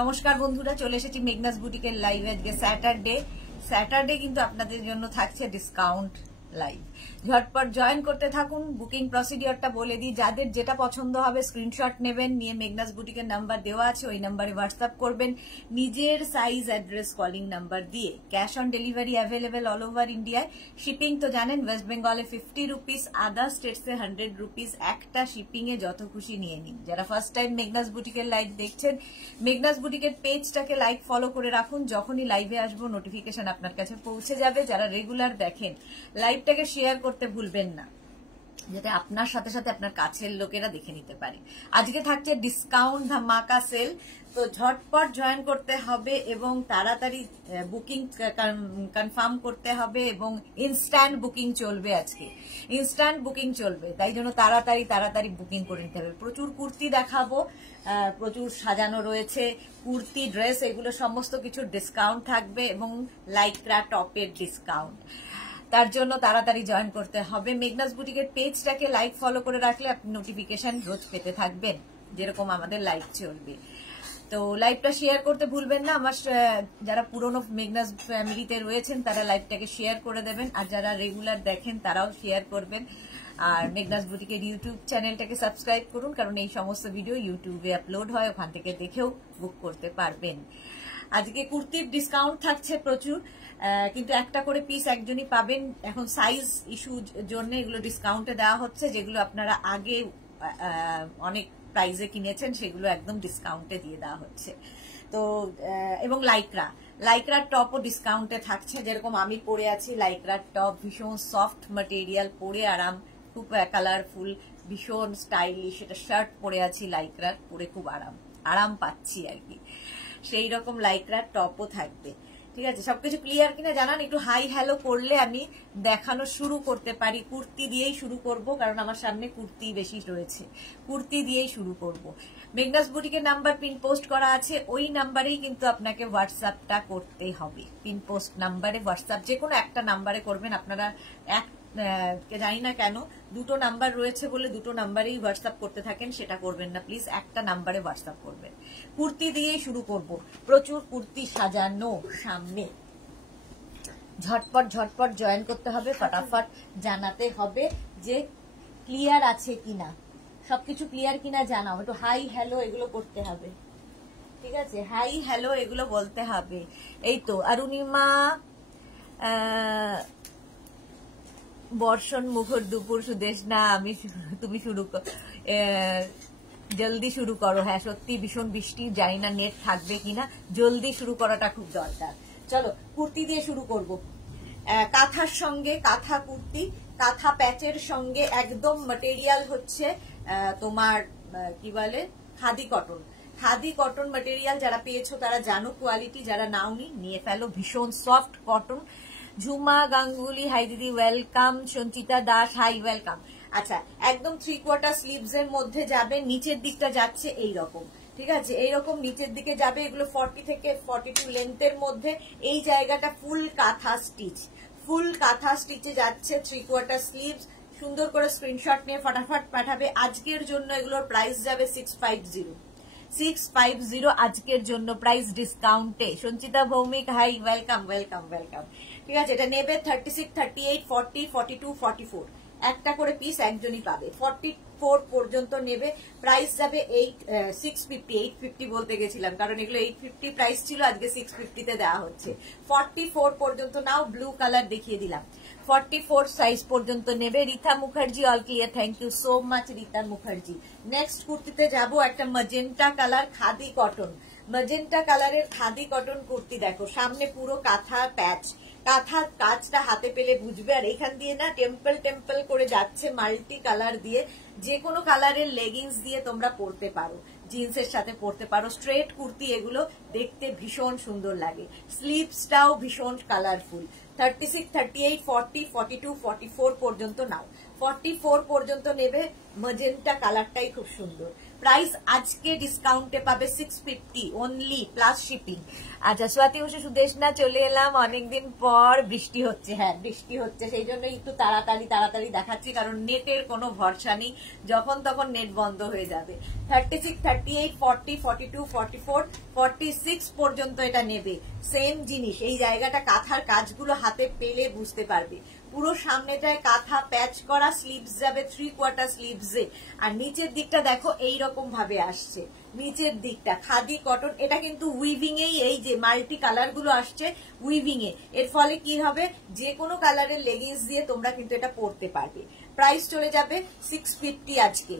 নমস্কার বন্ধুরা, চলে এসেছি মেঘনাস বুটিকের লাইভে। আজকে স্যাটারডে কিন্তু আপনাদের জন্য থাকছে ডিসকাউন্ট লাইভ। ঝটপট জয়েন করতে থাকুন। বুকিং প্রসিডিওরটা বলে দিই, যাদের যেটা পছন্দ হবে স্ক্রিনশট নেবেন, নিয়ে মেঘনাস বুটিকের নাম্বার দেওয়া আছে, ওই নাম্বারে হোয়াটসঅ্যাপ করবেন নিজের সাইজ, অ্যাড্রেস, কলিং নাম্বার দিয়ে। Cash on delivery available all over ইন্ডিয়ায়। শিপিং তো জানেন, ওয়েস্ট বেঙ্গলে 50 রুপিস, আদার স্টেটসে 100 রুপিস। একটা শিপিং এ যত খুশি নিয়ে নিন। যারা ফার্স্ট টাইম মেঘনাস বুটিকের লাইভ দেখছেন, মেঘনাস বুটিকের পেজটাকে লাইক ফলো করে রাখুন। যখনই লাইভে আসবো নোটিফিকেশন আপনার কাছে পৌঁছে যাবে। যারা রেগুলার দেখেন, লাইভটাকে শেয়ার করতে ভুলবেন না, যাতে আপনার সাথে সাথে আপনার কাছের লোকেরা দেখে নিতে পারে। আজকে থাকছে ডিসকাউন্ট ধামাকা সেল, তো ঝটপট জয়েন করতে হবে এবং তাড়াতাড়ি বুকিং কনফার্ম করতে হবে। এবং ইনস্ট্যান্ট বুকিং চলবে, আজকে ইনস্ট্যান্ট বুকিং চলবে, তাই জন্য তাড়াতাড়ি বুকিং করে নিতে হবে। প্রচুর কুর্তি দেখাবো, প্রচুর সাজানো রয়েছে কুর্তি, ড্রেস, এগুলো সমস্ত কিছু ডিসকাউন্ট থাকবে এবং লাইক্রা টপের ডিসকাউন্ট। তার জন্য তাড়াতাড়ি জয়েন করতে হবে। মেঘনাস বুটিকের পেজটাকে লাইক ফলো করে রাখলে আপনি নোটিফিকেশন রোজ পেতে থাকবেন, যেরকম আমাদের লাইভ চলবে। তো লাইভটা শেয়ার করতে ভুলবেন না। আমার যারা পুরনো মেঘনাস ফ্যামিলিতে রয়েছেন তারা লাইভটাকে শেয়ার করে দেবেন, আর যারা রেগুলার দেখেন তারাও শেয়ার করবেন। আর মেঘনাস বুটিকের ইউটিউব চ্যানেলটাকে সাবস্ক্রাইব করুন, কারণ এই সমস্ত ভিডিও ইউটিউবে আপলোড হয়, ওখান থেকে দেখেও বুক করতে পারবেন। আজকে কুর্তির ডিসকাউন্ট থাকছে প্রচুর, কিন্তু একটা করে পিস একজনই পাবেন। এখন সাইজ ইস্যু জন্য এগুলো ডিসকাউন্টে দেওয়া হচ্ছে। যেগুলো আপনারা আগে অনেক প্রাইজে কিনেছেন সেগুলো একদম ডিসকাউন্টে দিয়ে দেওয়া হচ্ছে। তো এবং লাইক্রার টপও ডিসকাউন্টে থাকছে। যেরকম আমি পরে আছি লাইক্রার টপ, ভীষণ সফট ম্যাটেরিয়াল, পরে আরাম, খুব কালারফুল, ভীষণ স্টাইলিশ। এটা শার্ট পরে আছি লাইক্রার, পরে খুব আরাম পাচ্ছি আর কি। সেই রকম লাইক্রার টপও থাকবে। ঠিক আছে, সবকিছু ক্লিয়ার কিনা জানান। একটু হাই হ্যালো করলে আমি দেখানো শুরু করতে পারি। কুর্তি দিয়েই শুরু করব, কারণ আমার সামনে কুর্তি বেশি রয়েছে। কুর্তি দিয়েই শুরু করব। মেঘনাস বুটিকের নাম্বার পিন পোস্ট করা আছে, ওই নাম্বারেই কিন্তু আপনাকে হোয়াটসঅ্যাপটা করতে হবে। পিন পোস্ট নাম্বারে হোয়াটসঅ্যাপ যে কোনো একটা নাম্বারে করবেন। আপনারা জানি না কেন দুটো নাম্বার রয়েছে বলে দুটো নাম্বারেই হোয়াটসঅ্যাপ করতে থাকেন, সেটা করবেন না প্লিজ। একটা নাম্বারে হোয়াটসঅ্যাপ করবেন। কুর্তি দিয়েই শুরু করব। প্রচুর কুর্তি সাজানো সামনে। ঝটপট জয়েন করতে হবে, ফটাফট জানাতে হবে যে ক্লিয়ার আছে কিনা, সবকিছু ক্লিয়ার কিনা জানাও। একটু হাই হ্যালো এগুলো করতে হবে, ঠিক আছে? হাই হ্যালো এগুলো বলতে হবে। এই তো অরুণিমা, বর্ষণ মুখর দুপুর, সুদেশ না, তুমি শুরু জলদি শুরু করো। হ্যাঁ সত্যি ভীষণ বৃষ্টি, জানি না নেট থাকবে কিনা, জলদি শুরু করাটা খুব দরকার। চলো কুর্তি দিয়ে শুরু করব। কাঁথার সঙ্গে কাঁথা কুর্তি, কাঁথা প্যাচের সঙ্গে একদম ম্যাটেরিয়াল হচ্ছে তোমার কি বলে khadi cotton. Khadi cotton material যারা পেয়েছো তারা জানো কোয়ালিটি, যারা নাওনি নিয়ে ফেলো। ভীষণ soft cotton. Jhuma Ganguly, hi দিদি welcome. Sanchita Das, hi welcome. আচ্ছা, একদম 3/4 স্লিভস এর মধ্যে যাবে, নিচের দিকটা যাচ্ছে এইরকম, ঠিক আছে? এইরকম নিচের দিকে যাবে। এগুলো 40 থেকে 42 লেন্থের মধ্যে। এই জায়গাটা ফুল কাঁথা স্টিচ, ফুল কাঁথা স্টিচে যাচ্ছে। 3/4 স্লিভস। সুন্দর করে স্ক্রিনশট নিয়ে ফটাফট পাঠাবে। আজকের জন্য এগুলোর প্রাইস যাবে 650 আজকের জন্য প্রাইস ডিসকাউন্টে। Sanchita Bhowmik, hi welcome. ঠিক আছে, এটা নেবে 36, 38, 40, 42, 44। একটা করে পিস একজনই পাবে। 44 পর্যন্ত নেবে। প্রাইস যাবে 850 বলতে গেছিলাম, কারণ এগুলো 850 প্রাইস ছিল, আজকে 650 দেওয়া হচ্ছে। 44 পর্যন্ত নাও। ব্লু কালার দেখিয়ে দিলাম। 44 সাইজ পর্যন্ত নেবে। Rita Mukherjee, all clear, thank you so much Rita Mukherjee. Next কুর্তিতে যাবো, একটা magenta colour khadi cotton. Magenta কালারের খাদি কটন কুর্তি দেখো, সামনে পুরো কাঁথা প্যাচ। কাঁথার কাজটা হাতে পেলে বুঝবে। আর এখান দিয়ে না টেম্পল করে যাচ্ছে মাল্টি কালার দিয়ে। যে কোনো কালারের লেগিংস দিয়ে তোমরা পরতে পারো, জিন্সের সাথে পরতে পারো। স্ট্রেট কুর্তি এগুলো, দেখতে ভীষণ সুন্দর লাগে। স্লিভসটাও ভীষণ কালারফুল। 36, 38, 40, 42, 44 পর্যন্ত নাও। 44 পর্যন্ত নেবে। ম্যাজেন্টা কালারটাই খুব সুন্দর। প্রাইস আজকে ডিসকাউন্টে পাবে 650 অনলি প্লাস শিপিং। আচ্ছা স্বাতি বসে সুদেশনা চলে এলাম অনেকদিন পর। বৃষ্টি হচ্ছে, হ্যাঁ বৃষ্টি হচ্ছে, সেই জন্য একটু তাড়াতাড়ি দেখাচ্ছি, কারণ নেটের কোনো ভরসা নেই, যখন তখন নেট বন্ধ হয়ে যাবে। 36, 38, 40, 42, 44, 46 পর্যন্ত এটা নেবে। সেম জিনিস, এই জায়গাটা কাঁথার কাজগুলো হাতে পেলে বুঝতে পারবে। পুরো সামনেটায় কাঁথা প্যাচ করা, স্লিভস যাবে 3/4 স্লিভসে, আর নিচের দিকটা দেখো এইরকম ভাবে আসছে। নিচের দিকটা খাদি কটন, এটা কিন্তু উইভিং এই, এই যে মাল্টি কালার গুলো আসছে উইভিং এ, এর ফলে কি হবে, যে কোনো কালারের লেগিংস দিয়ে তোমরা কিন্তু এটা পরতে পারবে। প্রাইস চলে যাবে 650 আজকে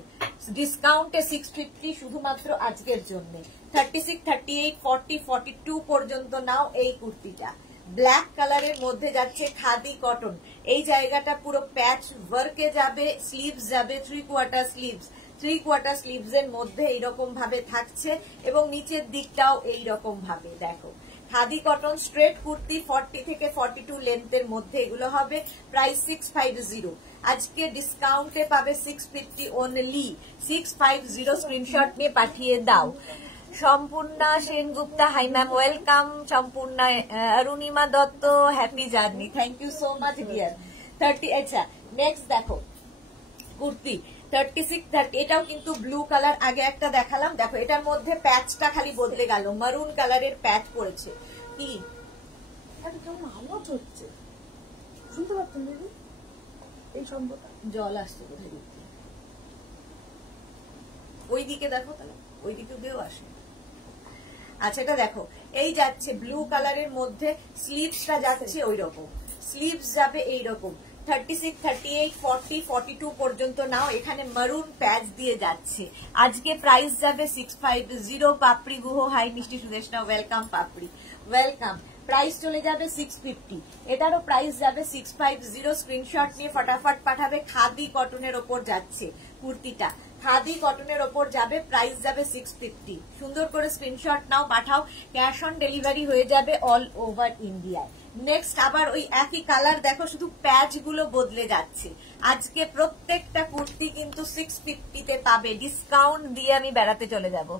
ডিসকাউন্টে, 650 শুধুমাত্র আজকের জন্য। 36, 38, 40, 42 পর্যন্ত নাও এই কুর্তিটা। ব্ল্যাক কালারের মধ্যে যাচ্ছে খাদি কটন, এই জায়গাটা পুরো প্যাচ ওয়ার্কে যাবে, স্লিভস যাবে 3/4 স্লিভস, 3/4 স্লিভস এর মধ্যে এইরকম ভাবে থাকছে, এবং নিচের দিকটাও এইরকম ভাবে দেখো। খাদি কটন স্ট্রেট কুর্তি 40 থেকে 42 লেন্থের মধ্যে এগুলো হবে। প্রাইস 650, আজকে ডিসকাউন্টে পাবে 650 অনলি। 650 স্ক্রিনশট নিয়ে পাঠিয়ে দাও। Sampurna Sengupta, hi ma'am, welcome Sampurna. Arunima Dutta, happy journey, thank you so much dear. 30, আচ্ছা নেক্সট দেখো কুর্তি 36, 30, এটাও কিন্তু ব্লু কালার, আগে একটা দেখালাম, দেখো এটার মধ্যে প্যাচটা খালি বদলে গেল, মারুন কালারের প্যাচ পড়েছে। কি হচ্ছে শুনতে পাচ্ছেন দিদি? এই সম্ভবত জল আসছে কোথায়, ওই দিকে দেখো, তাহলে ওই দিকে দিয়েও আসে। আচ্ছা এটা দেখো, এই যাচ্ছে ব্লু কালারের মধ্যে, স্লিভসটা যাচ্ছে ওই রকম, স্লিভস যাবে এইরকম। 36, 38, 40, 42 পর্যন্ত নাও, এখানে মারুন প্যাচ দিয়ে যাচ্ছে। আজকে প্রাইস যাবে 650। পাপড়ি গুহ, হাই মিষ্টি সুদেশনা, ওয়েলকাম পাপড়ি, ওয়েলকাম। প্রাইস চলে যাবে 650, এটারও প্রাইস যাবে 650। স্ক্রিনশট নিয়ে ফটাফট পাঠাবে। খাদি কটনের ওপর যাচ্ছে কুর্তিটা, খাদি কটনের ওপর যাবে, প্রাইস যাবে 650। সুন্দর করে স্ক্রিনশট নাও, পাঠাও, ক্যাশ অন ডেলিভারি হয়ে যাবে অল ওভার ইন্ডিয়ায়। নেক্সট আবার ওই একই কালার দেখো, শুধু প্যাচ গুলো বদলে যাচ্ছে। আজকে প্রত্যেকটা কুর্তি কিন্তু 650-তে পাবে, ডিসকাউন্ট দিয়ে আমি বেড়াতে চলে যাব।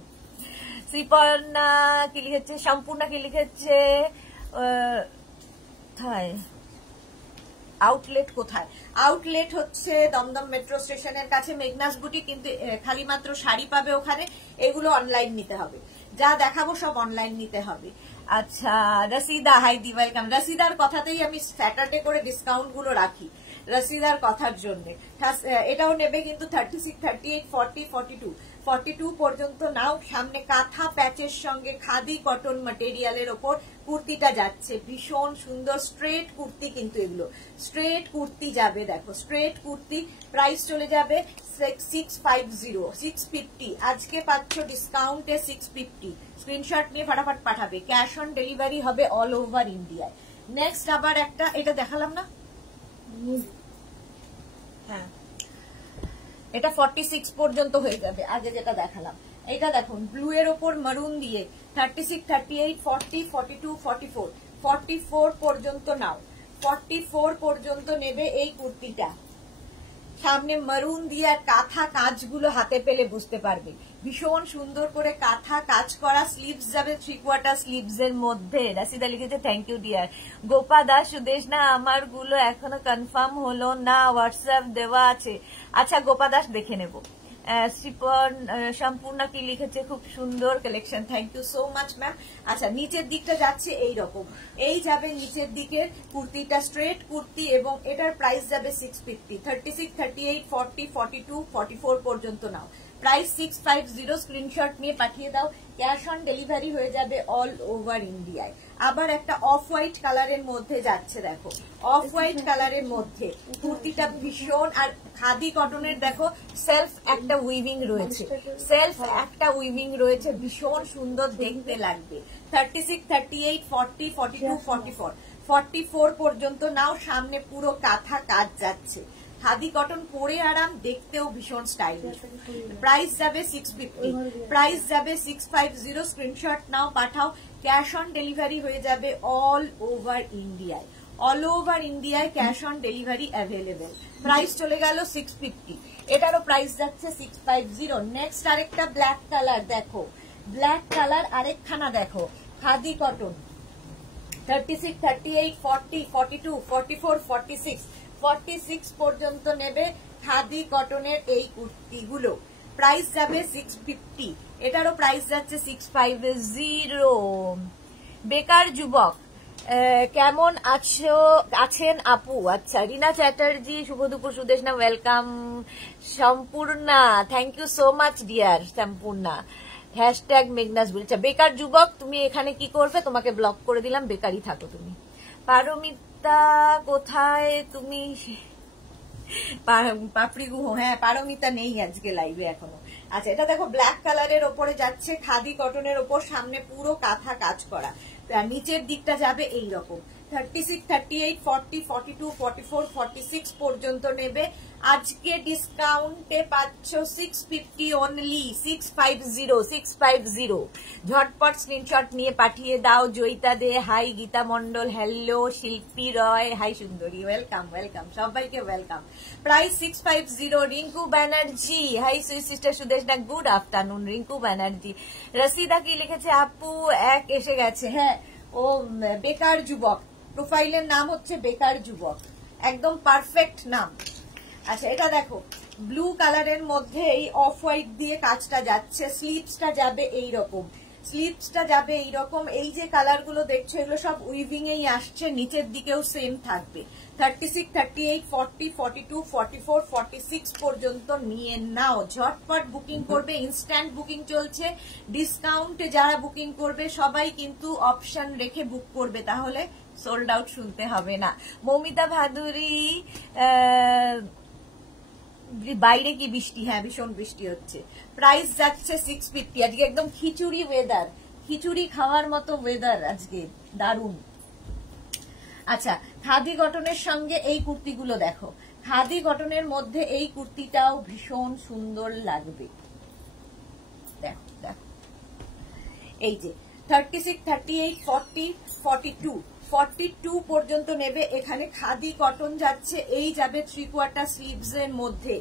শ্রীপর্ণা কি লিখেছে, সম্পূর্ণা কি লিখেছে, আউটলেট কোথায়? আউটলেট হচ্ছে দমদম মেট্রো স্টেশনের কাছে মেঘনাস বুটিক, কিন্তু খালি মাত্র শাড়ি পাবে ওখানে, এগুলো অনলাইন নিতে হবে, যা দেখাবো সব অনলাইন নিতে হবে। আচ্ছা রসিদা, হাই দি, ওয়েলকাম। রসিদার কথাতেই আমি স্যাটারডে করে ডিসকাউন্ট গুলো রাখি, রসিদার কথার জন্য। এটাও নেবে কিন্তু 36, 38, 40, 42, 42 পর্যন্ত নাও। সামনে কাঁথা প্যাচের সঙ্গে খাদি কটন ম্যাটেরিয়ালের ওপর কুর্তিটা যাচ্ছে, ভীষণ সুন্দর স্ট্রেট কুর্তি, কিন্তু এগুলো স্ট্রেট কুর্তি যাবে, দেখো স্ট্রেট কুর্তি। প্রাইস চলে যাবে 650, 650 আজকে পাচ্ছ ডিসকাউন্টে 650। স্ক্রিনশট নিয়ে ফটাফট পাঠাবে, ক্যাশ অন ডেলিভারি হবে অল ওভার ইন্ডিয়ায়। নেক্সট আবার একটা, এটা দেখালাম না, হ্যাঁ এটা 46 পর্যন্ত হয়ে যাবে, আগে যেটা দেখালাম। এটা দেখুন ব্লু এর ওপর মারুন দিয়ে 36, 38, 40, 42, 44, 44 পর্যন্ত নাও, 44 পর্যন্ত নেবে এই কুর্তিটা। সামনে মারুন দিয়ে আর কাঁথা কাজগুলো হাতে পেলে বুঝতে পারবে, ভীষণ সুন্দর করে কাঁথা কাজ করা। স্লিভস যাবে 3/4 স্লিভস এর মধ্যে। রাশিদা লিখেছে thank you dear. Gopa Das Sudesh না, আমার গুলো এখনো কনফার্ম হলো না, হোয়াটসঅ্যাপ দেওয়া আছে। আচ্ছা গোপা দাস দেখে নেব। সম্পূর্ণ কি লিখেছে, খুব সুন্দর collection, thank you so much ma'am. আচ্ছা নিচের দিকটা যাচ্ছে এইরকম, এই যাবে নিচের দিকের কুর্তিটা, স্ট্রেট কুর্তি, এবং এটার প্রাইস যাবে 650। 36, 38, 40, 42, 44 পর্যন্ত নাও, প্রাইস 650। স্ক্রিনশট নিয়ে পাঠিয়ে দাও, ক্যাশ অন ডেলিভারি হয়ে যাবে অল ওভার ইন্ডিয়ায়। আবার একটা অফ হোয়াইট কালারের মধ্যে যাচ্ছে, দেখো অফ হোয়াইট কালারের মধ্যে কুর্তিটা ভীষণ, আর খাদি কটনের দেখো সেলফ একটা উইভিং রয়েছে, সেলফ একটা উইভিং রয়েছে, ভীষণ সুন্দর দেখতে লাগবে। 36, 38, 40, 42, 44, 44 পর্যন্ত নাও। সামনে পুরো কাঁথা কাজ যাচ্ছে, খাদি কটন পরে আরাম, দেখতেও ভীষণ স্টাইলিশ। প্রাইস যাবে 650, প্রাইস যাবে 650। স্ক্রিনশট নাও, পাঠাও, ক্যাশ অন ডেলিভারি হয়ে যাবে অল ওভার ইন্ডিয়ায়, অল ওভার ইন্ডিয়ায় cash on delivery available. Price চলে গেল 650। এটারও প্রাইস যাচ্ছে 650। নেক্সট আরেকটা ব্ল্যাক কালার দেখো, ব্ল্যাক কালার আরেকখানা দেখো, খাদি কটন 36, 38, 40, 42, 44, 46, 46 পর্যন্ত নেবে খাদি কটনের এই কুর্তিগুলো। প্রাইস যাবে 650, এটারও প্রাইস যাচ্ছে 650। বেকার যুবক কেমন আছেন আপু? আচ্ছা, রিনা চ্যাটার্জি, শুভ দুপুর Sudeshna, welcome. Sampurna, thank you so much dear Sampurna. Hashtag মেঘনাস বলছে বেকার যুবক, তুমি এখানে কি করবে? তোমাকে ব্লক করে দিলাম, বেকারই থাকো তুমি। পারমিতা কোথায় তুমি? পাপড়ি গুহ, হ্যাঁ পারমিতা নেই আজকে লাইভে এখনো। আচ্ছা, এটা দেখো ব্ল্যাক কালারের ওপরে যাচ্ছে খাদি কটনের ওপর, সামনে পুরো কাঁথা কাজ করা, নিচের দিকটা যাবে এইরকম। 36, 38, 40, 42, 44, 46 পর্যন্ত নেবে। আজকে ডিসকাউন্টে পাচ্ছ 650 অনলি, 650। ঝটপট স্ক্রিনশট নিয়ে পাঠিয়ে দাও। Joyita De, hi Gita Mondal, hello Shilpi Roy, hi সুন্দরী, ওয়েলকাম ওয়েলকাম, সবাইকে welcome. Price 650। Rinku Banerjee, hi sweet sister Sudeshna, good afternoon Rinku Banerjee. Rashida কি লিখেছে? আপু এক এসে গেছে, হ্যাঁ ও বেকার যুবক, প্রোফাইলের নাম হচ্ছে বেকার যুবক, একদম পারফেক্ট নাম। আচ্ছা, এটা দেখো ব্লু কালারের মধ্যে এই অফ হোয়াইট দিয়ে কাজটা যাচ্ছে, স্লিভসটা যাবে এইরকম, স্লিভসটা যাবে এইরকম। এই যে কালার গুলো দেখছো এগুলো সব উইভিং এই আসছে, নিচের দিকেও সেম থাকবে। 36, 38, 40, 42, 44, 46 পর্যন্ত নিয়ে নাও। ঝটপট বুকিং করবে, ইনস্ট্যান্ট বুকিং চলছে। ডিসকাউন্টে যারা বুকিং করবে সবাই কিন্তু অপশন রেখে বুক করবে, তাহলে সোল্ড আউট শুনতে হবে না। মৌমিতা ভাদুরী, বাইরে কি বৃষ্টি? হ্যাঁ ভীষণ বৃষ্টি হচ্ছে। প্রাইস যাচ্ছে 650। আজকে একদম খিচুড়ি ওয়েদার, খিচুড়ি খাওয়ার মতো ওয়েদার আজকে, দারুণ। আচ্ছা, খাদি কটনের সঙ্গে এই কুর্তিগুলো দেখো, খাদি কটনের মধ্যে এই কুর্তিটাও ভীষণ সুন্দর লাগবে। দেখো দেখো, এই যে 36, 38, 40, 42, 42 পর্যন্ত নেবে। এখানে খাদি কটন যাচ্ছে, এই যাবে 3/4 স্লিভস এর মধ্যে,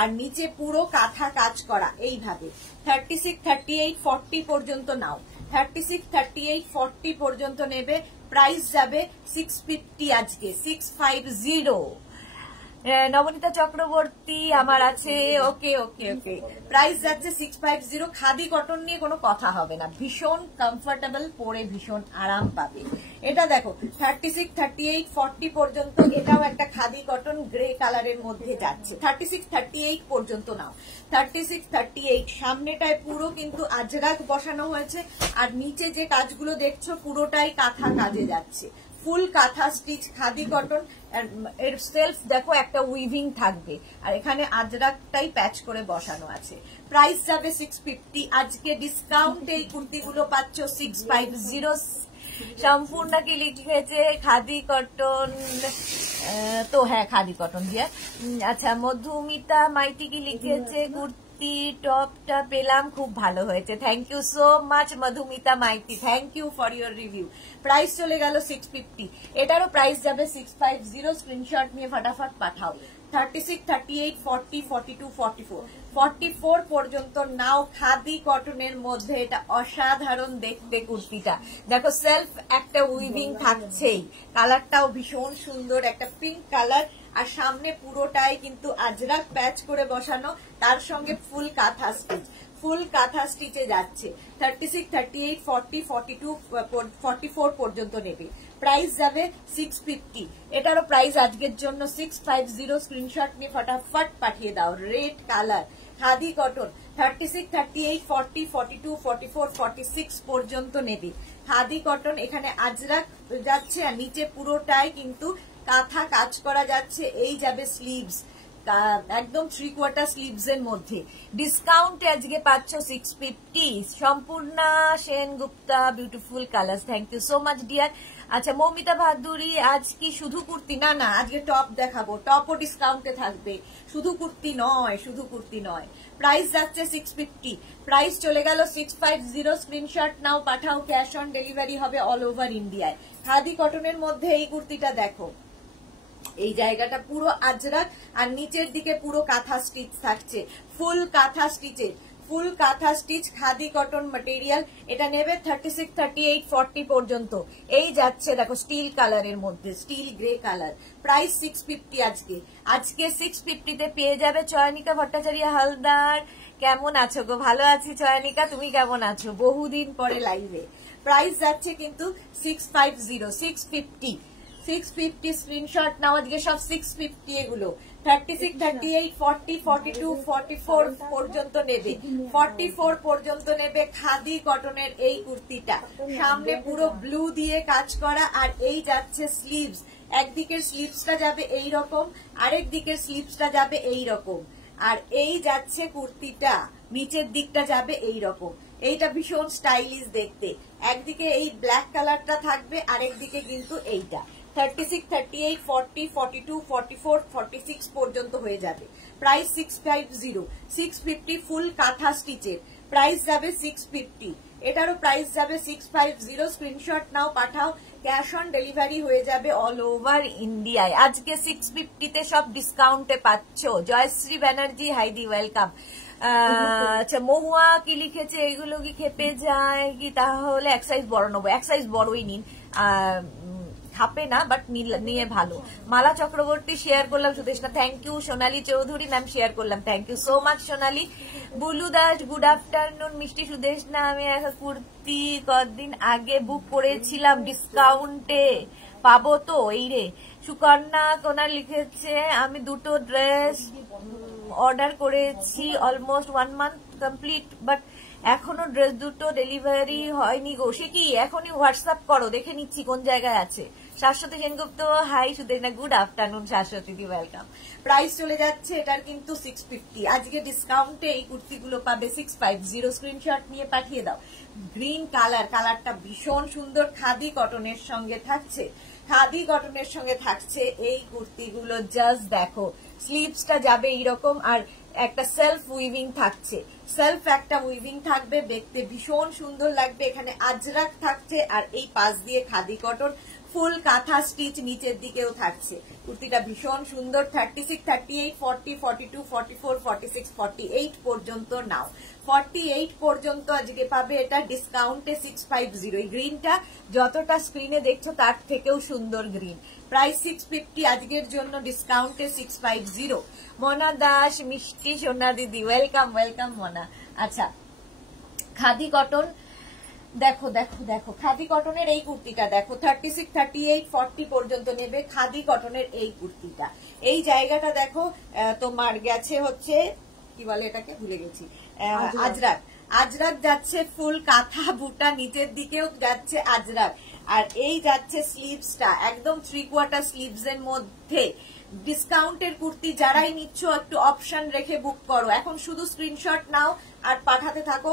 আর নিচে পুরো কাঁথা কাজ করা এইভাবে। 36, 38, 40 পর্যন্ত নাও। 36, 38, 40 পর্যন্ত নেবে। প্রাইস যাবে 650 আজকে, 650। নবনীতা চক্রবর্তী আমার আছে, ওকে ওকে ওকে। প্রাইস যাচ্ছে 650। খাদি কটন নিয়ে কোনো কথা হবে না, ভীষণ কমফোর্টেবল, পরে ভীষণ আরাম পাবে। এটা দেখো 36, 38, 40 পর্যন্ত, এটাও একটা খাদি কটন গ্রে কালারের মধ্যে যাচ্ছে। 36, 38 পর্যন্ত নাও। 36, 38 সামনেটায় পুরো কিন্তু আজরাক বসানো হয়েছে, আর নিচে যে কাজগুলো দেখছো পুরোটাই কাঁথা কাজে যাচ্ছে, ফুল কাঁথা স্টিচ খাদি কটন। এর সেলফ দেখো একটা উইভিং থাকবে, আর এখানে আজরাকটাই প্যাচ করে বসানো আছে। প্রাইস যাবে 650। আজকে ডিসকাউন্ট এই কুর্তিগুলো পাচ্ছ 650। সম্পূর্ণ কি লিখেছে? খাদি কটন, তো হ্যাঁ খাদি কটন দিয়ে। আচ্ছা, মধুমিতা মাইতি কি লিখেছে? কুর্তি টপটা পেলাম, খুব ভালো হয়েছে, thank you so much Madhumita Maiti, thank you for your review. Price চলে গেল 650, এটারও প্রাইস যাবে 650। স্ক্রিনশট নিয়ে ফটাফট পাঠাও। 36, 38, 40, 42, 44, 44 পর্যন্ত নাও। খাদি কটনের মধ্যে এটা অসাধারণ দেখতে কুর্তিটা, দেখো সেলফ একটা উইভিং থাকছেই, কালারটাও ভীষণ সুন্দর, একটা পিঙ্ক কালার, আর সামনে পুরোটাই কিন্তু আজরাক প্যাচ করে বসানো, তার সঙ্গে ফুল কাঁথা স্টিচ, ফুল কাঁথা স্টিচে যাচ্ছে। 36, 38, 40, 42, 44 পর্যন্ত নেবে। প্রাইস যাবে 650। এটারও প্রাইস আজকের জন্য 650। স্ক্রিনশট নিয়ে ফটাফট পাঠিয়ে দাও। রেড কালার খাদি কটন 36, 38, 40, 42, 44, 46 পর্যন্ত নেবে। খাদি কটন, এখানে আজরাক যাচ্ছে, আর নিচে পুরোটাই কিন্তু কাঁথা কাজ করা যাচ্ছে। এই যাবে স্লিভস, একদম 3/4 স্লিভস এর মধ্যে। ডিসকাউন্টে আজকে পাচ্ছ 650। Sampurna Sengupta, beautiful colours, thank you so much dear. আচ্ছা, মৌমিতা ভাদুরী, আজ কি শুধু কুর্তি? না না, আজকে টপ দেখাবো, টপও ডিসকাউন্টে থাকবে, শুধু কুর্তি নয়, শুধু কুর্তি নয়। প্রাইস যাচ্ছে 650, প্রাইস চলে গেল 650। স্ক্রিনশট নাও, পাঠাও, ক্যাশ অন ডেলিভারি হবে অল ওভার ইন্ডিয়ায়। খাদি কটনের মধ্যে এই কুর্তিটা দেখো, এই জায়গাটা পুরো আজরাক আর নিচের দিকে পুরো কাঁথা স্টিচ থাকছে, ফুল কাঁথা স্টিচের, ফুল কাঁথা স্টিচ খাদি কটন ম্যাটেরিয়াল। এটা নেবে 36, 38, 40 পর্যন্ত। এই যাচ্ছে দেখো স্টিল কালারের মধ্যে, স্টিল গ্রে কালার। প্রাইস 650 আজকে। আজকে 650-তে পেয়ে যাবে চয়নিকা ভট্টাচার্য হালদার। কেমন আছো গো? ভালো আছি চয়নিকা, তুমি কেমন আছো? বহুদিন পরে লাইভে। প্রাইস যাচ্ছে কিন্তু 650, 650 স্ক্রিনশট নাও। আজকে সব 650 এগুলো। 36, 38, 40, 42, 44 পর্যন্ত নেবে, 44 পর্যন্ত নেবে। খাদি কটনের এই কুর্তিটা, সামনে পুরো ব্লু দিয়ে কাজ করা, আর এই যাচ্ছে স্লিভস। একদিকের স্লিভসটা যাবে এই রকম, আরেক দিকের স্লিভসটা যাবে এই রকম, আর এই যাচ্ছে কুর্তিটা, নিচের দিকটা যাবে এই রকম। এইটা ভীষণ স্টাইলিশ দেখতে। একদিকে এই ব্ল্যাক কালারটা থাকবে, আরেক দিকে কিন্তু এইটা। 36, 38, 40, 42, 44, 46 পর্যন্ত হয়ে যাবে। প্রাইস 650, 650 ফুল কাঁথা স্টিচের। প্রাইস যাবে 650, এটারও প্রাইস যাবে 650। স্ক্রিনশট নাও, পাঠাও। ক্যাশ অন ডেলিভারি হয়ে যাবে অল ওভার ইন্ডিয়ায়। আজকে 650-তে সব ডিসকাউন্টে পাচ্ছ। জয়শ্রী ব্যানার্জি, হাইদি ওয়েলকাম। আচ্ছা, মহুয়া কি লিখেছে? এগুলো কি খেপে যায় কি? তাহলে এক সাইজ বড় নেবো। এক সাইজ বড়ই নিন, খাপে না, বাট নিয়ে ভালো। মালা চক্রবর্তী শেয়ার করলাম। Sudeshna, thank you. Sonali Chowdhury ma'am share করলাম, thank you so much Sonali. Bulu Das, good afternoon. মিষ্টি সুদেশনা, আমি একটা কুর্তি কদিন আগে বুক করেছিলাম, ডিসকাউন্টে পাবো তো? এই রে। সুকন্যা কোনার লিখেছে, আমি দুটো ড্রেস অর্ডার করেছি, অলমোস্ট 1 month কমপ্লিট, বাট এখনো ড্রেস দুটো ডেলিভারি হয়নি গো। সে কি? এখনই হোয়াটসঅ্যাপ করো, দেখে নিচ্ছি কোন জায়গায় আছে। Shashwati Sengupta, hi Sudeshna, good afternoon Shashwati di, welcome. Price চলে যাচ্ছে এটার কিন্তু 650। আজকে ডিসকাউন্টে এই কুর্তিগুলো পাবে 650। স্ক্রিনশট নিয়ে পাঠিয়ে দাও। গ্রিন কালার, কালারটা ভীষণ সুন্দর। খাদি কটনের সঙ্গে থাকছে, খাদি কটনের সঙ্গে থাকছে এই কুর্তিগুলো। জাস্ট দেখো, স্লিভসটা যাবে এইরকম, আর একটা সেলফ উইভিং থাকছে, সেলফ একটা উইভিং থাকবে, দেখতে ভীষণ সুন্দর লাগবে। এখানে আজরাক থাকছে, আর এই পাশ দিয়ে খাদি কটন ফুল কাঁথা স্টিচ নিচের দিকেও থাকছে। কুর্তিটা ভীষণ সুন্দর। 36, 38, 40, 42, 44, 46, 48 পর্যন্ত নাও। 48 পর্যন্ত আজকে পাবে এটা ডিসকাউন্টে 650। এই গ্রিনটা যতটা স্ক্রিনে দেখছো তার থেকেও সুন্দর গ্রিন। প্রাইস 650 আজকের জন্য, ডিসকাউন্টে 650। মনা দাস, মিষ্টি সোনা দিদি, ওয়েলকাম ওয়েলকাম মনা। আচ্ছা, খাদি কটন দেখো দেখো দেখো, খাদি কটনের এই কুর্তিটা দেখো। 36, 38, 40 পর্যন্ত নেবে খাদি কটনের এই কুর্তিটা। এই জায়গাটা দেখো, তোমার গেছে হচ্ছে কি বলে এটাকে, ভুলে গেছি, আজরাক। আজরাক যাচ্ছে ফুল কাঁথা বুটা, নিচের দিকেও যাচ্ছে আজরাক, আর এই যাচ্ছে স্লিভসটা একদম 3/4 স্লিভস এর মধ্যে। ডিসকাউন্টের কুর্তি যারাই নিচ্ছ একটু অপশন রেখে বুক করো। এখন শুধু স্ক্রিনশট নাও আর পাঠাতে থাকো।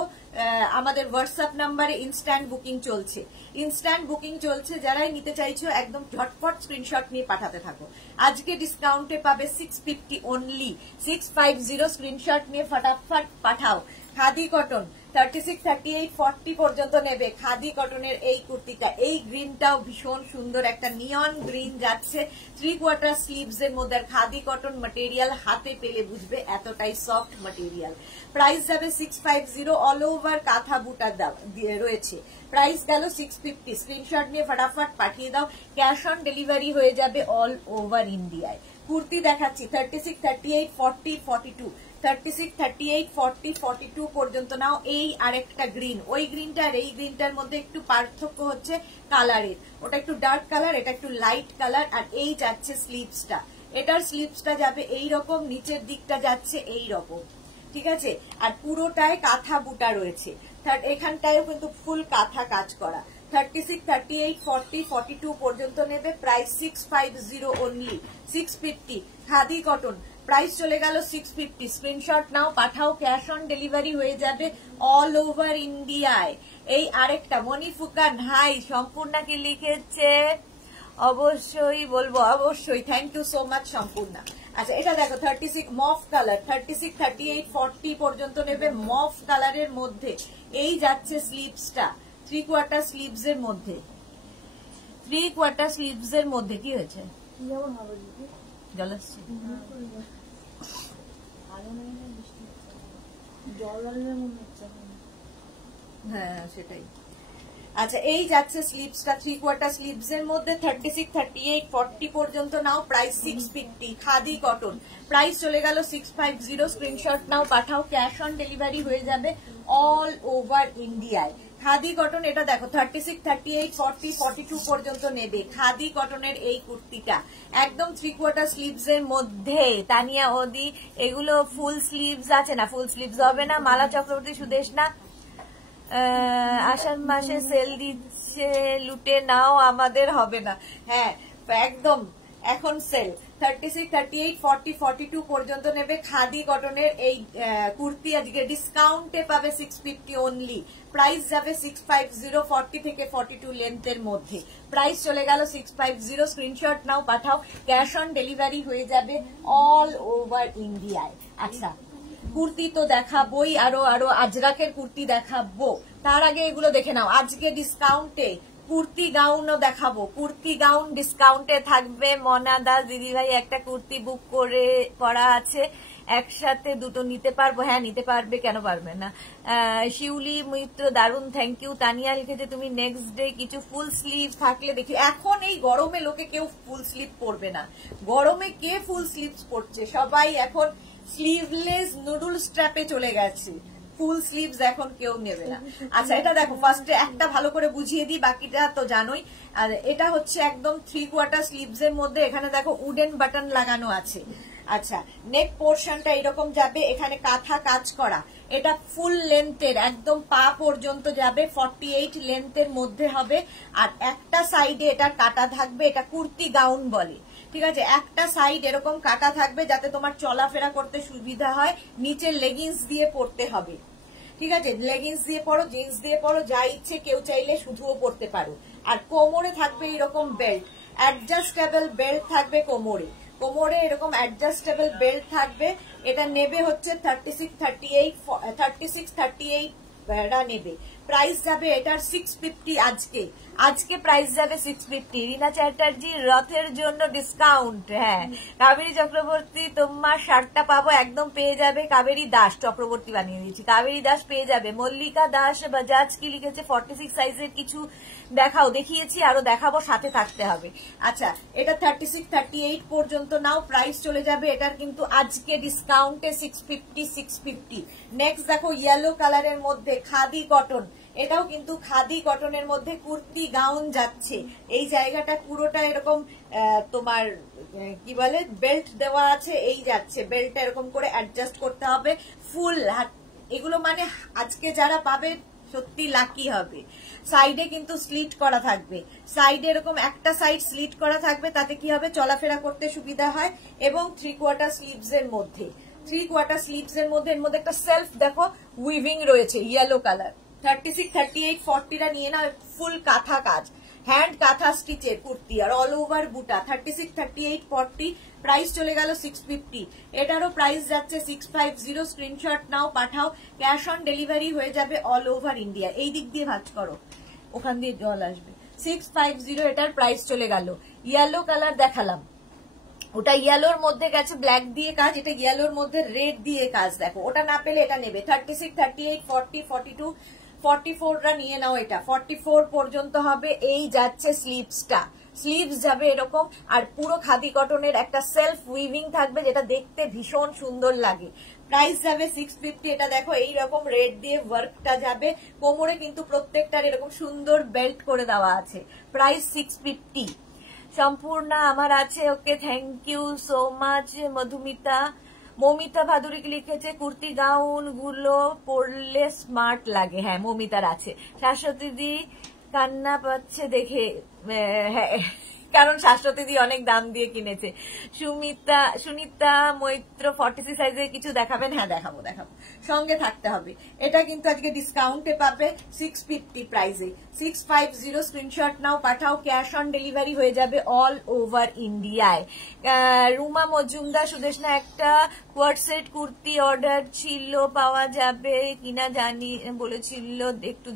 আমাদের হোয়াটসঅ্যাপ নাম্বারে ইনস্ট্যান্ট বুকিং চলছে, ইনস্ট্যান্ট বুকিং চলছে। যারাই নিতে চাইছো একদম ঝটপট স্ক্রিনশট নিয়ে পাঠাতে থাকো। আজকে ডিসকাউন্টে পাবে 650 অনলি, 650। স্ক্রিনশট নিয়ে ফটাফট পাঠাও। খাদি কটন 36, 38, 40 পর্যন্ত নেবে খাদি কটনের এই কুর্তিটা। এই গ্রিনটাও ভীষণ সুন্দর, একটা নিয়ন গ্রিন যাচ্ছে 3/4 স্লিভস এর মধ্যে। খাদি কটন ম্যাটেরিয়াল হাতে পেলে বুঝবে এতটাই সফট ম্যাটেরিয়াল। প্রাইস যাবে 650, অল ওভার কাঁথা বুটা রয়েছে। প্রাইস গেল 650। স্ক্রিনশট নিয়ে ফটাফট পাঠিয়ে দাও। ক্যাশ অন ডেলিভারি হয়ে যাবে অল ওভার ইন্ডিয়ায়। কুর্তি দেখাচ্ছি 36, 38, 40, 42, 36, 38, 40, 42 পর্যন্ত নাও। এই আরেকটা গ্রিন, ওই গ্রিনটা আর এই গ্রিনটার মধ্যে একটু পার্থক্য হচ্ছে কালারের। ওটা একটু ডার্ক কালার, এটা একটু লাইট কালার। আর এই যাচ্ছে স্লিভসটা, এটার স্লিভসটা যাবে এই রকম, নিচের দিকটা যাচ্ছে এই রকম, ঠিক আছে। আর পুরোটায় কাঁথা বুটা রয়েছে। এখানটায়ও কিন্তু ফুল কাঁথা কাজ করা। 36, 38, 40, 42 পর্যন্ত নেবে। Price 650 only, 650। Khadi cotton price চলে গেল 650। স্ক্রিনশট নাও, পাঠাও। ক্যাশ অন ডেলিভারি হয়ে যাবে অল ওভার ইন্ডিয়ায়। এই আরেকটা মনি ফুকান, হাই। সম্পূর্ণাকে লিখেছে, অবশ্যই বলবো, অবশ্যই। Thank you so much Sampurna. আচ্ছা, এটা দেখো 36 মফ কালার, 36, 38, 40 পর্যন্ত নেবে মফ কালারের মধ্যে। এই যাচ্ছে স্লিভসটা 3/4 স্লিভস এর মধ্যে, 3/4 স্লিভস এর মধ্যে। কি হয়েছে? জল আসছে, হ্যাঁ সেটাই। আচ্ছা এই যাচ্ছে স্লিভসটা 3/4 স্লিভস এর মধ্যে 36, 38, 40 পর্যন্ত নাও, প্রাইস 650, খাদি কটন, প্রাইস চলে গেল 650। স্ক্রিনশট নাও, পাঠাও, ক্যাশ অন ডেলিভারি হয়ে যাবে অল ওভার ইন্ডিয়ায়। খাদি কটন, এটা দেখো 36, 38, 40, 42 পর্যন্ত নেবে। খাদি কটনের এই কুর্তিটা একদম 3/4 স্লিভস এর মধ্যে। তানিয়া ওদি, এগুলো ফুল স্লিভস আছে না? ফুল স্লিভস হবে না। মালা চক্রবর্তী, সুদেশনা, আষাঢ় মাসে সেল দিচ্ছে, লুটে নাও, আমাদের হবে না। হ্যাঁ একদম এখন সেল 36, 38, 40, 42 পর্যন্ত নেবে। খাদি কটনের এই কুর্তি আজকে ডিসকাউন্টে পাবে 650 অনলি। প্রাইস যাবে 650, 40 থেকে 42 লেন্থের মধ্যে। প্রাইস চলে গেল 650। স্ক্রিনশট নাও, পাঠাও, ক্যাশ অন ডেলিভারি হয়ে যাবে অল ওভার ইন্ডিয়ায়। আচ্ছা কুর্তি তো দেখাবোই, আরো আজরাকের কুর্তি দেখাবো। তার আগে এগুলো দেখে নাও। আজকে ডিসকাউন্টে কুর্তি গাউনও দেখাবো। কুর্তি গাউন ডিসকাউন্টে থাকবে। মনা দাস দিদিভাই, একটা কুর্তি বুক করা আছে, একসাথে দুটো নিতে পারবো? হ্যাঁ নিতে পারবে, কেন পারবে না। শিউলি মিত্র, দারুন, থ্যাংক ইউ। তানিয়া লিখেছে তুমি নেক্সট ডে কিছু ফুল স্লিভ থাকলে দেখি। এখন এই গরমে লোকে কেউ ফুল স্লিভ পরবে না। গরমে কে ফুল স্লিভ পরছে? সবাই এখন স্লিভলেস নুডল স্ট্র্যাপে চলে গেছে, ফুল স্লিভস এখন কেউ নেবে না। আচ্ছা এটা দেখো, ফার্স্টে একটা ভালো করে বুঝিয়ে দিই, বাকিটা তো জানোই। আর এটা হচ্ছে একদম 3/4 স্লিভস এর মধ্যে। এখানে দেখো উডেন বাটন লাগানো আছে। আচ্ছা নেক পোর্শনটা এরকম যাবে, এখানে কাঁথা কাজ করা। এটা ফুল লেন্থের, একদম পা পর্যন্ত যাবে, 48 লেন্থের মধ্যে হবে। আর একটা সাইডে এটা কাটা থাকবে, এটা কুর্তি গাউন বলে, ঠিক আছে? একটা সাইড এরকম কাটা থাকবে যাতে তোমার চলাফেরা করতে সুবিধা হয়। নিচে লেগিংস দিয়ে পরতে হবে, ঠিক আছে? লেগিংস দিয়ে পরো, জিন্স দিয়ে পরো, যা ইচ্ছে, কেউ চাইলে শুধুও পরতে পারো। আর কোমরে থাকবে এরকম বেল্ট, অ্যাডজাস্টেবল বেল্ট থাকবে কোমরে। কোমরে এরকম অ্যাডজাস্টেবল বেল্ট থাকবে। এটা নেবে হচ্ছে 36, 38 নেবে। প্রাইস যাবে এটার 650 আজকে প্রাইস যাবে 650। রিনা চ্যাটার্জি, রথের জন্য ডিসকাউন্ট। হ্যাঁ কাবেরী চক্রবর্তী, তোমার শার্টটা পাবো, একদম পেয়ে যাবে। কাবেরী দাস চক্রবর্তী বানিয়ে দিয়েছি, কাবেরী দাস পেয়ে যাবে। মল্লিকা দাস বাজাজ কি লিখেছে, 46 সাইজের কিছু দেখাও, দেখিয়েছি, আরো দেখাবো, সাথে থাকতে হবে। আচ্ছা এটা 36, 38 পর্যন্ত নাও, প্রাইস চলে যাবে এটার কিন্তু আজকে ডিসকাউন্টে 650। নেক্সট দেখো ইয়েলো কালারের মধ্যে খাদি কটন, এটাও কিন্তু খাদি কটনের মধ্যে কুর্তি গাউন যাচ্ছে। এই জায়গাটা পুরোটা এরকম তোমার কি বলে বেল্ট দেওয়া আছে, এই যাচ্ছে বেল্টটা এরকম করে অ্যাডজাস্ট করতে হবে ফুল। এগুলো মানে আজকে যারা পাবে সত্যি লাকি হবে। সাইডে কিন্তু স্লিট করা থাকবে, সাইডে এরকম একটা সাইড স্লিট করা থাকবে, তাতে কি হবে চলাফেরা করতে সুবিধা হয়। এবং 3/4 স্লিভস এর মধ্যে, 3/4 স্লিভস এর মধ্যে, এর মধ্যে একটা সেলফ দেখো উইভিং রয়েছে ইয়েলো কালার। 36, 38, 40টা নিয়ে না, ফুল কাঁথা কাজ, হ্যান্ড কাঁথা স্টিচের কুর্তি আর অল ওভার বুটা। 36, 38, 40 প্রাইস চলে গেল 650। এটারও প্রাইস যাচ্ছে 650। স্ক্রিনশট নাও, পাঠাও, ক্যাশ অন ডেলিভারি হয়ে যাবে অল ওভার ইন্ডিয়া। এই দিক দিয়ে ভাঁজ করো, ওখান দিয়ে জল আসবে। 650 এটার প্রাইস চলে গেল। ইয়েলো কালার দেখালাম, ওটা ইয়েলোর মধ্যে গেছে ব্ল্যাক দিয়ে কাজ, এটা ইয়েলোর মধ্যে রেড দিয়ে কাজ। দেখো ওটা না পেলে এটা নেবে। 36, 38, 40, 42, 44টা নিয়ে নাও। এটা 44 পর্যন্ত হবে। এই যাচ্ছে স্লিভসটা, স্লিভস যাবে এরকম। আর পুরো খাদি কটনের একটা সেলফ উইভিং থাকবে, যেটা দেখতে ভীষণ সুন্দর লাগে। প্রাইস যাবে 650। এটা দেখো এইরকম রেড দিয়ে ওয়ার্কটা যাবে, কোমরে কিন্তু প্রত্যেকটার এরকম সুন্দর বেল্ট করে দেওয়া আছে। প্রাইস 650। সম্পূর্ণা আমার আছে, okay thank you so much. Mamita Bhaduri লিখেছে কুর্তি গাউন গুলো পরলে স্মার্ট লাগে। হ্যাঁ মমিতার আছে। শাশ্বতী দি কান্না পাচ্ছে দেখে, হ্যাঁ কারণ শাশ্বতী দি অনেক দাম দিয়ে কিনেছে। সুনিতা মৈত্র 46 সাইজের কিছু দেখাবেন? হ্যাঁ দেখাবো, সঙ্গে থাকতে হবে। এটা কিন্তু আজকে ডিসকাউন্টে পাবে 650 প্রাইসে। 650 স্ক্রিনশট নাও, পাঠাও, ক্যাশ অন ডেলিভারি হয়ে যাবে অল ওভার ইন্ডিয়ায়। রুমা মজুমদার, সুদেশনা একটা কোয়ার্টসেট কুর্তি অর্ডার ছিল, পাওয়া যাবে কিনা জানি বলেছিল, একটু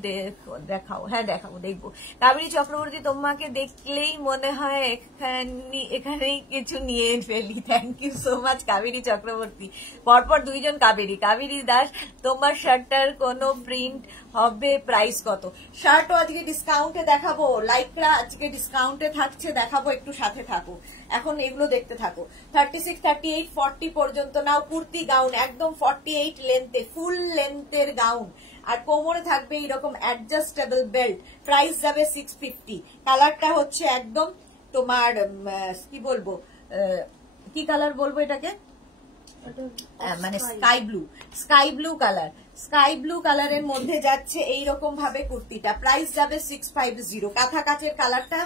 দেখাও। হ্যাঁ দেখাবো, দেখবো। কাবেরী চক্রবর্তী, তোমাকে দেখলেই মনে হয় হয় এখানেই কিছু নিয়ে ফেলি। Thank you so much Kaberi Chakraborty. পরপর দুইজন কাবেরী। কাবেরী দাস, তোমার শার্টটার কোনো প্রিন্ট হবে, প্রাইস কত? শার্টও আজকে ডিসকাউন্টে দেখাবো, লাইকরা আজকে ডিসকাউন্টে থাকছে, দেখাবো, একটু সাথে থাকো। এখন এগুলো দেখতে থাকো। 36, 38, 40 পর্যন্ত নাও। কুর্তি গাউন একদম 48 লেন্থে, ফুল লেন্থের গাউন, আর কোমরে থাকবে এইরকম অ্যাডজাস্টেবল বেল্ট। প্রাইস যাবে 650। কালারটা হচ্ছে একদম তোমার কি বলবো, কি কালার বলবো এটাকে, মানে sky blue colour. Sky blue কালারের মধ্যে যাচ্ছে এইরকম ভাবে কুর্তিটা। প্রাইস যাবে 650। কাঁথা কাচের কালারটা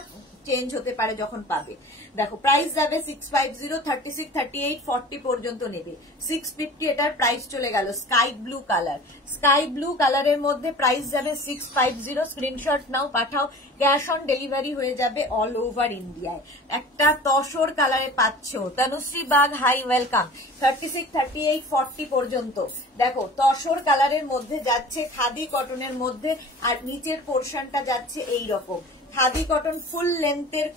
চেঞ্জ হতে পারে যখন পাবে। দেখো প্রাইস যাবে 650। 36, 38, 40 পর্যন্ত নেবে। 650 এটার প্রাইস চলে গেল। Sky blue colour, sky blue কালারের মধ্যে প্রাইস যাবে 650। স্ক্রিনশট নাও, পাঠাও। ক্যাশ অন ডেলিভারি হয়ে যাবে অল ওভার ইন্ডিয়ায়। একটা তসর কালারে পাচ্ছ। Tanushree bug, hi welcome. 36, 38, 40 পর্যন্ত দেখো তসর কালারের মধ্যে যাচ্ছে, খাদি কটনের মধ্যে, আর নিচের পোর্শনটা যাচ্ছে এইরকম খাদি কটন ফুল লেন্থের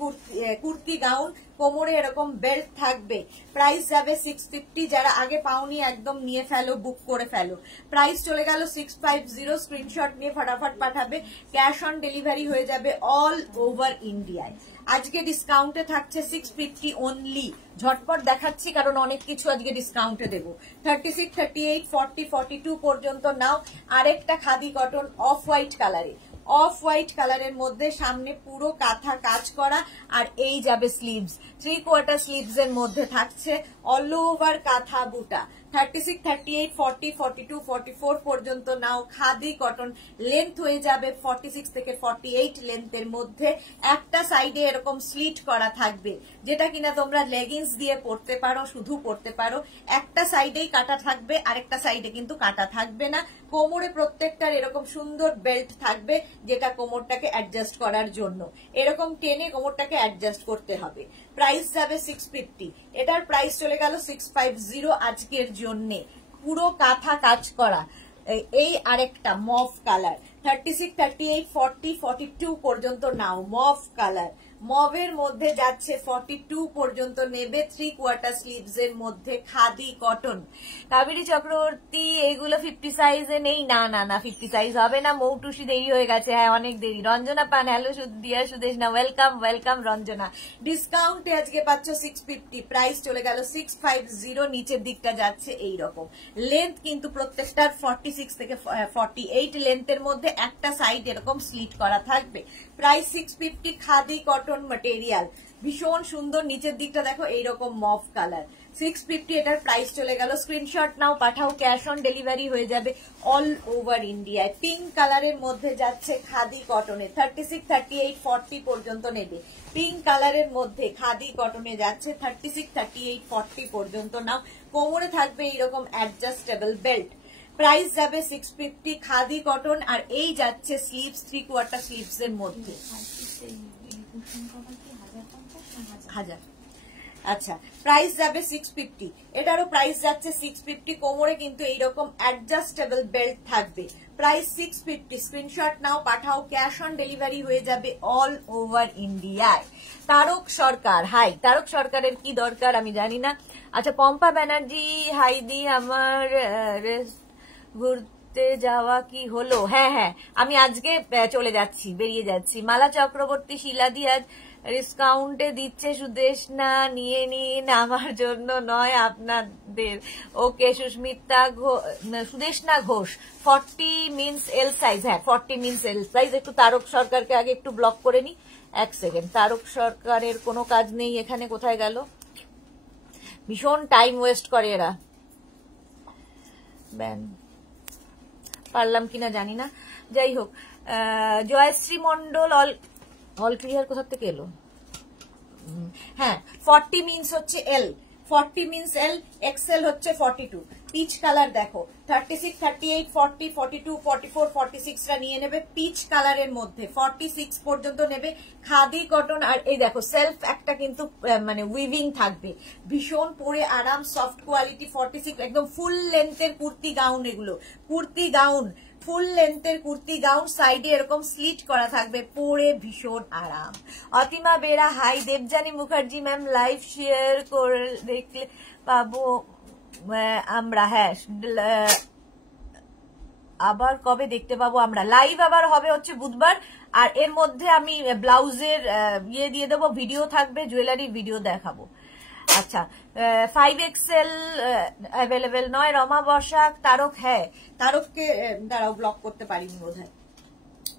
কুর্তি গাউন, কোমরে এরকম বেল্ট থাকবে। প্রাইস যাবে 650। যারা আগে পাওনি একদম নিয়ে ফেলো, বুক করে ফেলো। প্রাইস চলে গেল 650। স্ক্রিনশট নিয়ে ফটাফট পাঠাবে। ক্যাশ অন ডেলিভারি হয়ে যাবে অল ওভার ইন্ডিয়ায়। আজকে ডিসকাউন্টে থাকছে 650 অনলি। ঝটপট দেখাচ্ছি কারণ অনেক কিছু আজকে ডিসকাউন্টে দেবো। 36, 38, 40, 42 পর্যন্ত নাও। আরেকটা খাদি কটন অফ হোয়াইট কালারে, অফ হোয়াইট কালারের মধ্যে সামনে পুরো কাঁথা কাজ করা, আর এই যাবে স্লিভস, 3/4 স্লিভস এর মধ্যে থাকছে অল ওভার কাঁথা বুটা। 36, 38, 40, 42, 44 পর্যন্ত নাও। খাদি কটন, লেন্থ হয়ে যাবে 46 থেকে 48 লেন্থের মধ্যে। একটা সাইডে এরকম স্লিট করা থাকবে, যেটা কিনা তোমরা লেগিংস দিয়ে পরতে পারো, শুধু পরতে পারো। একটা সাইডেই কাটা থাকবে, আরেকটা সাইডে কিন্তু কাটা থাকবে না। কোমরে প্রত্যেকটার এরকম সুন্দর বেল্ট থাকবে, যেটা কোমরটাকে অ্যাডজাস্ট করার জন্য এরকম টেনে কোমরটাকে অ্যাডজাস্ট করতে হবে। প্রাইস যাবে 650। এটার প্রাইস চলে গেল 650 আজকের জন্যে। পুরো কাঁথা কাজ করা। এই আরেকটা মফ কালার। 36, 38, 40, 42 পর্যন্ত নাও। মফ কালার, মভের মধ্যে যাচ্ছে 42 পর্যন্ত নেবে। 3/4 স্লিভস এর মধ্যে খাদি কটন। কাবেরী চক্রবর্তী, এগুলো 50 সাইজে নেই। না না না, 50 সাইজ হবে না। মৌটুসি দেরি হয়ে গেছে, হ্যাঁ অনেক দেরি। রঞ্জনা পান, হ্যালো দিয়া সুদেশ না, ওয়েলকাম ওয়েলকাম রঞ্জনা। ডিসকাউন্টে আজকে পাচ্ছ 650। প্রাইস চলে গেল 650। নিচের দিকটা যাচ্ছে এইরকম। লেন্থ কিন্তু প্রত্যেকটার 46 থেকে 48 লেন্থের মধ্যে, একটা সাইড এরকম স্লিট করা থাকবে। প্রাইস 650। খাদি কটন ম্যাটেরিয়াল, ভীষণ সুন্দর। নিচের দিকটা দেখো এইরকম মফ কালার। 650 এটার প্রাইস চলে গেল। স্ক্রিনশট নাও, পাঠাও। ক্যাশ অন ডেলিভারি হয়ে যাবে অল ওভার ইন্ডিয়ায়। পিঙ্ক কালারের মধ্যে যাচ্ছে খাদি কটনে। 36, 38, 40 পর্যন্ত নেবে। পিঙ্ক কালারের মধ্যে খাদি কটনে যাচ্ছে 36, 38, 40 পর্যন্ত নাও। কোমরে থাকবে এইরকম অ্যাডজাস্টেবল বেল্ট। প্রাইস যাবে 650। খাদি কটন, আর এই যাচ্ছে স্লিভস, 3/4 স্লিভস এর মধ্যে 1000। আচ্ছা, প্রাইস যাবে 650। এটারও প্রাইস যাচ্ছে 650। কোমরে কিন্তু এইরকম অ্যাডজাস্টেবল বেল্ট থাকবে। প্রাইস 650। স্ক্রিনশট নাও, পাঠাও। ক্যাশ অন ডেলিভারি হয়ে যাবে অল ওভার ইন্ডিয়ায়। তারক সরকার, হাই। তারক সরকারের কি দরকার আমি জানি না। আচ্ছা, পম্পা ব্যানার্জি, হাই দি। আমার ঘুরতে যাওয়া কি হলো? হ্যাঁ হ্যাঁ, আমি আজকে চলে যাচ্ছি, বেরিয়ে যাচ্ছি। মালা চক্রবর্তী, শিলাদি আজ ডিসকাউন্টে দিচ্ছে, সুদেশ না নিয়ে নিন, আমার জন্য নয় আপনাদের। ওকে। সুদেশ না ঘোষ, 40 মিনস এল সাইজ। হ্যাঁ 40 মিনস এল সাইজ। একটু তারক সরকারকে আগে একটু ব্লক করে নি, এক সেকেন্ড। তারক সরকারের কোনো কাজ নেই এখানে, কোথায় গেল? ভীষণ টাইম ওয়েস্ট করে এরা। ব্যান পারলাম কিনা জানি না, যাই হোক। জয়শ্রী মন্ডল, অল ক্লিয়ার কোথা থেকে এলো? হ্যাঁ, 40 মিনস হচ্ছে এল, 40 মিনস এল, এক্সেল হচ্ছে 42। পিচ কালার দেখো, 36, 38, 40, 42, 44, 46 রা নিয়ে নেবে। পিচ কালারের মধ্যে 46 পর্যন্ত নেবে। খাদি কটন, আর এই দেখো সেলফ একটা কিন্তু মানে উইভিং থাকবে, ভীষণ পরে আরাম, সফট কোয়ালিটি। 46 একদম ফুল লেন্থের কুর্তি গাউন। এগুলো কুর্তি গাউন ফুল লেন্থের কুর্তি গাউন, সাইডে এরকম স্লিট করা থাকবে, পরে ভীষণ আরাম। Atima Bera hi, Debjani Mukherjee ma'am live share করে দেখলে পাবো আমরা। হ্যাঁ, আবার কবে দেখতে পাবো আমরা? লাইভ আবার হবে হচ্ছে বুধবার, আর এর মধ্যে আমি ব্লাউজের ইয়ে দিয়ে দেবো, ভিডিও থাকবে, জুয়েলারি ভিডিও দেখাবো। আচ্ছা, 5XL অ্যাভেলেবেল নয়। রমা বসাক, তারক, হ্যাঁ তারককে দাঁড়াও ব্লক করতে পারিনি বোধহয়।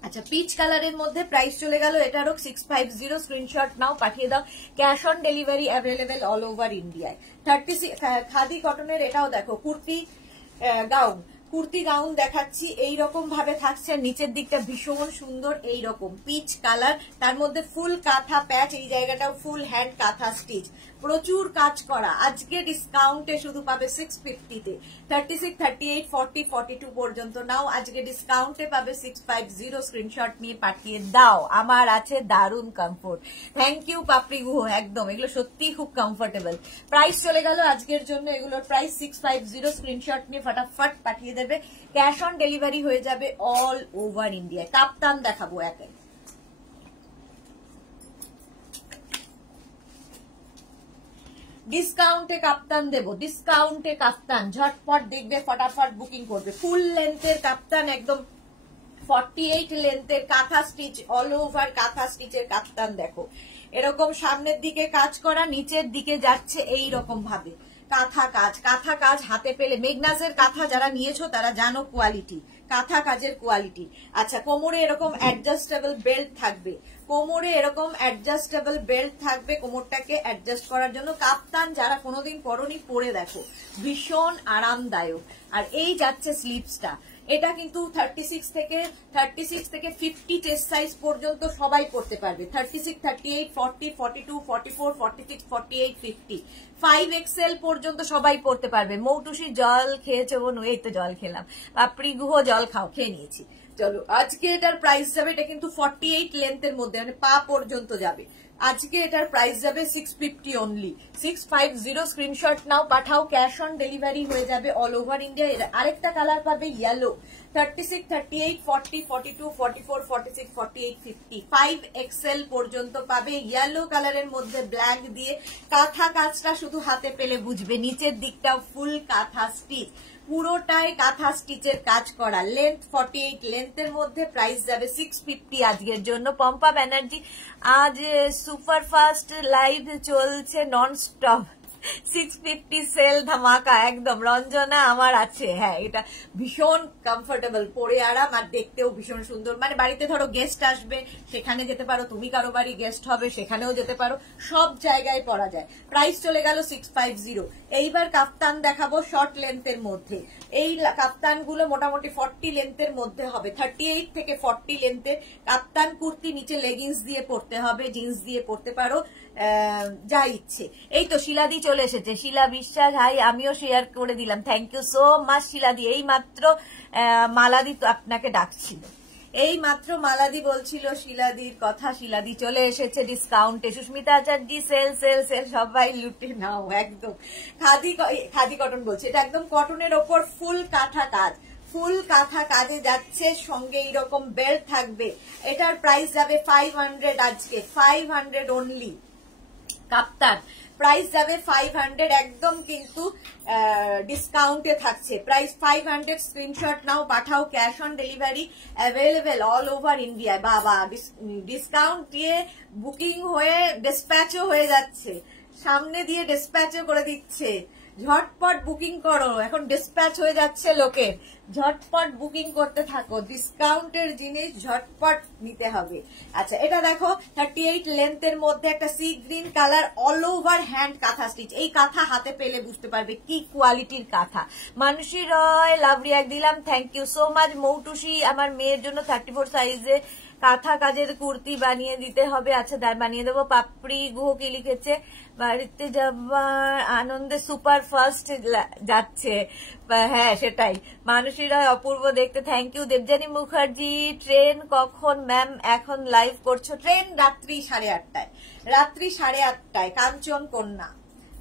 আচ্ছা, পিচ কালারের মধ্যে প্রাইস চলে গেল এটারও 650, স্ক্রিনশট নাও, পাঠিয়ে দাও। Cash on delivery available all over ইন্ডিয়ায়। 36 খাদি কটনের এটাও দেখো, কুর্তি গাউন, কুর্তি গাউন দেখাচ্ছি, এইরকম ভাবে থাকছে, নিচের দিকটা ভীষণ সুন্দর, এইরকম পিচ কালার, তার মধ্যে ফুল কাঁথা প্যাচ, এই জায়গাটাও ফুল হ্যান্ড কাঁথা স্টিচ, প্রচুর কাজ করা। আজকে ডিসকাউন্টে শুধু পাবে 650-তে, 36, 38, 40, 42 পর্যন্ত নাও, আজকে ডিসকাউন্টে পাবে 650। স্ক্রিনশট নিয়ে পাঠিয়ে দাও। আমার আছে দারুণ কমফোর্ট। থ্যাংক ইউ পাপড়ি গুহ, একদম এগুলো সত্যি খুব কমফোর্টেবল। প্রাইস চলে গেল আজকের জন্য, এগুলোর প্রাইস 650। স্ক্রিনশট নিয়ে ফটাফট পাঠিয়ে দেবে। ক্যাশ অন ডেলিভারি হয়ে যাবে অল ওভার ইন্ডিয়া। কাপ্তান দেখাবো একে, ডিসকাউন্টে কাপ্তান দেবো, ডিসকাউন্টে কাপ্তান, ঝটপট দেখবে, ফটাফট বুকিং করবে। ফুল লেন্থের কাপ্তান, একদম 48 লেন্থের কাঁথা স্টিচ, অল ওভার কাঁথা স্টিচের কাপ্তান দেখো, এরকম সামনের দিকে কাজ করা, নিচের দিকে যাচ্ছে এই রকম ভাবে কাঁথা কাজ। কাঁথা কাজ হাতে পেলে, মেগনাসের কাঁথা যারা নিয়েছো তারা জানো কোয়ালিটি, কাঁথা কাজের কোয়ালিটি। আচ্ছা, কোমরে এরকম অ্যাডজাস্টেবল বেল্ট থাকবে, কোমরে এরকম অ্যাডজাস্টেবল বেল্ট থাকবে, কোমরটাকে অ্যাডজাস্ট করার জন্য। কাপ্তান যারা কোনোদিন পরনি, পরে দেখো, ভীষণ আরামদায়ক। আর এই যাচ্ছে স্লিভসটা, এটা কিন্তু 36 থেকে 50 চেস্ট সাইজ পর্যন্ত সবাই পড়তে পারবে। 36, 38, 40, 42, 44, 46, 48, 50, 5XL পর্যন্ত সবাই পড়তে পারবে। মৌটুসি জল খেয়েছে বোন? এই তো জল খেলাম। পাপড়ি গুহ জল খাও, খেয়ে নিয়েছি। চলো, আজকে এটার প্রাইস যাবে, এটা কিন্তু 48 লেন্থের মধ্যে, মানে পা পর্যন্ত যাবে। আজকে এটার প্রাইস যাবে 650 অনলি, 650। স্ক্রিনশট নাও, পাঠাও, ক্যাশ অন ডেলিভারি হয়ে যাবে অল ওভার ইন্ডিয়া। আরেকটা কালার পাবে ইয়েলো, 36, 38, 40, 42, 44, 46, 48, 50, 5XL পর্যন্ত পাবে। ইয়েলো কালারের মধ্যে ব্ল্যাক দিয়ে, কাঁথা কাজটা শুধু হাতে পেলে বুঝবে, নিচের দিকটাও ফুল কাঁথা স্টিচ, পুরোটাই কাঁথা স্টিচের কাজ করা। লেন্থ 48 লেন্থের মধ্যে, প্রাইস যাবে 650 আজকের জন্য। পম্পা ব্যানার্জি, আজ সুপারফাস্ট লাইভ চলছে নন স্টপ, 650 সেল ধামাকা একদম। রঞ্জনা, আমার আছে, হ্যাঁ এটা ভীষণ কমফোর্টেবল, পরে আরাম, আর দেখতেও ভীষণ সুন্দর। মানে বাড়িতে ধরো গেস্ট আসবে, সেখানে যেতে পারো, তুমি কারো বাড়ি গেস্ট হবে সেখানেও যেতে পারো, সব জায়গায় পরা যায়। প্রাইস চলে গেল 650। এইবার কাপ্তান দেখাবো শর্ট লেন্থের মধ্যে। এই কাপ্তানগুলো মোটামুটি 40 লেন্থের মধ্যে হবে, 38 থেকে 40 লেন্থের কাপ্তান কুর্তি, নিচে লেগিংস দিয়ে পরতে হবে, জিন্স দিয়ে পরতে পারো, যা ইচ্ছে। এই তো শিলাদি চলে এসেছে, শিলা বিশ্বাস, হাই, আমিও শেয়ার করে দিলাম, থ্যাংক ইউ সো মাচ শিলাদি। এই মাত্র মালাদি তো আপনাকে ডাকছিল, এই মাত্র মালাদি বলছিল শিলাদির কথা। শিলাদি চলে এসেছে ডিসকাউন্টে। সুস্মিতা আচার্য, সেল সেল সেল, সবাই লুটে নাও একদম। খাদি কটন বলছে, এটা একদম কটনের ওপর ফুল কাঁথা কাজ, ফুল কাঁথা কাজে যাচ্ছে, সঙ্গে এইরকম বেল্ট থাকবে। এটার প্রাইস যাবে 500 আজকে, 500 অনলি। কাপ্তান প্রাইস যাবে 500, একদম কিন্তু ডিসকাউন্টে থাকছে, প্রাইস 500। স্ক্রিনশট নাও, পাঠাও, cash on delivery available all over India. বাবা, ডিসকাউন্ট দিয়ে বুকিং হয়ে ডিসপ্যাচও হয়ে যাচ্ছে, সামনে দিয়ে ডিসপ্যাচও করে দিচ্ছে। ঝটপট বুকিং করো, এখন ডিসপ্যাচ হয়ে যাচ্ছে লোকের, ঝটপট বুকিং করতে থাকো, ডিসকাউন্টের জিনিস ঝটপট নিতে হবে। আচ্ছা, এটা দেখো 38 লেন্থের মধ্যে একটা sea green colour, all over hand kantha stitch. এই কাঁথা হাতে পেলে বুঝতে পারবে কি কোয়ালিটির কাঁথা। মানসী রয় লাভ রিয়াক্ট দিলাম, thank you so much. Moutusi, আমার মেয়ের জন্য 34 সাইজে কাঁথা কাজের কুর্তি বানিয়ে দিতে হবে। আচ্ছা, বানিয়ে দেবো। পাপড়ি গুহ কি লিখেছে, বাড়িতে যাবার আনন্দে সুপার ফাস্ট যাচ্ছে, হ্যাঁ সেটাই। মানুষেরা অপূর্ব দেখতে, thank you. Debjani Mukherjee, train কখন ম্যাম এখন লাইভ করছো? ট্রেন রাত্রি 8:30, রাত্রি 8:30, কাঞ্চন কন্যা,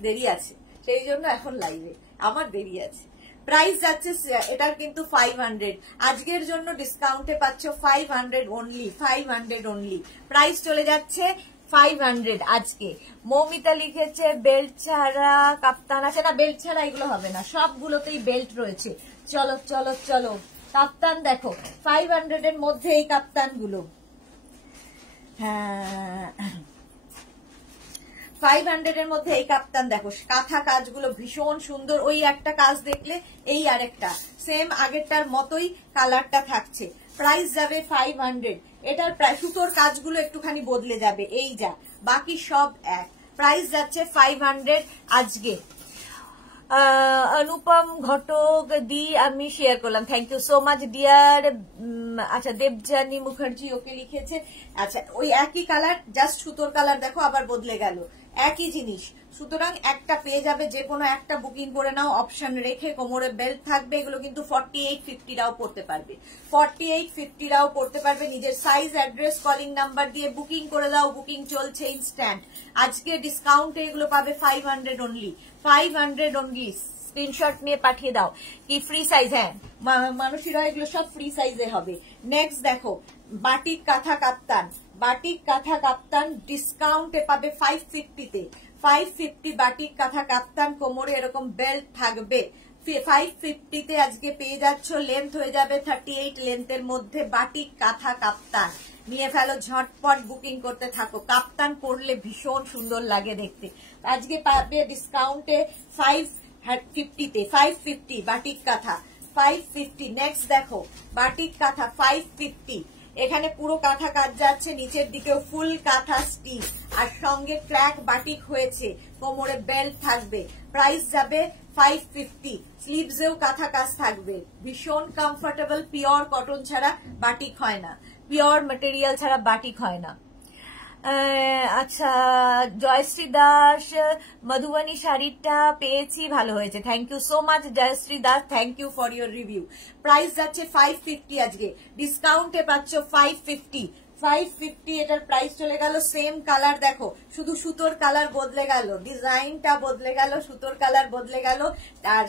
দেরি আছে, সেই জন্য এখন লাইভে, আমার দেরি আছে। প্রাইস যাচ্ছে এটার কিন্তু 500, আজকের জন্য ডিসকাউন্টে পাচ্ছ 500 অনলি, 500 অনলি, প্রাইস চলে যাচ্ছে 500 আজকে। মৌমিতা লিখেছে বেল্ট ছাড়া কাপ্তান আছে না, বেল্ট ছাড়া এগুলো হবে না, সবগুলোতেই বেল্ট রয়েছে। চলো চলো চলো কাপ্তান দেখো 500 এর মধ্যে এই কাপ্তান গুলো, হ্যাঁ 500 এর মধ্যে এই কাপ্তান দেখো, কাঁথা কাজগুলো ভীষণ সুন্দর। ওই একটা কাজ দেখলে এই আরেকটা সেম আগেরটার মতোই কালারটা থাকছে। প্রাইস যাবে 500, এটার সুতোর কাজগুলো একটুখানি বদলে যাবে, এই যা, বাকি সব এক। প্রাইস যাচ্ছে 500 আজকে। অনুপম ঘটক দি আমি শেয়ার করলাম, thank you so much dear. আচ্ছা দেবজানী মুখার্জি ওকে লিখেছে। আচ্ছা ওই একই কালার, জাস্ট সুতোর কালার দেখো আবার বদলে গেল, একই জিনিস। সুতরাং একটা পেয়ে যাবে, যে কোনো একটা বুকিং করে নাও, অপশন রেখে। কোমরে বেল্ট থাকবে, এগুলো কিন্তু 4850 পড়তে পারবে, 4850 পড়তে পারবে। নিজের সাইজ অ্যাড্রেস কলিং নাম্বার দিয়ে বুকিং করে দাও, বুকিং চলছে ইনস্ট্যান্ট। আজকে ডিসকাউন্টে এগুলো পাবে 500 অনলি, 500 অনলি। স্ক্রিনশট নিয়ে পাঠিয়ে দাও। কি ফ্রি সাইজ? হ্যাঁ মানুষেরা এগুলো সব ফ্রি সাইজে হবে। নেক্সট দেখো বাটিক কাঁথা কাপ্তান, বাটিক কাঁথা কাপ্তান ডিসকাউন্টে পাবে 550-তে, 550 বাটিক কাঁথা কাপ্তান, কোমরে এরকম বেল্ট থাকবে। 550-তে আজকে পেয়ে যাচ্ছ। লেন্থ হয়ে যাবে 38 লেন্থের মধ্যে বাটিক কাঁথা কাপ্তান। নিয়ে ফেলো ঝটপট, বুকিং করতে থাকো। কাপ্তান পরলে ভীষণ সুন্দর লাগে দেখতে। আজকে পাবে ডিসকাউন্টে 550-তে, 550 বাটিক কাঁথা 550। নেক্সট দেখো বাটিক কাঁথা 550, এখানে পুরো কাঁথা কাজ যাচ্ছে, নিচের দিকেও ফুল কাঁথা স্টিচ, আর সঙ্গে ক্র্যাক বাটিক হয়েছে, কোমরে বেল্ট থাকবে। প্রাইস যাবে 550, স্লিভসেও কাঁথা কাজ থাকবে, ভীষণ কমফোর্টেবল। পিওর কটন ছাড়া বাটিক হয় না, পিওর ম্যাটেরিয়াল ছাড়া বাটিক হয় না। আচ্ছা জয়শ্রী দাস, মধুবনী শাড়িটা পেয়েছি, ভালো হয়েছে, thank you so much Joyshree Das, thank you for your review. Price যাচ্ছে 550, আজকে ডিসকাউন্টে পাচ্ছ 550, 550। এটার প্রাইস চলে গেল। সেম কালার দেখো, শুধু সুতোর কালার বদলে গেল, ডিজাইনটা বদলে গেল, সুতোর কালার বদলে গেল, আর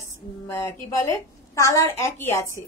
কি বলে কালার একই আছে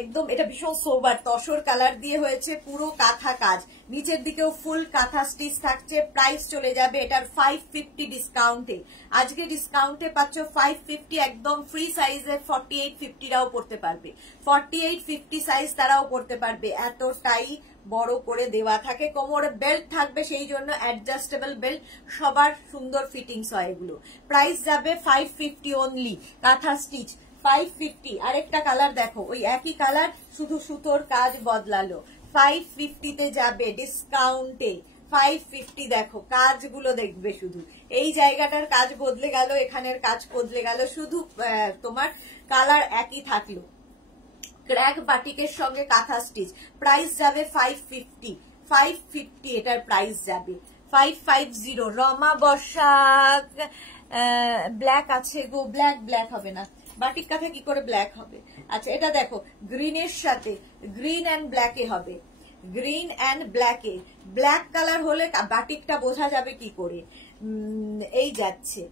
একদম। এটা ভীষণ সোবার তসর কালার দিয়ে হয়েছে, পুরো কাঁথা কাজ, নিচের দিকেও ফুল কাঁথা স্টিচ থাকছে। প্রাইস চলে যাবে এটার 550 ডিসকাউন্টে। আজকে ডিসকাউন্টে পাচ্ছ 550, একদম ফ্রি সাইজে 4850-রাও পড়তে পারবে, 4850 সাইজ তারাও পড়তে পারবে, এতটাই বড় করে দেওয়া থাকে। কোমরে বেল্ট থাকবে, সেই জন্য অ্যাডজাস্টেবল বেল্ট, সবার সুন্দর ফিটিংস হয় এগুলো। প্রাইস যাবে 550 অনলি, কাঁথা স্টিচ 550। আরেকটা কালার দেখো, ওই একই কালার, শুধু সুতোর কাজ বদলালো। 550-তে যাবে ডিসকাউন্টে, 550। দেখো কাজগুলো দেখবে, শুধু এই জায়গাটার কাজ বদলে গেল, এখানের কাজ বদলে গেল, শুধু তোমার কালার একই থাকলো। ক্র্যাক বাটিকের সঙ্গে কাঁথা স্টিচ। প্রাইস যাবে 550, 550 এটার প্রাইস যাবে 550। রমা বসাক ব্ল্যাক আছে গো, ব্ল্যাক হবে না, বাটিক কাঁথা কি করে ব্ল্যাক হবে? আচ্ছা এটা দেখো গ্রিনের সাথে, গ্রিন অ্যান্ড ব্ল্যাকে হবে, গ্রিন অ্যান্ড ব্ল্যাকে। ব্ল্যাক কালার হলে বাটিকটা বোঝা যাবে কি করে? এই যাচ্ছে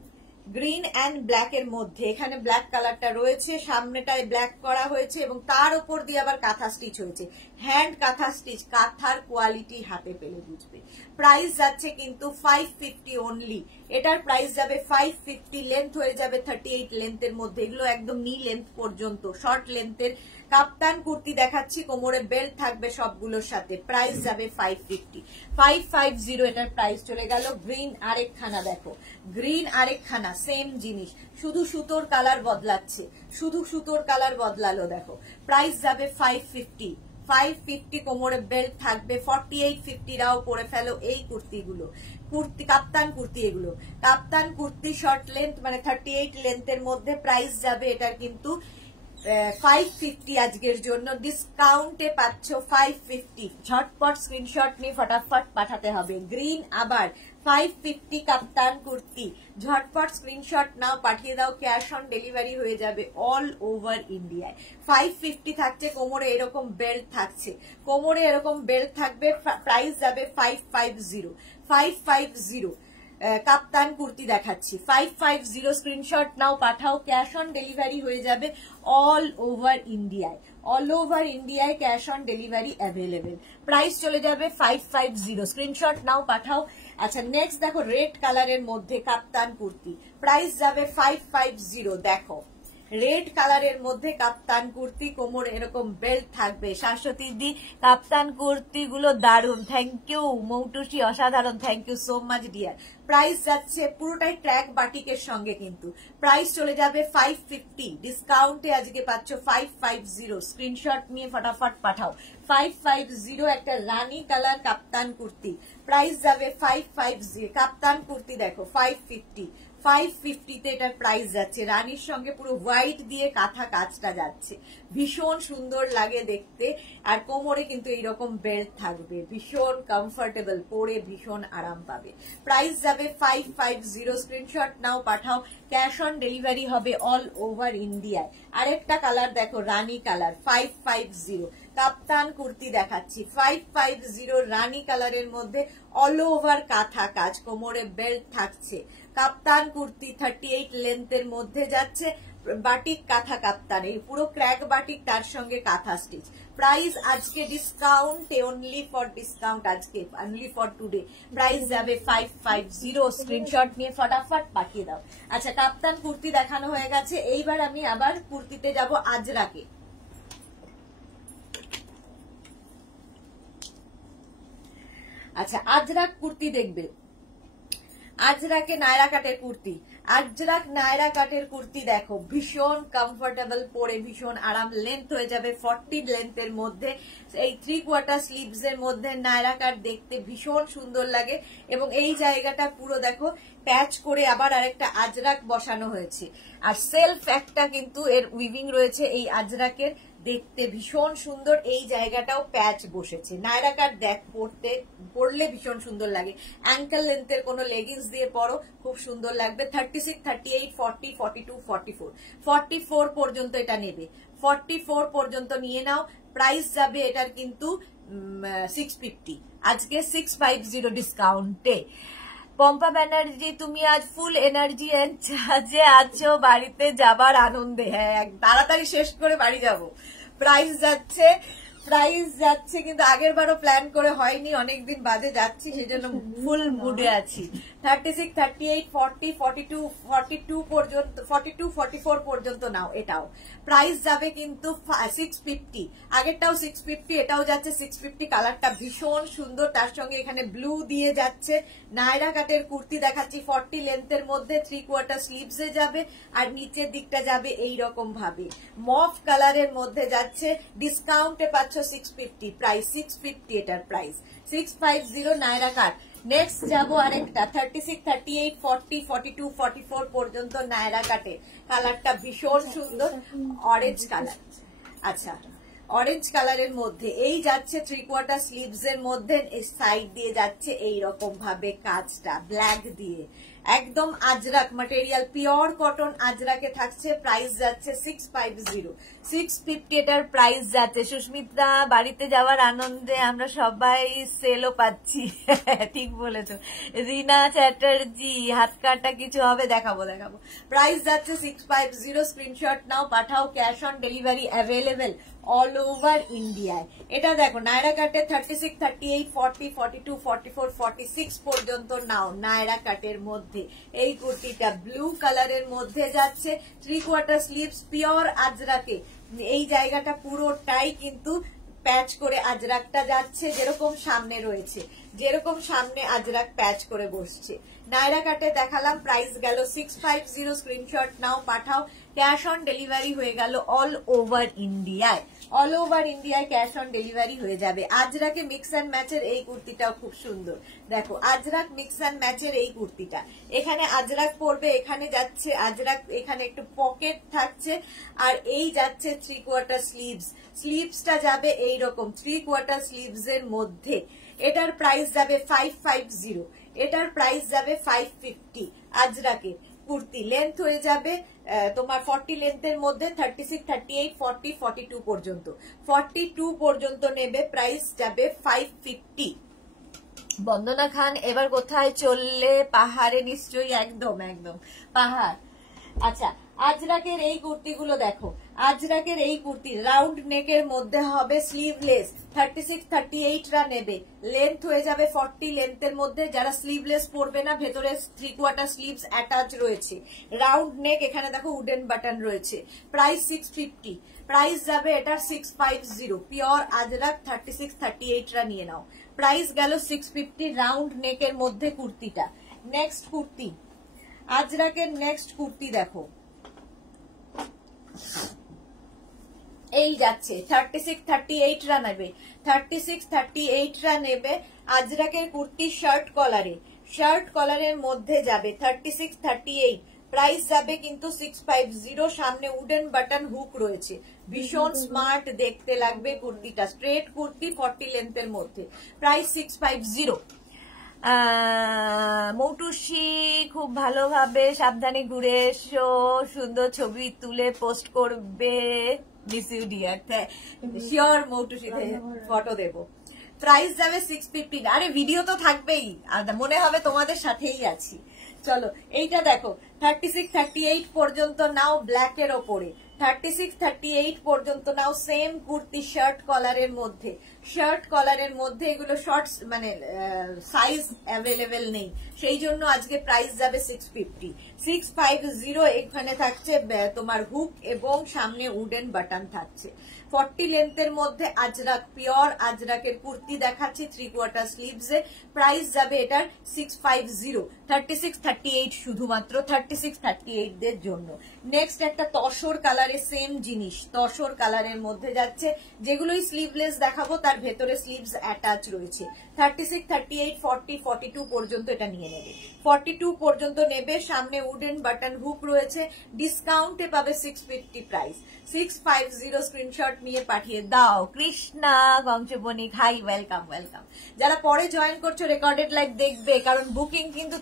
গ্রিন অ্যান্ড ব্ল্যাক এর মধ্যে, এখানে ব্ল্যাক কালারটা রয়েছে, সামনেটায় ব্ল্যাক করা হয়েছে, এবং তার উপর দিয়ে আবার কাঁথা স্টিচ হয়েছে, হ্যান্ড কাঁথা স্টিচ। কাঁথার কোয়ালিটি হাতে পেলে বুঝবে। প্রাইস যাচ্ছে কিন্তু 550 অনলি, এটার প্রাইস যাবে 550। লেন্থ হয়ে যাবে 38 লেন্থের মধ্যে, এগুলো একদম নি লেন্থ পর্যন্ত, শর্ট লেন্থের কাপ্তান কুর্তি দেখাচ্ছি, কোমরে বেল্ট থাকবে সবগুলোর সাথে। প্রাইস যাবে 550, 550 এটার প্রাইস চলে গেল। গ্রিন আরেকখানা দেখো, গ্রিন আরেকখানা সেম জিনিস, শুধু সুতোর কালার বদলাচ্ছে, শুধু সুতোর কালার বদলালো দেখো। প্রাইস যাবে 550, 550 কোমরে বেল্ট থাকবে। 4850-রাও পরে ফেলো এই কুর্তিগুলো, কুর্তি কাপ্তান কুর্তি, এগুলো কাপ্তান কুর্তি শর্ট লেন্থ, মানে 38 লেন্থের মধ্যে। প্রাইস যাবে এটার কিন্তু 550 আজকের জন্য, ডিসকাউন্টে পাচ্ছ 550। ঝটপট স্ক্রিনশট নিয়ে ফটাফট পাঠাতে হবে। গ্রিন আবার 550 কাপ্তান কুর্তি, ঝটপট স্ক্রিনশট নাও, পাঠিয়ে দাও, ক্যাশ অন ডেলিভারি হয়ে যাবে অল ওভার ইন্ডিয়ায়। 550 থাকছে, কোমরে এরকম বেল্ট থাকছে, কোমরে এরকম বেল্ট থাকবে। প্রাইস যাবে 550, 550। কাপ্তান কুর্তি দেখাচ্ছি 550 স্ক্রিনশট নাও পাঠাও, ক্যাশ অন ডেলিভারি হয়ে যাবে অল ওভার ইন্ডিয়ায়, অল ওভার ইন্ডিয়ায় cash on delivery available. Price চলে যাবে 550, স্ক্রিনশট নাও পাঠাও। আচ্ছা নেক্সট দেখো রেড কালারের মধ্যে কাপ্তান কুর্তি, প্রাইস যাবে 550। দেখো রেড কালারের মধ্যে কাপ্তান কুর্তি, কোমর এরকম বেল্ট থাকবে। শাশ্বতী দি কাপ্তান কুর্তি গুলো দারুন, থ্যাংক ইউ মৌটুসি, অসাধারণ, thank you so much dear. Price যাচ্ছে পুরোটাই ট্র্যাক বাটিকের সঙ্গে, কিন্তু প্রাইস চলে যাবে 550, ডিসকাউন্টে আজকে পাচ্ছ 550। স্ক্রিনশট নিয়ে ফটাফট পাঠাও। 550 একটা রানী কালার কাপ্তান কুর্তি, প্রাইস যাবে 550। কাপ্তান কুর্তি দেখো 550, 550-তে এটার প্রাইস যাচ্ছে। রানীর সঙ্গে পুরো হোয়াইট দিয়ে কাঁথা কাজটা যাচ্ছে, ভীষণ সুন্দর লাগে দেখতে। আর কোমরে কিন্তু এইরকম বেল্ট থাকবে, ভীষণ কমফোর্টেবল, পরে ভীষণ আরাম পাবে। প্রাইস যাবে 550, স্ক্রিনশট নাও পাঠাও, ক্যাশ অন ডেলিভারি হবে অল ওভার ইন্ডিয়ায়। আরেকটা কালার দেখো রানী কালার 550 কাপ্তান কুর্তি দেখাচ্ছি 550 রানী কালারের মধ্যে অল ওভার কাঁথা কাজ, কোমরে বেল্ট থাকছে। কাপ্তান কুর্তি 38 লেন্থের মধ্যে যাচ্ছে, বাটিক কাঁথা কাপ্তান, এই পুরো ক্র্যাক বাটিক, তার সঙ্গে কাঁথা স্টিচ। প্রাইস আজকে ডিসকাউন্টে, অনলি ফর ডিসকাউন্ট আজকে, অনলি ফর টুডে, প্রাইস যাবে 550। স্ক্রিনশট নিয়ে ফটাফট পাঠিয়ে দাও। আচ্ছা কাপ্তান কুর্তি দেখানো হয়ে গেছে, এইবার আমি আবার কুর্তিতে যাব আজরাকে। আচ্ছা আজরাক কুর্তি দেখবে, আজরাকে নায়রা কাটের কুর্তি, আজরাক নায়রা কাটের কুর্তি দেখো ভীষণ কমফোর্টেবল, পরে ভীষণ আরাম। লেন্থ হয়ে যাবে 40 লেন্থের মধ্যে, এই 3/4 স্লিভস এর মধ্যে নায়রা কাট দেখতে ভীষণ সুন্দর লাগে। এবং এই জায়গাটা পুরো দেখো প্যাচ করে আবার আরেকটা আজরাক বসানো হয়েছে, আর সেলফ একটা কিন্তু এর উইভিং রয়েছে এই আজরাকের, দেখতে ভীষণ সুন্দর। এই জায়গাটাও প্যাচ বসেছে, নায়রা কাট দেখ পরলে ভীষণ সুন্দর লাগে। অ্যাঙ্কেল লেন্থের কোনো লেগিংস দিয়ে পরো, খুব সুন্দর লাগবে। 36, 38, 40, 42, 44, 44 পর্যন্ত এটা নেবে, 44 পর্যন্ত নিয়ে নাও। প্রাইস যাবে এটার কিন্তু 650, আজকে 650 ডিসকাউন্টে। পম্পা ব্যানার্জি তুমি আজ ফুল এনার্জি এন্ড চার্জে আছো, বাড়িতে যাবার আনন্দে। হ্যাঁ তাড়াতাড়ি শেষ করে বাড়ি যাব। প্রাইস যাচ্ছে কিন্তু আগের বারও প্ল্যান করে হয়নি, অনেকদিন বাদে যাচ্ছি, সেজন্য ফুল মুডে আছি। 36, 38, 40, 42, 42 পর্যন্ত, 42, 44 পর্যন্ত নাও। এটাও প্রাইস যাবে কিন্তু 650, আগেরটাও 650, এটাও যাচ্ছে 650। কালারটা ভীষণ সুন্দর, তার সঙ্গে এখানে ব্লু দিয়ে যাচ্ছে। নায়রা কাটের কুর্তি দেখাচ্ছি 40 লেন্থের মধ্যে, 3/4 স্লিভসে যাবে, আর নিচের দিকটা যাবে এইরকম ভাবে মফ কালারের মধ্যে যাচ্ছে। ডিসকাউন্টে পাচ্ছ 650, প্রাইস 650, এটার প্রাইস 650 নায়রা কাট। নেক্সট যাবো আরেকটা 36, 38, 40, 42, 44 পর্যন্ত নায়রা কাটে। কালারটা ভীষণ সুন্দর, অরেঞ্জ কালার। আচ্ছা অরেঞ্জ কালারের মধ্যে এই যাচ্ছে 3/4 স্লিভস এর মধ্যে, সাইড দিয়ে যাচ্ছে এইরকম ভাবে কাজটা ব্ল্যাক দিয়ে, একদম আজরাক ম্যাটেরিয়াল, পিওর কটন আজরাকে থাকছে। প্রাইস যাচ্ছে 650, 650 এটার প্রাইস যাচ্ছে। সুস্মিতা বাড়িতে যাওয়ার আনন্দে আমরা সবাই সেলও পাচ্ছি, ঠিক বলেছো। রিনা চ্যাটার্জি হাত কাটা কিছু হবে, দেখাবো। প্রাইস যাচ্ছে 650, স্ক্রিনশট নাও পাঠাও, cash on delivery available all over ইন্ডিয়ায়। এটা দেখো নায়রা কাটের 36, 38, 40, 42, 44, 46 পর্যন্ত নাও। নায়রা কাটের মধ্যে এই কুর্তিটা ব্লু কালারের মধ্যে যাচ্ছে, 3/4 স্লিভস, পিওর আজরাকে। এই জায়গাটা পুরোটাই কিন্তু প্যাচ করে আজরাকটা যাচ্ছে, যেরকম সামনে রয়েছে, যেরকম সামনে আজরাক প্যাচ করে বসছে। নায়রা কাটে দেখালাম, প্রাইস গেল 650, স্ক্রিনশট নাও পাঠাও, ক্যাশ অন ডেলিভারি হয়ে গেল অল ওভার ইন্ডিয়ায়, অল ওভার ইন্ডিয়ায় ক্যাশ অন ডেলিভারি হয়ে যাবে। আজরাকে মিক্স অ্যান্ড ম্যাচের এই কুর্তিটাও খুব সুন্দর, দেখো আজরাক মিক্স অ্যান্ড ম্যাচের এই কুর্তিটা, এখানে আজরাক পড়বে, এখানে যাচ্ছে আজরাক, এখানে একটু পকেট থাকছে, আর এই যাচ্ছে 3/4 স্লিভস, স্লিভসটা যাবে এইরকম 3/4 স্লিভস এর মধ্যে। এটার প্রাইস যাবে 550, এটার প্রাইস যাবে 550। আজরাকে কুর্তি লেন্থ হয়ে যাবে তোমার 40 লেন্থের মধ্যে, 36, 38, 40, 42 পর্যন্ত, 42 পর্যন্ত নেবে, প্রাইস যাবে 550। বন্দনা খান এবার কোথায় চললে? পাহাড়ে নিশ্চয়ই। একদম একদম পাহাড়। আচ্ছা, আজরাকের এই কুর্তিগুলো দেখো, আজরাকের এই কুর্তি রাউন্ড নেকের মধ্যে হবে, স্লিভলেস, 36-38 নেবে, লেন্থ হয়ে যাবে 40 লেন্থের মধ্যে। যারা স্লিভলেস পরবে না, ভেতরে 3/4 স্লিভস অ্যাটাচ রয়েছে, রাউন্ড নেক, এখানে দেখো উডেন বাটন রয়েছে। প্রাইস 650, প্রাইস যাবে এটার 650। পিওর আজরাক 36-38 নিয়ে নাও। প্রাইস গেল 650 রাউন্ড নেকের মধ্যে কুর্তিটা। নেক্সট কুর্তি, আজরাকের নেক্সট কুর্তি দেখো, এই যাচ্ছে 36-38 নেবে, 36-38 নেবে। আজরাকের কুর্তি শার্ট কলারে, শার্ট কলারের মধ্যে যাবে 36-38, প্রাইস যাবে কিন্তু 650। সামনে উডেন বাটন হুক রয়েছে, ভীষণ স্মার্ট দেখতে লাগবে কুর্তিটা। স্ট্রেট কুর্তি 40 লেন্থের মধ্যে, প্রাইস 650। মৌটুসি খুব ভালোভাবে সাবধানে ঘুরে এসো, সুন্দর ছবি তুলে পোস্ট করবে। Miss you dear, sure Moutusi photo দেবো। প্রাইস যাবে 650। আরে ভিডিও তো থাকবেই, আর মনে হবে তোমাদের সাথেই আছি। চলো এইটা দেখো, 36-38 পর্যন্ত নাও, ব্ল্যাকের ওপরে 36-38 পর্যন্ত নাও। সেম কুর্তি শার্ট কলারের মধ্যে, শার্ট কলারের মধ্যে। এগুলো শর্টস মানে সাইজ অ্যাভেলেবেল নেই, সেই জন্য আজকে প্রাইস যাবে 650। 650 এখানে থাকছে তোমার হুক এবং সামনে উডেন বাটন থাকছে। 40 লেন্থের মধ্যে আজরাক, পিওর আজরাকের কুর্তি দেখাচ্ছি 3/4 স্লিভসে। প্রাইস যাবে এটার 650। 36-38 শুধুমাত্র 36-38 দের জন্য। নেক্সট একটা তসর কালারের সেম জিনিস, তসর কালারের মধ্যে যাচ্ছে। যেগুলোই স্লিভলেস দেখাবো তার ভেতরে স্লিভস অ্যাটাচ রয়েছে। 36-38, 40, 42 পর্যন্ত এটা নিয়ে নেবে, 42 পর্যন্ত নেবে। সামনে উডেন বাটন হুক রয়েছে, ডিসকাউন্টে পাবে 650 প্রাইস। 650 স্ক্রিনশট নিয়ে পাঠিয়ে দাও। Krishna Gandhabanik, hi, welcome welcome. যারা পরে জয়েন করছো রেকর্ডেড লাইভ দেখবে, কারণ বুকিং কিন্তু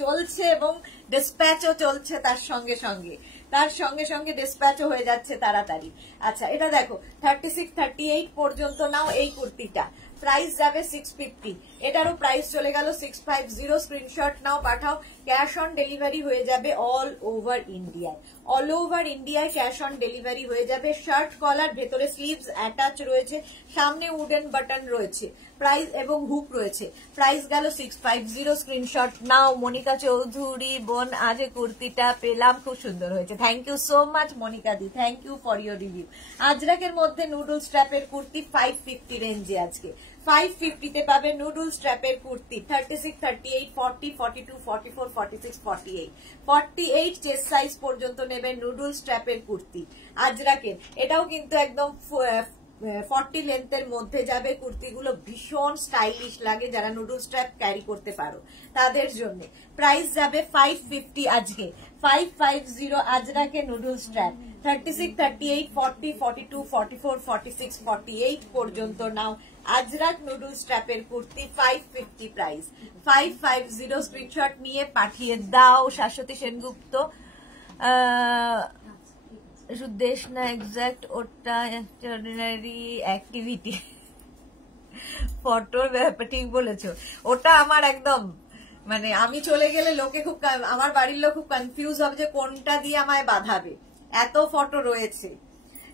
চলছে এবং ডিসপ্যাচও চলছে তার সঙ্গে সঙ্গে ডিসপ্যাচও হয়ে যাচ্ছে তাড়াতাড়ি। আচ্ছা, এটা দেখো 36-38 পর্যন্ত নাও এই কুর্তিটা, প্রাইস যাবে 650। এটারও প্রাইস চলে গেল 650। স্ক্রিনশট নাও, পাঠাও। ক্যাশ অন ডেলিভারি হয়ে যাবে অল ওভার ইন্ডিয়ায়, অল ওভার ইন্ডিয়ায় ক্যাশ অন ডেলিভারি হয়ে যাবে। শার্ট কলার, ভেতরে স্লিভস অ্যাটাচ রয়েছে, সামনে উডেন বাটন রয়েছে, প্রাইস এবং হুক রয়েছে। প্রাইস গেল 650। স্ক্রিনশট নাও। মনিকা চৌধুরী, বোন আজ কুর্তিটা পেলাম, খুব সুন্দর হয়েছে। Thank you so much Monika di, thank you for your review. আজরাকের মধ্যে নুডল স্ট্র্যাপের কুর্তি 550 রেঞ্জে আজকে 550 পাবে নুডল স্ট্র্যাপের কুর্তি। 36-38, 40, 42, 44, 46, 48, 48 চেস্ট সাইজ পর্যন্ত নেবে নুডল স্ট্র্যাপের কুর্তি আজরাকের। এটাও কিন্তু একদম 40 লেন্থের মধ্যে যাবে। কুর্তিগুলো ভীষণ স্টাইলিশ লাগে, যারা নুডল স্ট্র্যাপ ক্যারি করতে পারো তাদের জন্য। প্রাইস যাবে 550 আজকে, 550 আজরাকে নুডল স্ট্র্যাপ। 36-38, 40, 42, 44, 46, 48 পর্যন্ত নাও আজরাক নুডল স্ট্র্যাপের কুর্তি 550 প্রাইস। 550 স্ক্রিনশট নিয়ে পাঠিয়ে দাও। শাশ্বতী সেনগুপ্ত, সুদেশ না এক্সাক্ট, ওটা এক্সট্রাঅর্ডিনারি অ্যাক্টিভিটি ফটোর ব্যাপার, ঠিক বলেছো। ওটা আমার একদম মানে আমি চলে গেলে লোকে খুব, আমার বাড়ির লোক খুব কনফিউজ হবে যে কোনটা দিয়ে আমায় বাঁধাবে, এত ফটো রয়েছে।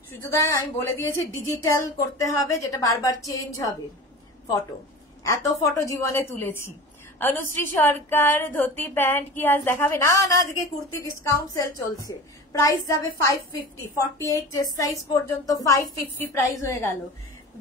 সুতরাং আমি বলে দিয়েছি ডিজিটাল করতে হবে, যেটা বারবার চেঞ্জ হবে ফটো। এত ফটো জীবনে তুলেছি। অনুশ্রী সরকার, ধুতি প্যান্ট কি আজ দেখাবে? না না, আজকে কুর্তি ডিসকাউন্ট সেল চলছে। প্রাইস যাবে 550, 48 চেস্ট সাইজ পর্যন্ত 550 প্রাইস হয়ে গেল।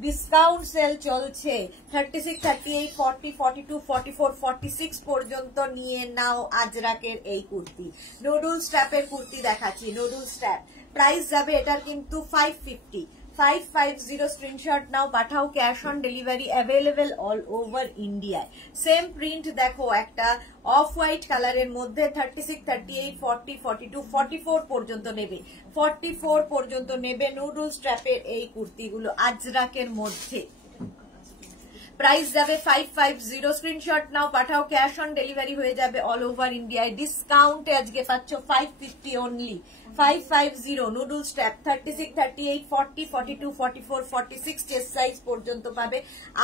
ডিসকাউন্ট সেল চলছে। 36-38, 40, 42, 44, 46 পর্যন্ত নিয়ে নাও আজরাকের এই কুর্তি। নুডল স্ট্র্যাপের কুর্তি দেখাচ্ছি, নুডল স্ট্র্যাপ। প্রাইস যাবে এটার কিন্তু 550। 550 স্ক্রিনশট নাও, পাঠাও। Cash on delivery available all over ইন্ডিয়ায়। সেম প্রিন্ট দেখো, একটা অফ হোয়াইট কালারের মধ্যে 36-38, 40, 42, 44 পর্যন্ত নেবে, 44 পর্যন্ত নেবে নুডল স্ট্র্যাপের এই কুর্তিগুলো আজরাকের মধ্যে। প্রাইস যাবে 550। স্ক্রিনশট নাও, পাঠাও। ক্যাশ অন ডেলিভারি হয়ে যাবে অল ওভার ইন্ডিয়ায়। ডিসকাউন্টে আজকে পাচ্ছ 550 only, 550 noodle strap 36, 38, 40, 42, 44, 46 chest size পর্যন্ত পাবে।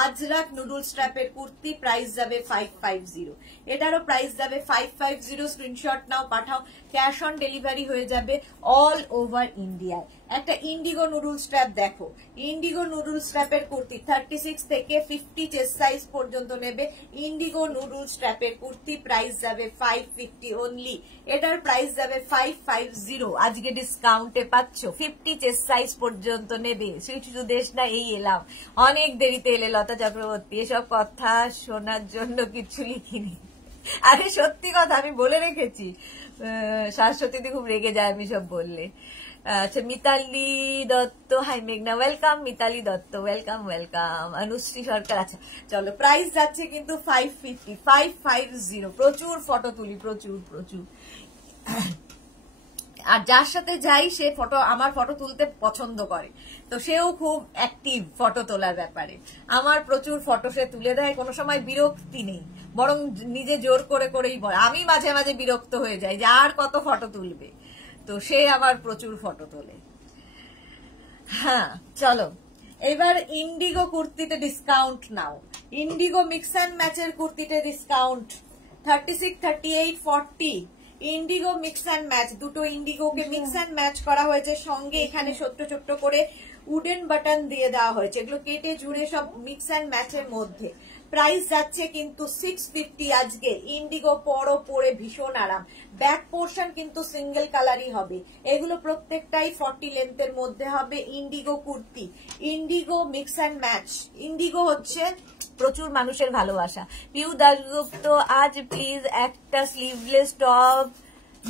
আজরাক নুডল স্ট্র্যাপের কুর্তি, প্রাইস যাবে 550। এটারও প্রাইস যাবে 550। স্ক্রিনশট নাও, পাঠাও। ক্যাশ অন ডেলিভারি হয়ে যাবে অল ওভার ইন্ডিয়ায়। একটা ইন্ডিগো নুডল স্ট্র্যাপ দেখো, ইন্ডিগো নুডল স্ট্র্যাপের কুর্তি 36 থেকে 50 চেস্ট সাইজ পর্যন্ত নেবে। ইন্ডিগো নুডল স্ট্র্যাপের কুর্তি প্রাইস যাবে 550 অনলি। এটার প্রাইস যাবে 550। আজকে ডিসকাউন্টে পাচ্ছ, 50 চেস্ট সাইজ পর্যন্ত নেবে। শুধু দেশ না, এই এলাম, অনেক দেরিতে এলে লতা চক্রবর্তী। এসব কথা শোনার জন্য কিছু লিখিনি। আরে সত্যি কথা, আমি বলে রেখেছি। শাশ্বতী খুব রেগে যায় আমি সব বললে। আচ্ছা, মিতালি দত্ত, হাই মেঘনা, welcome. Mitali Dutta, welcome welcome. Anushree Sarkar. আচ্ছা চলো, প্রাইস যাচ্ছে কিন্তু 550। প্রচুর ফটো তুলি, প্রচুর প্রচুর। আর যার সাথে যাই সে আমার ফটো তুলতে পছন্দ করে, তো সেও খুব অ্যাক্টিভ ফটো তোলার ব্যাপারে। আমার প্রচুর ফটো সে তুলে দেয়, কোনো সময় বিরক্তি নেই, বরং নিজে জোর করে করেই বলে। আমি মাঝে মাঝে বিরক্ত হয়ে যাই যে আর কত ফটো তুলবে, তো সে আবার প্রচুর ফটো তোলে। হ্যাঁ চলো, এবার ইন্ডিগো কুর্তিতে ডিসকাউন্ট নাও। ইন্ডিগো মিক্স অ্যান্ড ম্যাচের কুর্তিতে discount 36, 38, 40। Indigo mix and match, দুটো ইন্ডিগোকে মিক্স অ্যান্ড ম্যাচ করা হয়েছে। সঙ্গে এখানে ছোট্ট ছোট্ট করে উডেন বাটন দিয়ে দেওয়া হয়েছে, এগুলো কেটে জুড়ে সব মিক্স অ্যান্ড ম্যাচের মধ্যে। প্রাইস যাচ্ছে কিন্তু 650 আজকে। ইন্ডিগো পরে ভীষণ আরাম। ব্যাক পোর্শন কিন্তু সিঙ্গেল কালারই হবে। এগুলো প্রত্যেকটাই 40 লেন্থের মধ্যে হবে। Indigo kurti, Indigo mix and match. Indigo হচ্ছে প্রচুর মানুষের ভালোবাসা। পিউ দাশগুপ্ত, আজ প্লিজ একটা স্লিভলেস টপ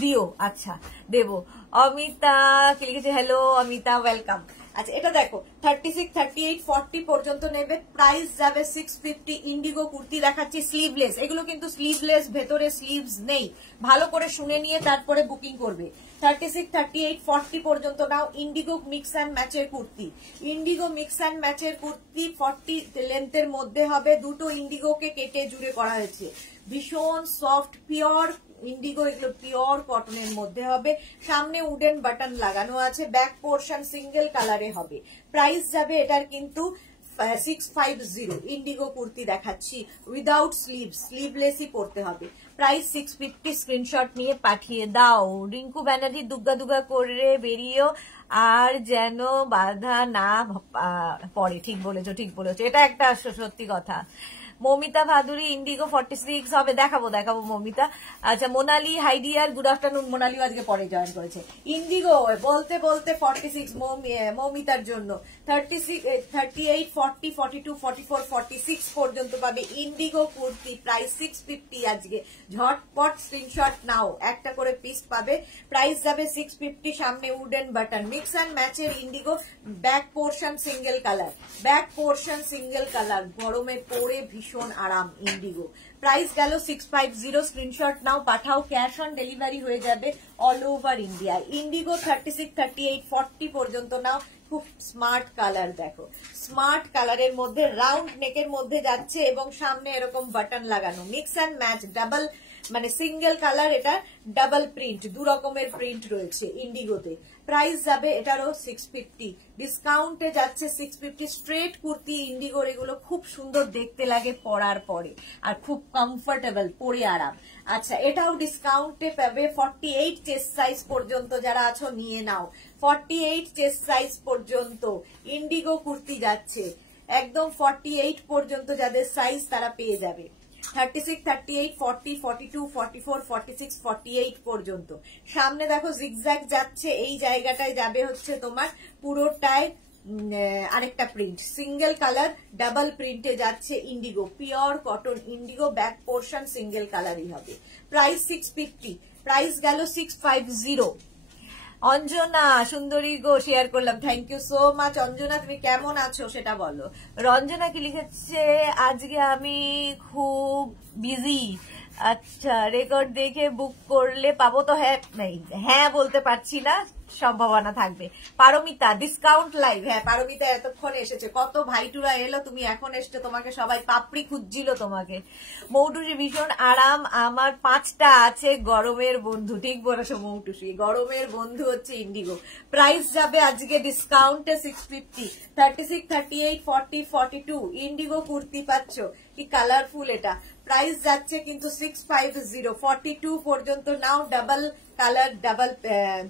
দিও। আচ্ছা দেবো। অমিতা কি লিখেছে, হ্যালো অমিতা, ওয়েলকাম। আচ্ছা এটা দেখো, 36, 38, 40 পর্যন্ত নেবে। প্রাইস যাবে 650। ইন্ডিগো কুর্তি দেখাচ্ছি স্লিভলেস, এগুলো কিন্তু স্লিভলেস, ভেতরে স্লিভস নেই। ভালো করে শুনে নিয়ে তারপরে বুকিং করবে। 36, 38, 40 পর্যন্ত নাও। ইন্ডিগো মিক্স অ্যান্ড ম্যাচের কুর্তি, ইন্ডিগো মিক্স অ্যান্ড ম্যাচের কুর্তি 40 লেন্থের মধ্যে হবে। দুটো ইন্ডিগোকে কেটে জুড়ে করা হয়েছে। ভীষণ সফট পিওর ইন্ডিগো, এগুলো পিওর কটনের মধ্যে হবে। সামনে উডেন বাটন লাগানো আছে। ব্যাক পোর্শন সিঙ্গেল কালারে হবে। প্রাইস যাবে এটার কিন্তু 650। ইন্ডিগো কুর্তি দেখাচ্ছি উইদাউট স্লিভস, স্লিভলেসই পরতে হবে। প্রাইস 650। স্ক্রিনশট নিয়ে পাঠিয়ে দাও। রিঙ্কু ব্যানার্জি, দুগ্গা দুগ্গা করে বেরিয়েও আর যেন বাধা না পড়ে। ঠিক বলেছো, ঠিক বলেছো, এটা একটা সত্যি কথা। মমিতা ভাদুরী, ইন্ডিগো 46 হবে। দেখাবো দেখাবো মমিতা। আচ্ছা Monali, hi dear, good afternoon. মোনালিও আজকে পরে জয়েন করেছে। ইন্ডিগো বলতে বলতে 46 মমিতার জন্য। 36, 38, 40, 42, 44, 46 পর্যন্ত পাবে ইন্ডিগো কুর্তি। প্রাইস 650 আজকে। ঝটপট স্ক্রিনশট নাও, একটা করে পিস পাবে। প্রাইস যাবে 650। সামনে উডেন বাটন, মিক্স অ্যান্ড ম্যাচের Indigo. Back portion single colour, back portion single colour. গরমে পরে ভীষণ আরাম ইন্ডিগো। প্রাইস গেল 650। স্ক্রিনশট নাও, পাঠাও। ক্যাশ অন ডেলিভারি হয়ে যাবে অল ওভার ইন্ডিয়া। ইন্ডিগো 36, 38, 40 পর্যন্ত নাও। খুব স্মার্ট কালার দেখো, স্মার্ট কালারের মধ্যে রাউন্ড নেকের মধ্যে যাচ্ছে এবং সামনে এরকম বাটন লাগানো। মিক্স অ্যান্ড ম্যাচ, ডাবল মানে সিঙ্গেল কালার, এটা ডাবল প্রিন্ট, দু রকমের প্রিন্ট রয়েছে ইন্ডিগোতে। প্রাইস যাবে এটারও 650। ডিসকাউন্টে যাচ্ছে 650। স্ট্রেট কুর্তি ইন্ডিগোর, এগুলো খুব সুন্দর দেখতে লাগে পরার পরে, আর খুব কমফোর্টেবল, পরে আরাম। আচ্ছা এটাও ডিসকাউন্টে পাবে 48 চেস্ট সাইজ পর্যন্ত। যারা আছো নিয়ে নাও। 48 চেস্ট সাইজ পর্যন্ত ইন্ডিগো কুর্তি যাচ্ছে একদম 48 পর্যন্ত। যাদের সাইজ তারা পেয়ে যাবে। 36, 38, 40, 42, 44, 46, 48 পর্যন্ত। সামনে দেখো জিগজ্যাগ যাচ্ছে, এই জায়গাটায় যাবে হচ্ছে তোমার পুরোটায় আরেকটা প্রিন্ট, সিঙ্গেল কালার ডাবল প্রিন্টে যাচ্ছে indigo, pure cotton indigo. Back portion single কালারই হবে। প্রাইস 650। প্রাইস গেল 650। অঞ্জনা সুন্দরী গো শেয়ার করলাম, thank you so much. Anjana তুমি কেমন আছো সেটা বলো। রঞ্জনা কি লিখেছে, আজকে আমি খুব বিজি। আচ্ছা রেকর্ড দেখে বুক করলে পাবো তো? হ্যাঁ নেই, হ্যাঁ বলতে পারছি না, সম্ভাবনা থাকবে। পারমিতা ডিসকাউন্ট লাইভ, হ্যাঁ পারমিতা এতক্ষণ এসেছে, কত ভাইটুরা এলো, তুমি এখন এসছো, তোমাকে সবাই পাপড়ি খুঁজছিল তোমাকে। মৌটুসি ভীষণ আরাম, আমার 5টা আছে গরমের বন্ধু, ঠিক বলেছো মৌটুসি, গরমের বন্ধু হচ্ছে ইন্ডিগো। প্রাইস যাবে আজকে ডিসকাউন্টে 650, 36, 38, 40, 42 ইন্ডিগো কুর্তি পাচ্ছ, কি কালারফুল এটা। প্রাইস যাচ্ছে কিন্তু 650, 42 পর্যন্ত নাও।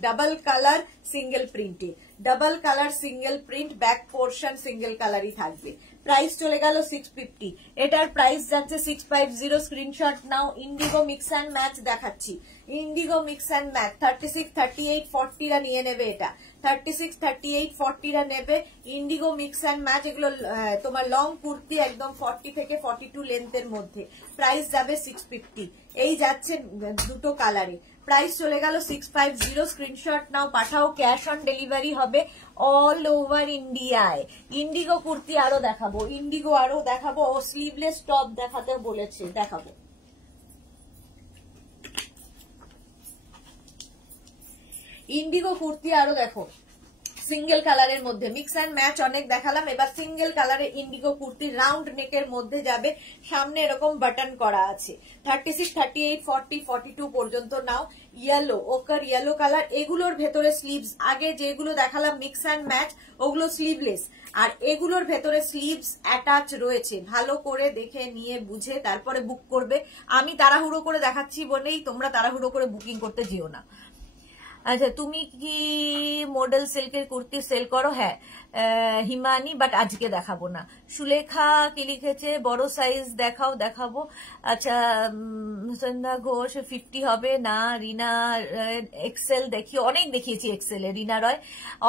ডাবল কালার সিঙ্গেল প্রিন্টে, double colour single print, back portion single কালারই থাকবে। প্রাইস চলে গেল 650, এটার প্রাইস যাচ্ছে 650। Screenshot now. Indigo mix and match দেখাচ্ছি, ইন্ডিগো মিক্স অ্যান্ড ম্যাচ 36, 38, 40রা নিয়ে নেবে, এটা 36, 38, 40রা নেবে। ইন্ডিগো মিক্স অ্যান্ড ম্যাচ, এগুলো তোমার লং কুর্তি একদম 40 থেকে 42 লেন্থের মধ্যে। প্রাইস যাবে 650, এই যাচ্ছে দুটো কালারে। প্রাইস চলে গেল 650। স্ক্রিনশট নাও, পাঠাও, ক্যাশ অন ডেলিভারি হবে অল ওভার ইন্ডিয়ায়। ইন্ডিগো কুর্তি আরো দেখাবো, ইন্ডিগো আরো দেখাবো, ও স্লিভলেস টপ দেখাতে বলেছে, দেখাবো। ইন্ডিগো কুর্তি আরো দেখো, সিঙ্গেল কালারের মধ্যে মিক্স অ্যান্ড ম্যাচ অনেক দেখালাম, এবার সিঙ্গেল কালারে ইন্ডিগো কুর্তি রাউন্ড নেকের মধ্যে যাবে, সামনে এরকম বাটন করা আছে। 36, 38, 40, 42 পর্যন্ত নাও। ইয়েলো, ওকার ইয়েলো কালার, এগুলোর ভেতরে স্লিভস, আগে যেগুলো দেখালাম মিক্স অ্যান্ড ম্যাচ ওগুলো স্লিভলেস, আর এগুলোর ভেতরে স্লিভস অ্যাটাচ রয়েছে। ভালো করে দেখে নিয়ে বুঝে তারপরে বুক করবে। আমি তাড়াহুড়ো করে দেখাচ্ছি বলেই তোমরা তাড়াহুড়ো করে বুকিং করতে যেও না। আচ্ছা, তুমি কি মডেল সিল্কের কুর্তি সেল করো? হ্যাঁ হিমানি, বাট আজকে দেখাবো না। সুলেখা কি লিখেছে, বড় সাইজ দেখাও, দেখাবো। আচ্ছা সন্ধ্যা ঘোষ 50 হবে না। রিনা এক্সেল দেখি, অনেক দেখিয়েছি এক্সেলে। রিনা রয়,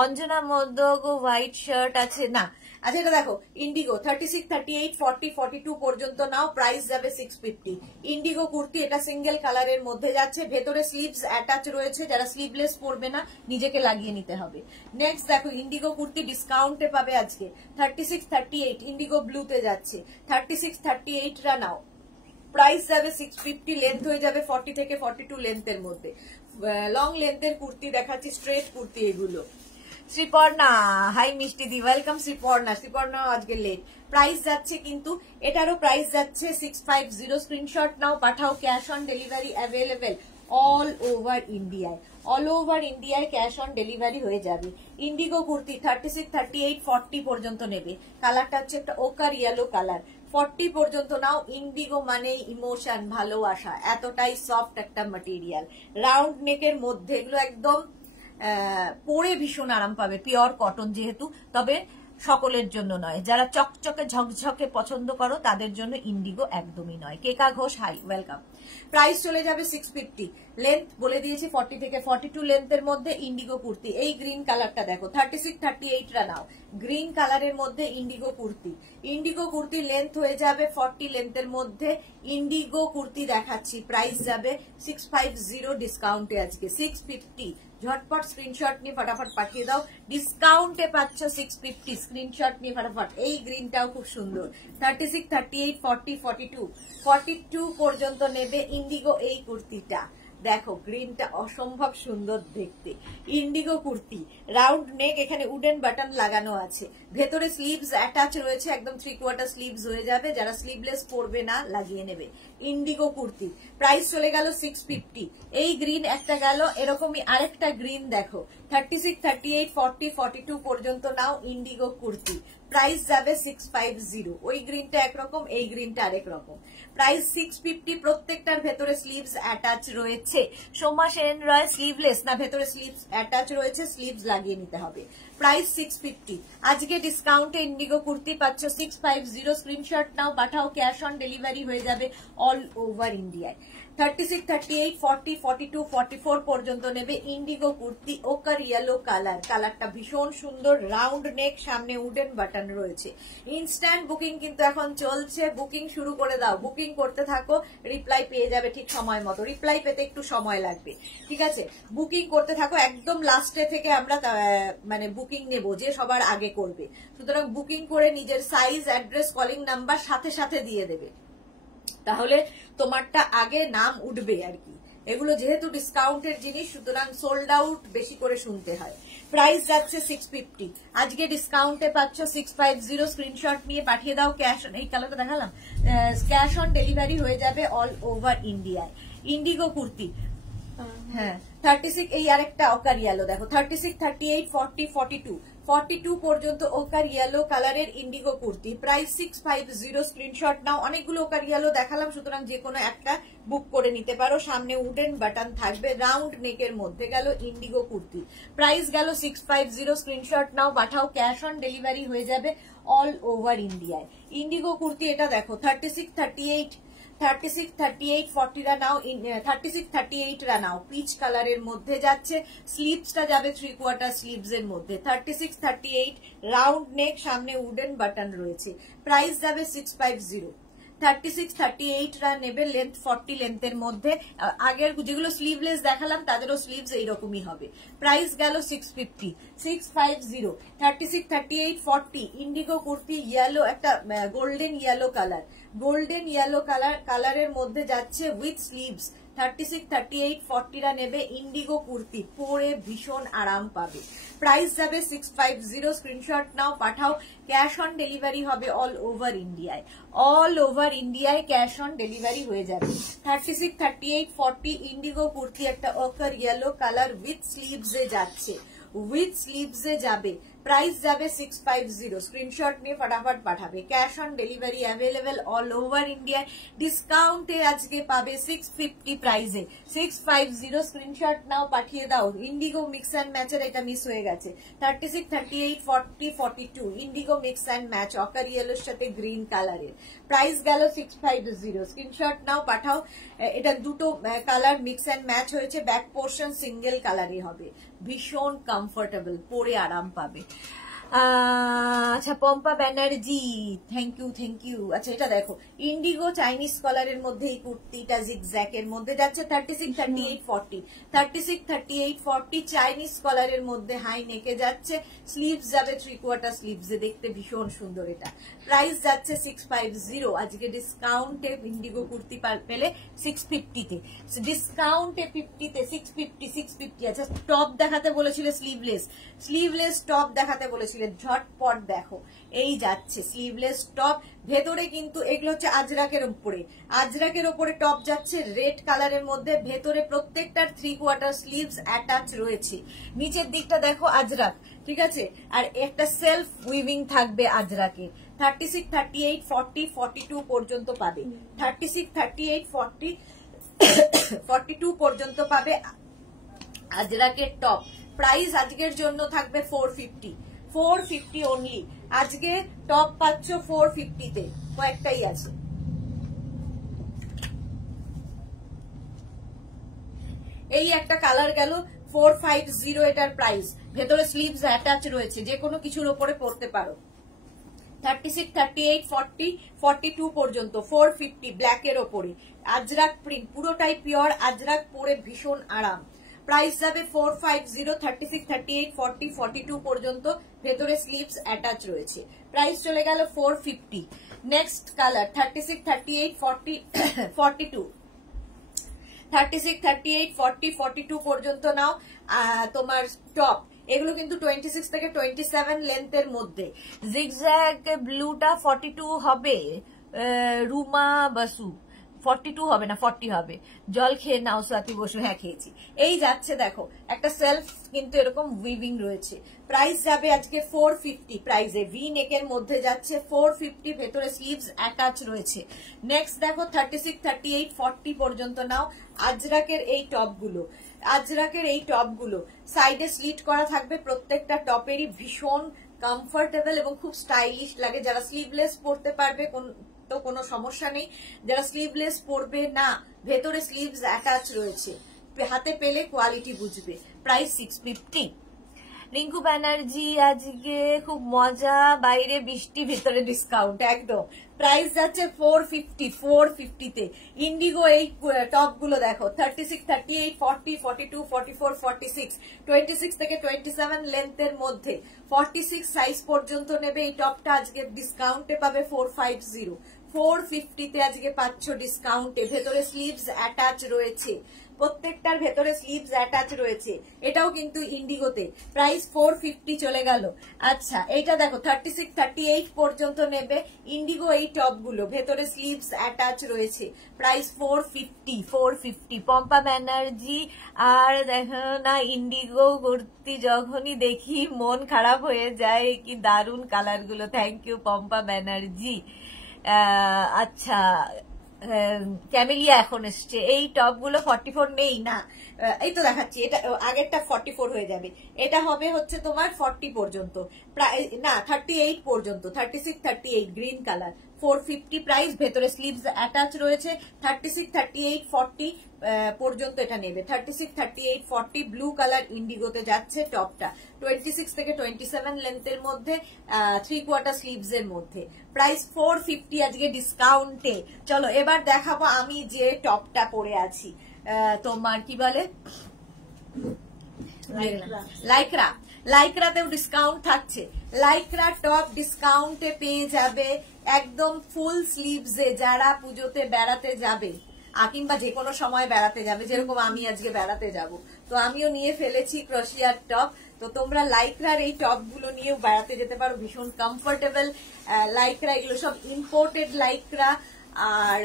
অঞ্জনা মদক হোয়াইট শার্ট আছে না। আচ্ছা এটা দেখো ইন্ডিগো 36, 38, 40, 42 পর্যন্ত নাও। প্রাইস যাবে 650। ইন্ডিগো কুর্তি, এটা সিঙ্গেল কালারের মধ্যে যাচ্ছে, ভেতরে স্লিভস অ্যাটাচ রয়েছে, যারা স্লিভলেস পরবে না নিজেকে লাগিয়ে নিতে হবে। নেক্সট দেখো ইন্ডিগো কুর্তি ডিসকাউন্টে পাবে আজকে 36, 38 ইন্ডিগো ব্লুতে যাচ্ছে। 36, 38 রা নাও। প্রাইস যাবে 650, লেন্থ হয়ে যাবে 40 থেকে 42 লেন্থের মধ্যে। লং লেন্থের কুর্তি দেখাচ্ছি, স্ট্রেট কুর্তি এগুলো। শ্রীপর্ণা, হাই মিষ্টি দি, ওয়েলকাম শ্রীপর্ণা। শ্রীপর্ণা আজকে লেট। প্রাইস যাচ্ছে কিন্তু এটারও প্রাইস যাচ্ছে 650। স্ক্রিনশট নাও, পাঠাও, cash on delivery available all over ইন্ডিয়ায়। অল ওভার ইন্ডিয়ায় ক্যাশ অন ডেলিভারি হয়ে যাবে। ইন্ডিগো কুর্তি 36, 38, 40 পর্যন্ত নেবে। কালারটা হচ্ছে একটা ওকার ইয়েলো কালার। 40 পর্যন্ত নাও। ইন্ডিগো মানে ইমোশন, ভালোবাসা, এতটাই সফট একটা ম্যাটেরিয়াল, রাউন্ড নেকের মধ্যে, এগুলো একদম পরে ভীষণ আরাম পাবে, পিওর কটন যেহেতু। তবে সকলের জন্য নয়, যারা চকচকে ঝকঝকে পছন্দ করো তাদের জন্য ইন্ডিগো একদমই নয়। কেকা ঘোষ, হাই, ওয়েলকাম। প্রাইস চলে যাবে 650। লেন্থ বলে দিয়েছি 40 থেকে 42 লেন্থের মধ্যে ইন্ডিগো কুর্তি। এই গ্রিন কালারটা দেখো, 36, 38 রা নাও। গ্রিন কালারের মধ্যে Indigo kurti. Indigo kurti length হয়ে যাবে 40 লেন্থের মধ্যে। ইন্ডিগো কুর্তি দেখাচ্ছি, প্রাইস যাবে 650 ডিসকাউন্টে আজকে 650। ঝটপট স্ক্রিনশট নিয়ে ফটাফট পাঠিয়ে দাও, ডিসকাউন্টে পাচ্ছ 650। স্ক্রিনশট নিয়ে ফটাফট। এই গ্রিনটাও খুব সুন্দর। 36, 38, 40, 42 42 পর্যন্ত নেবে ইন্ডিগো এই কুর্তিটা। দেখো গ্রিনটা অসম্ভব সুন্দর দেখতে। ইন্ডিগো কুর্তি, রাউন্ড নেক, এখানে উডেন বাটন লাগানো আছে, ভেতরে স্লিভস অ্যাটাচ রয়েছে, একদম 3/4 স্লিভস হয়ে যাবে, যারা স্লিভলেস পরবে না লাগিয়ে নেবে। ইন্ডিগো কুর্তি, প্রাইস চলে গেল 650। এই গ্রিন একটা গেল, এরকমই আরেকটা গ্রিন দেখো, 36, 38, 40, 42 পর্যন্ত নাও ইন্ডিগো কুর্তি। প্রাইস যাবে 650। ওই গ্রিনটা একরকম, এই গ্রিনটা আরেক রকম। প্রাইস 650। প্রত্যেকটার ভেতরে স্লিভস অ্যাটাচ রয়েছে। সোমা সেন রয়, স্লিভলেস না, ভেতরে স্লিভস অ্যাটাচ রয়েছে, স্লিভস লাগিয়ে নিতে হবে। প্রাইস 650। আজকে ডিসকাউন্টে ইন্ডিগো কুর্তি পাচ্ছ 650। স্ক্রিনশট নাও, পাঠাও, ক্যাশ অন ডেলিভারি হয়ে যাবে অল ওভার ইন্ডিয়ায়। 36, 38, 40, 42, 44 পর্যন্ত নেবে ইন্ডিগো কুর্তি, ওকার ইয়েলো কালার। কালারটা ভীষণ সুন্দর, রাউন্ড নেক, সামনে উডেন বাটন রয়েছে। ইনস্ট্যান্ট বুকিং কিন্তু এখন চলছে, বুকিং শুরু করে দাও, বুকিং করতে থাকো, রিপ্লাই পেয়ে যাবে ঠিক সময় মতো। রিপ্লাই পেতে একটু সময় লাগবে, ঠিক আছে? বুকিং করতে থাকো, একদম লাস্টে থেকে আমরা মানে বুকিং নেব, যে সবার আগে করবে। সুতরাং বুকিং করে নিজের সাইজ, অ্যাড্রেস, কলিং নাম্বার সাথে সাথে দিয়ে দেবে, তাহলে তোমারটা আগে নাম উঠবে আর কি, এগুলো যেহেতু ডিসকাউন্টের জিনিস সুতরাং সোল্ড আউট বেশি করে শুনতে হয়। প্রাইস যাচ্ছে 650, আজকে ডিসকাউন্টে পাচ্ছ 650। স্ক্রিনশট নিয়ে পাঠিয়ে দাও। ক্যাশ, এই কালারটা দেখালাম, ক্যাশ অন ডেলিভারি হয়ে যাবে অল ওভার ইন্ডিয়ায়। ইন্ডিগো কুর্তি, হ্যাঁ 36, এই আরেকটা অকার ইয়েলো দেখো 36, 38, 40, 42, 42 পর্যন্ত ওকার ইয়েলো কালারের ইন্ডিগো কুর্তি, প্রাইস 650। স্ক্রিনশট নাও। অনেকগুলো ওকার ইয়েলো দেখালাম সুতরাং যে কোনো একটা বুক করে নিতে পারো। সামনে উডেন বাটন থাকবে, রাউন্ড নেকের মধ্যে গেল ইন্ডিগো কুর্তি, প্রাইস গেল 650। স্ক্রিনশট নাও, পাঠাও। ক্যাশ অন ডেলিভারি হয়ে যাবে অল ওভার ইন্ডিয়ায়। ইন্ডিগো কুর্তি এটা দেখো 36, 38, 36, 38, 40 রা নাও, 36, 38 রা নাও, পিচ কালারের মধ্যে যাচ্ছে। স্লিভসটা যাবে 3/4 স্লিভস এর মধ্যে। 36, 38 রাউন্ড নেক, সামনে উডেন বাটন রয়েছে, প্রাইস যাবে 650। 36, 38 রা নেবে, লেন্থ 40 লেন্থের মধ্যে। আগের যেগুলো স্লিভলেস দেখালাম তাদেরও স্লিভস এইরকমই হবে, প্রাইস গেল 650, 650। 36, 38, 40 ইন্ডিগো কুর্তি, ইয়েলো, একটা golden yellow colour, golden yellow কালারের মধ্যে যাচ্ছে উইথ স্লিভস। 36, 38, 40 রা নেবে ইন্ডিগো কুর্তি, পরে ভীষণ আরাম পাবে, প্রাইস যাবে 650। স্ক্রিনশট নাও, পাঠাও। ক্যাশ অন ডেলিভারি হবে অল ওভার ইন্ডিয়ায়, অল ওভার ইন্ডিয়ায় ক্যাশ অন ডেলিভারি হয়ে যাবে। 36, 38, 40 ইন্ডিগো কুর্তি, একটা অকার ইয়েলো কালার উইথ স্লিভস এ যাচ্ছে, উইথ স্লিভস এ যাবে, প্রাইস যাবে 650। স্ক্রিনশট নিয়ে ফটাফট পাঠাবে। Cash on delivery available all over ইন্ডিয়ায়। ডিসকাউন্টে আজকে পাবে 650 প্রাইসে, 650। স্ক্রিনশট নাও, পাঠিয়ে দাও। ইন্ডিগো মিক্স অ্যান্ড ম্যাচের এটা মিস হয়ে গেছে। 36, 38, 40, 42 indigo mix and match, ochre ইয়েলোর সাথে গ্রিন কালারের, প্রাইস গেল 650। স্ক্রিনশট নাও, পাঠাও। এটা দুটো কালার মিক্স অ্যান্ড ম্যাচ হয়েছে, ব্যাক পোর্শন সিঙ্গেল কালারই হবে, ভীষণ কমফোর্টেবল, পরে আরাম পাবে। আচ্ছা Pampa Banerjee, thank you, thank you. আচ্ছা এটা দেখো ইন্ডিগো চাইনিজ কলারের মধ্যে এই কুর্তিটা জিগজ্যাক এর মধ্যে যাচ্ছে 36, 38, 40, 36, 38, 40 চাইনিজ কলারের মধ্যে হাই নেকে যাচ্ছে, স্লিভস যাবে 3/4 স্লিভস এ, দেখতে ভীষণ সুন্দর। এটা প্রাইস যাচ্ছে 650। আজকে ডিসকাউন্টে ইন্ডিগো কুর্তি পেলে 650 তে, ডিসকাউন্টে 50 তে 650, 650। আচ্ছা টপ দেখাতে বলেছিল, স্লিভলেস, স্লিভলেস টপ দেখাতে বলেছিল, ঝটপট দেখো এই যাচ্ছে স্লিভলেস টপ। ভেতরে কিন্তু এগুলো হচ্ছে আজরাকের উপরে, আজরাকের উপরে টপ যাচ্ছে রেড কালারের মধ্যে, ভেতরে প্রত্যেকটার 3/4 স্লিভস অ্যাটাচ রয়েছে। নিচের দিকটা দেখো আজরাক, ঠিক আছে, আর একটা সেলফ উইভিং থাকবে আজরাকে। 36, 38, 40, 42 পর্যন্ত পাবে, 36, 38, 40, 42 পর্যন্ত পাবে আজরাকের টপ। প্রাইস আজকের জন্য থাকবে 450, 450 অনলি। আজকে টপ পাচ্ছ 450 তে, কয়েকটাই আছে। এই একটা কালার গেল 450 এটার প্রাইস, ভেতরে স্লিভস অ্যাটাচ রয়েছে, যে কোনো কিছুর উপরে পরতে পারো। 36, 38, 40, 42 পর্যন্ত 450 ব্ল্যাকের ওপরে, আজরাক প্রিন্ট, পুরোটাই পিওর আজরাক, পরে ভীষণ আরাম। প্রাইস যাবে 450। 36, 38, 40, 42 পর্যন্ত, ভেতরে স্লিভস অ্যাটাচ রয়েছে, প্রাইস চলে গেল 450। নেক্সট কালার 36, 38, 40, 42, 36, 38, 40, 42 পর্যন্ত নাও। তোমার টপ এগুলো কিন্তু 26 থেকে 27 লেন্থের মধ্যে। জিগজ্যাগ ব্লুটা 42 হবে, রুমা বাসু 42 হবে না 40 হবে। জল খেয়ে নাও সাথী বসু, হ্যাঁ খেয়েছি। এই যাচ্ছে দেখো একটা সেলফ কিন্তু এরকম উইভিং রয়েছে, প্রাইস যাবে আজকে 450 প্রাইসে, ভি নেকের মধ্যে যাচ্ছে 450, ভেতরে স্লিভস অ্যাটাচ রয়েছে। নেক্সট দেখো 36, 38, 40 পর্যন্ত নাও। আজরাকের এই টপগুলো, আজরাকের এই টপগুলো সাইডে স্লিট করা থাকবে, প্রত্যেকটা টপেরই ভীষণ কমফোর্টেবল এবং খুব স্টাইলিশ লাগে। যারা স্লিভলেস পরতে পারবে তো কোনো সমস্যা নেই, যারা স্লিভলেস পরবে না, ভেতরে স্লিভস অ্যাটাচ রয়েছে, হাতে পেলে কোয়ালিটি বুঝবে। প্রাইস 650। রিঙ্কু ব্যানার্জি, আজকে খুব মজা, বাইরে বৃষ্টি, ভেতরে ডিসকাউন্ট, একদম। প্রাইস যাচ্ছে 450, 450 তে। ইন্ডিগো এই টপ গুলো দেখো 36, 38, 40, 42, 44, 46, 26 থেকে 27 লেন্থের মধ্যে, 46 সাইজ পর্যন্ত নেবে। এই টপটা আজকে ডিসকাউন্টে পাবে 450, 450 আজকে পাচ্ছ ডিসকাউন্টে। ভেতরে স্লিভস অ্যাটাচ রয়েছে, প্রত্যেকটার ভেতরে স্লিভস অ্যাটাচ রয়েছে। এটাও কিন্তু ইন্ডিগোতে, প্রাইস 450 চলে গেল। আচ্ছা এইটা দেখো 36 38 পর্যন্ত নেবে ইন্ডিগো। এই টপ গুলো ভেতরে স্লিভস অ্যাটাচ রয়েছে, প্রাইস 450। পম্পা ব্যানার্জি আর দেখো না ইন্ডিগো কুর্তি যখনই দেখি মন খারাপ হয়ে যায়, কি দারুণ কালার গুলো। Thank you Pampa Banerjee. আচ্ছা ক্যামেলিয়া এখন এসছে। এই টপ গুলো 44 নেই না, এই তো দেখাচ্ছি, এটা আগেরটা 44 হয়ে যাবে, এটা হবে হচ্ছে তোমার 40 পর্যন্ত, না 38 পর্যন্ত, 36 38 গ্রিন কালার 450 প্রাইস। ভেতরে স্লিভস অ্যাটাচ রয়েছে। 36 38 40 পর্যন্ত এটা নেবে। 36 38 40 ব্লু কালার ইন্ডিগোতে যাচ্ছে টপটা। 26 থেকে 27 লেন্থের মধ্যে, 3/4 স্লিভস এর মধ্যে, প্রাইস 450 আজকে ডিসকাউন্টে। চলো এবার দেখাবো আমি যে টপটা পরে আছি, তোমার কি বলে লাইক্রা। লাইক্রাতেও ডিসকাউন্ট থাকছে। লাইক্রা টপ ডিসকাউন্টে পেয়ে যাবে একদম ফুল স্লিভসে। যারা পুজোতে বেড়াতে যাবে কিংবা যে কোনো সময় বেড়াতে যাবে, যেরকম আমি আজকে বেড়াতে যাব, তো আমিও নিয়ে ফেলেছি ক্রোশিয়ার টপ। তো তোমরা লাইক্রার এই টপ গুলো নিয়েও বেড়াতে যেতে পারো, ভীষণ কমফোর্টেবল লাইক্রা। এগুলো সব ইম্পোর্টেড লাইক্রা আর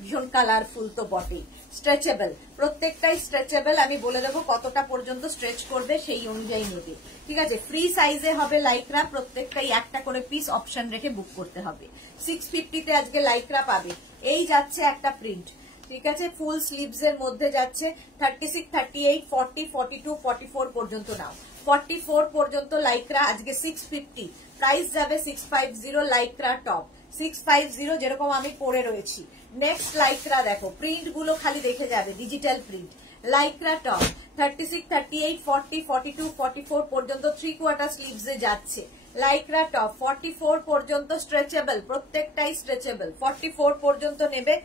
ভীষণ কালারফুল তো বটেই। স্ট্রেচেবল, প্রত্যেকটাই স্ট্রেচেবল। আমি বলে দেবো কতটা পর্যন্ত স্ট্রেচ করবে সেই অনুযায়ী নেবে, ঠিক আছে। ফ্রি সাইজে হবে লাইক্রা, প্রত্যেকটাই একটা করে পিস অপশন রেখে বুক করতে হবে। 650 আজকে লাইক্রা পাবে। এই যাচ্ছে একটা প্রিন্ট, ঠিক আছে, ফুল স্লিভস এর মধ্যে যাচ্ছে। 36 38 40 42 44 পর্যন্ত নাও। 44 পর্যন্ত লাইক্রা আজকে 650, প্রাইস যাবে 650 লাইক্রা টপ 650, যেরকম আমি পরে রয়েছি। নেক্সট লাইক্রা দেখো, প্রিন্ট গুলো খালি দেখে যাবে, ডিজিটাল প্রিন্ট। লাইক্রা টপ 36 38 40 42 44 পর্যন্ত 3/4 স্লিভস এ যাচ্ছে। লাইক্রা টপ 44 পর্যন্ত স্ট্রেচেবল, প্রত্যেকটাই স্ট্রেচেবল। 44 পর্যন্ত নেবে,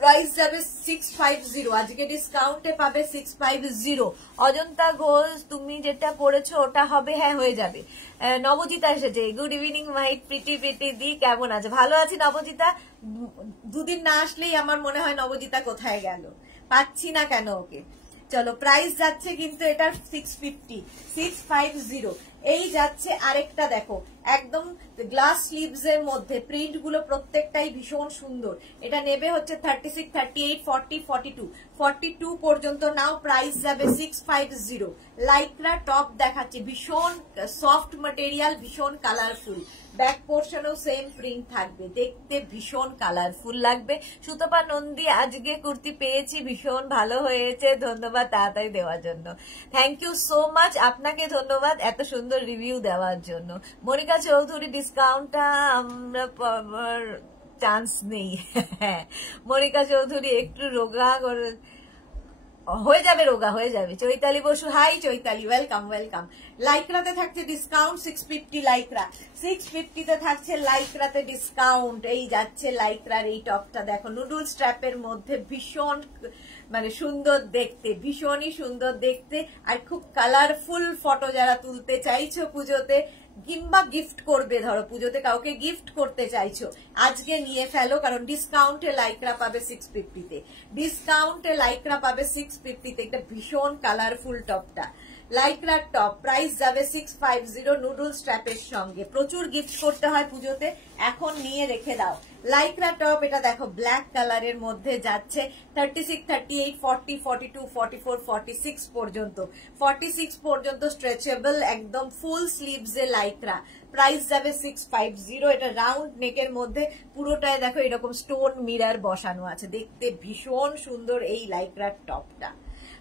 প্রাইস যাবে 650, আজকে ডিসকাউন্টে পাবে 650। অজন্তা ঘোষ তুমি যেটা পড়েছো ওটা হবে, হ্যাঁ হয়ে যাবে। নবজিতা এসেছে, good evening my pretty pretty di, কেমন আছে? ভালো আছি নবজিতা। দুদিন না আসলেই আমার মনে হয় নবজিতা কোথায় গেল, পাচ্ছি না কেন ওকে। চলো প্রাইস যাচ্ছে কিন্তু এটার 650। এই যাচ্ছে আরেকটা দেখো, একদম গ্লাস স্লিভস এর মধ্যে, প্রিন্ট গুলো প্রত্যেকটাই ভীষণ সুন্দর। এটা নেবে হচ্ছে 36 38 40 42 42 পর্যন্ত নাও, প্রাইস যাবে 650। লাইক্রা টপ দেখাচ্ছে, ভীষণ সফট ম্যাটেরিয়াল, ভীষণ কালারফুল। ব্যাক পোর্শনেও সেম প্রিন্ট থাকবে, দেখতে ভীষণ কালারফুল লাগবে। সুতপা নন্দী আজকে কুর্তি পেয়েছি, ভীষণ ভালো হয়েছে, ধন্যবাদ তাড়াতাড়ি দেওয়ার জন্য। থ্যাংক ইউ সো মাচ, আপনাকে ধন্যবাদ এত সুন্দর রিভিউ দেওয়ার জন্য। মনিকা চৌধুরী ডিসকাউন্টটা আমরা পাওয়ার চান্স নেই। মনিকা চৌধুরী একটু রোগা করে হয়ে যাবে, রোগা হয়ে যাবে। Chaitali Basu, hi Chaitali, welcome welcome. লাইক্রাতে থাকছে ডিসকাউন্ট 650, লাইক্রা 650 থাকছে লাইক্রাতে ডিসকাউন্ট। এই যাচ্ছে লাইক্রার এই টপটা দেখো, নুডল স্ট্র্যাপের মধ্যে, ভীষণ মানে সুন্দর দেখতে, ভীষণই সুন্দর দেখতে, আর খুব কালারফুল ফটো যারা তুলতে চাইছো পুজোতে কিংবা গিফট করবে, ধরো পুজোতে কাউকে গিফট করতে চাইছো, আজকে নিয়ে ফেলো, কারণ ডিসকাউন্টে লাইক্রা পাবে 650-তে। ডিসকাউন্টে লাইক্রা পাবে 650-তে। একটা ভীষণ কালারফুল টপটা লাইক্রার টপ, প্রাইস যাবে 650 নুডল স্ট্র্যাপের সঙ্গে। প্রচুর গিফট করতে হয় পুজোতে, এখন নিয়ে রেখে দাও। লাইক্রা টপ এটা দেখো ব্ল্যাক কালারের মধ্যে যাচ্ছে। 36 38 40 42 44 46 পর্যন্ত, 46 পর্যন্ত স্ট্রেচেবল, একদম ফুল স্লিভস এ লাইক্রা, প্রাইস যাবে 650। এটা রাউন্ড নেকের মধ্যে, পুরোটায় দেখো এরকম স্টোন মিরর বসানো আছে, দেখতে ভীষণ সুন্দর এই লাইক্রার টপটা।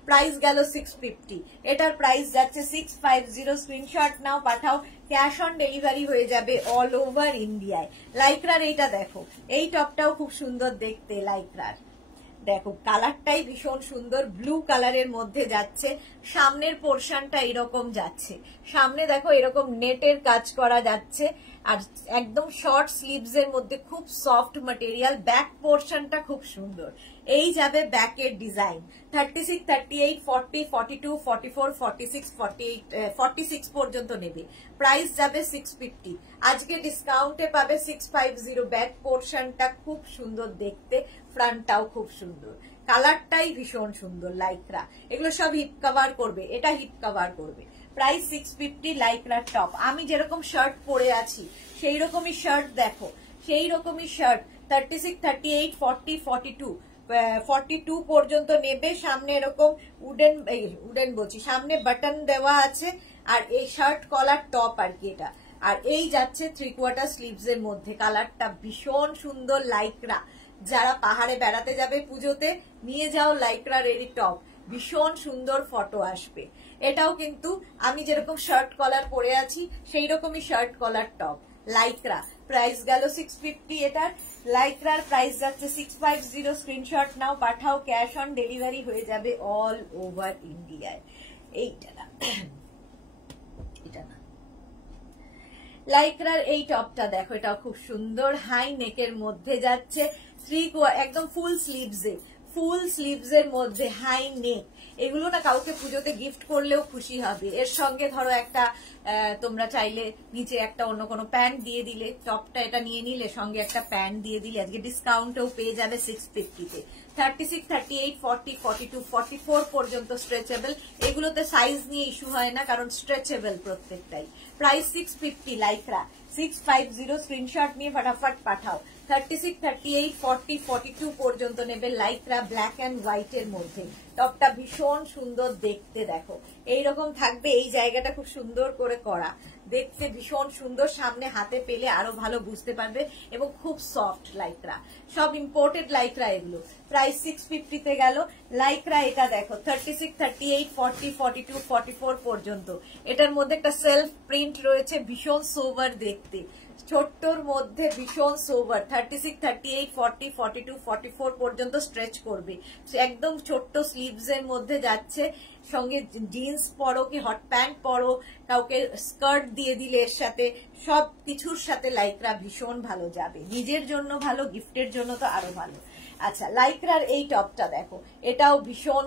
প্রাইস গেল 650, এটার প্রাইস যাচ্ছে 650। স্ক্রিনশট নাও, পাঠাও, ক্যাশ অন ডেলিভারি হয়ে যাবে অল ওভার ইন্ডিয়ায়। লাইক্রার এইটা দেখো, এই টপটাও খুব সুন্দর দেখতে। লাইক্রার দেখো কালারটাই ভীষণ সুন্দর, ব্লু কালারের মধ্যে যাচ্ছে। সামনের পোর্শনটা এরকম যাচ্ছে, সামনে দেখো এরকম নেটের কাজ করা যাচ্ছে, আর একদম শর্ট স্লিভস এর মধ্যে খুব সফট ম্যাটেরিয়াল, ব্যাক পোর্শনটা খুব সুন্দর। এই যাবে ব্যাকের ডিজাইন 36, 38, 40, 42, 44, 46, 48, 46 পর্যন্ত নেবে। প্রাইস যাবে 650। আজকে ডিসকাউন্টে পাবে 650। ব্যাক পোর্শনটা খুব সুন্দর দেখতে, ফ্রন্টটাও খুব সুন্দর, কালারটাই ভীষণ সুন্দর। লাইক্রা এগুলো সব হিপ কভার করবে, এটা হিপ কভার করবে। প্রাইস 650। লাইক্রা টপ, আমি যেরকম শার্ট পরে আছি সেই রকমই শার্ট দেখো, সেই রকমই শার্ট 36, 38, 40, 42, 42 পর্যন্ত নেবে। সামনে এরকম উডেন বলছি, সামনে বাটন দেওয়া আছে। আর এই শার্ট কলার টপ আর কি এটা। আর এই যাচ্ছে 3/4 স্লিভস এর মধ্যে, কালারটা ভীষণ সুন্দর। লাইক্রা, যারা পাহাড়ে বেড়াতে যাবে পুজোতে নিয়ে যাও লাইক্রা রেডি টপ, ভীষণ সুন্দর ফটো আসবে। এটাও কিন্তু আমি যেরকম শার্ট কলার পরে আছি সেই রকমই shirt collar top. Lycra, price গেল 650। এটার লাইক্রার প্রাইস যাচ্ছে 650। স্ক্রিনশট নাও, পাঠাও, ক্যাশ অন ডেলিভারি হয়ে যাবে অল ওভার ইন্ডিয়ায়। এইটা না, এটা না, লাইক্রার এই টপটা দেখো, এটাও খুব সুন্দর। হাই নেকের মধ্যে যাচ্ছে, একদম ফুল স্লিভস এর মধ্যে হাই নেক। এগুলো না কাউকে পুজোতে গিফট করলেও খুশি হবে। এর সঙ্গে ধরো একটা তোমরা চাইলে নিচে একটা অন্য কোনো প্যান্ট দিয়ে দিলে, টপটা এটা নিয়ে নিলে সঙ্গে একটা প্যান্ট দিয়ে দিলে আজকে ডিসকাউন্টেও পেয়ে যাবে 650-তে। 36, 38, 40, 42, 44 পর্যন্ত স্ট্রেচেবল। এগুলোতে সাইজ নিয়ে ইস্যু হয় না, কারণ স্ট্রেচেবল প্রত্যেকটাই। প্রাইস 650। লাইক্রা 650। স্ক্রিনশট নিয়ে ফটাফট পাঠাও। 36, 38, 40, 42 পর্যন্ত নেবে। লাইক্রা ব্ল্যাক অ্যান্ড হোয়াইট এর মধ্যে, টপটা ভীষণ সুন্দর দেখতে। দেখো এইরকম থাকবে, এই জায়গাটা খুব সুন্দর করে করা, দেখতে ভীষণ সুন্দর। সামনে হাতে পেলে আরো ভালো বুঝতে পারবে, এবং খুব সফট লাইক্রা, সব ইম্পোর্টেড লাইক্রা এগুলো। প্রাইস 650-তে গেল। লাইক্রা এটা দেখো 36, 38, 40, 42, 44 পর্যন্ত। এটার মধ্যে একটা সেলফ প্রিন্ট রয়েছে, ভীষণ সোভার দেখতে, ছোট্টর মধ্যে ভীষণ সোভার। 36, 38, 40, 42, 44 পর্যন্ত স্ট্রেচ করবে। একদম ছোট্ট স্লিভস এর মধ্যে যাচ্ছে, সঙ্গে জিন্স পরো কি হট প্যান্ট পরো, কাউকে স্কার্ট দিয়ে দিলে এর সাথে, সব কিছুর সাথে লাইক্রা ভীষণ ভালো যাবে। নিজের জন্য ভালো, গিফটের জন্য তো আরো ভালো। আচ্ছা, লাইক্রার এই টপটা দেখো, এটাও ভীষণ